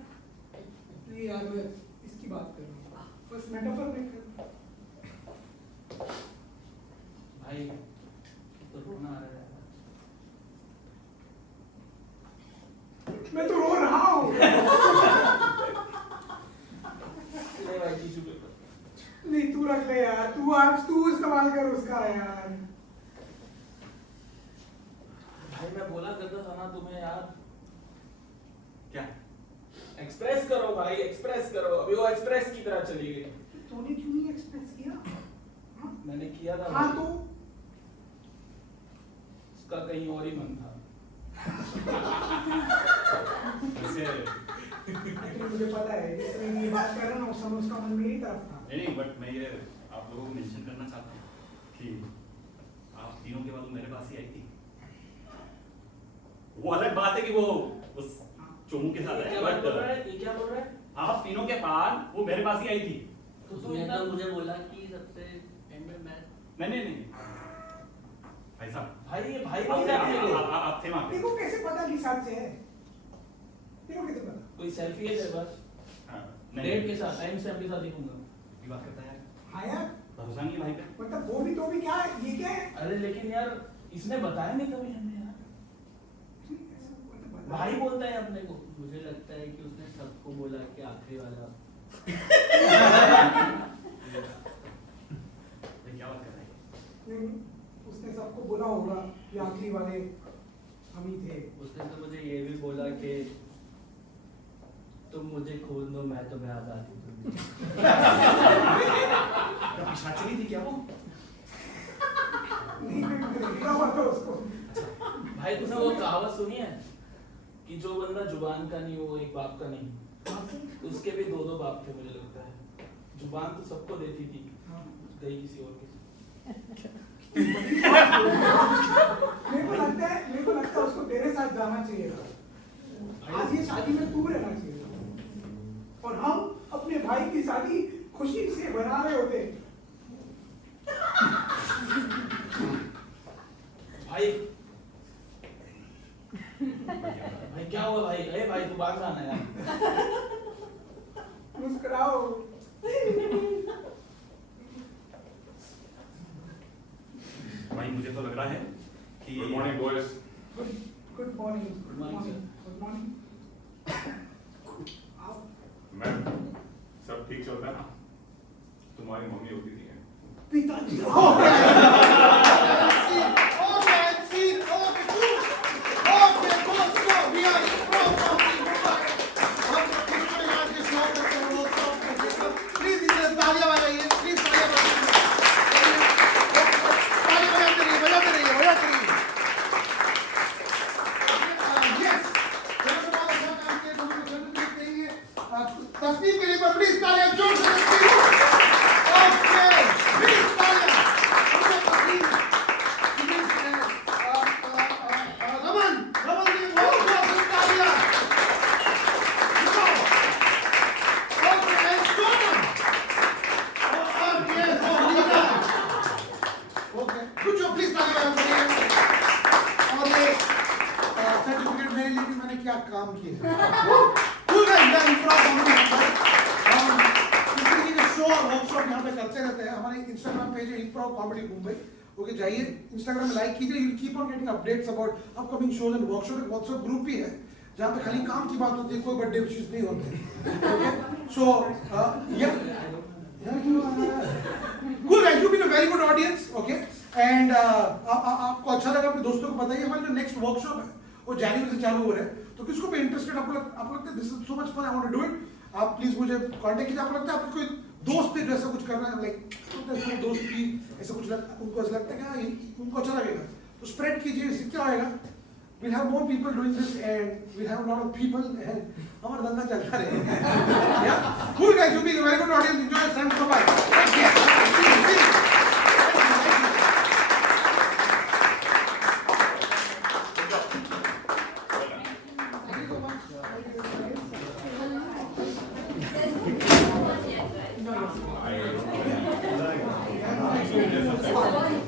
नहीं यार मैं इसकी बात कर रहा हूँ. बस मेटाफर में कर. भाई तो रोना आ रहा है. मैं तो रो रहा हूँ. ले भाई टिश्यू पेपर. नहीं तू रख ले यार. तू इस्तेमाल कर उसका यार. भाई मैं बोला करता था ना तुम्हें यार. क्या? एक्सप्रेस करो भाई, एक्सप्रेस करो. अभी वो एक्सप्रेस की तरह चली गई. तूने क्यों नहीं एक्सप्रेस किया? मैंने किया था. हाँ तो उसका कहीं और ही मन था. वैसे मुझे पता है जिसने ये बात कर रहा ना उस समय उसका मन मेरी तरफ था. नहीं बट मैं ये आप लोगों को मेंशन करना चाहता हूँ कि आप तीनों के बाद मेरे पास ही आई थी. वो अलग बात है कि वो उस चोमू के साथ है. क्या बोल रहा है? ये क्या बोल रहा है? आप तीनों के बाद वो मेरे पास ही आई थी. तो तूने तो मुझे बोला कि सबसे एंड में मैं. नहीं भाई साहब. भाई ये भाई आप थे वहाँ पे. देखो कैसे पता कि साथ से है. देखो कैसे पता. कोई सेल्फी है तेरे पास? डेट के साथ टाइम से अपने साथ दिखूंगा. ये बात करता है. हाँ यार. भरोसा नहीं है भाई पे. मतलब वो भी तो भी क्या है? ये क्या है? अरे लेकिन यार इसने बताया नहीं कभी हमें यार. भाई बोलता है अपने को. मुझे लगता है कि उसने सबको बोला कि आखिरी वाला. क्या बात कर रहा है? नहीं उसने सबको बोला होगा कि आखिरी वाले हम ही थे. उसने तो मुझे ये भी बोला कि तुम मुझे खोल दो मैं तुम्हें आजादी दूंगी. पिशाचनी थी क्या वो? नहीं देखा हुआ था उसको. भाई तुमने वो कहावत सुनी है कि जो बंदा जुबान का नहीं वो एक बाप का नहीं. उसके भी 2 बाप थे मुझे लगता है. जुबान तो सबको देती थी, गई किसी और के. मेरे को लगता है उसको तेरे साथ जाना चाहिए था। आज ये शादी में तू रहना चाहिए था और हम अपने भाई की शादी खुशी से बना रहे होते। भाई भाई क्या हुआ भाई? अरे भाई तू बात आना यार। मुस्कुराओ। भाई मुझे तो लग रहा है कि good morning boys. Good morning. Good morning. Good morning. Ma'am सब ठीक चलता है ना? तुम्हारी मम्मी होती थी पिताजी। तस्वीर के लिए प्लीज तालियां जोर से तस्वीर। ओके प्लीज तालियां। रमन की बहुत बहुत तालियां। ओके सोनम। ओके कुछ प्लीज तालियां करिए। और ये सर्टिफिकेट मेरे लिए कि मैंने क्या काम किया। वर्कशॉप यहाँ पे करते रहते हैं। हमारे इंस्टाग्राम पेज है इम्प्रोव कॉमेडी मुंबई। ओके जाइए इंस्टाग्राम में लाइक कीजिए। You keep on getting updates about upcoming shows and workshop. एक व्हाट्सएप ग्रुप भी है जहाँ पे खाली काम की बात होती है, कोई बर्थडे विशेष नहीं होते। Okay so good guys, you been a very good audience. Okay and आपको अच्छा लगा अपने दोस्तों को बताइए। हमारा जो नेक्स्ट वर्कशॉप है वो जनवरी से चालू हो रहा है, तो किसको भी इंटरेस्टेड आपको लगता है this is so much fun, I want to do it, आप प्लीज मुझे कांटेक्ट कीजिए। आपको लगता है आपको कोई दोस्त है जो ऐसा कुछ करना है, लाइक दोस्त भी ऐसा कुछ उनको ऐसा लगता है कि उनको अच्छा लगेगा, तो स्प्रेड कीजिए। इससे क्या होएगा, we'll have more people doing this and we'll have a lot of people and हमारा धंधा चलता रहेगा। Yeah, cool guys, you'll be a very good audience. Enjoy your time. Bye bye. Thank you. I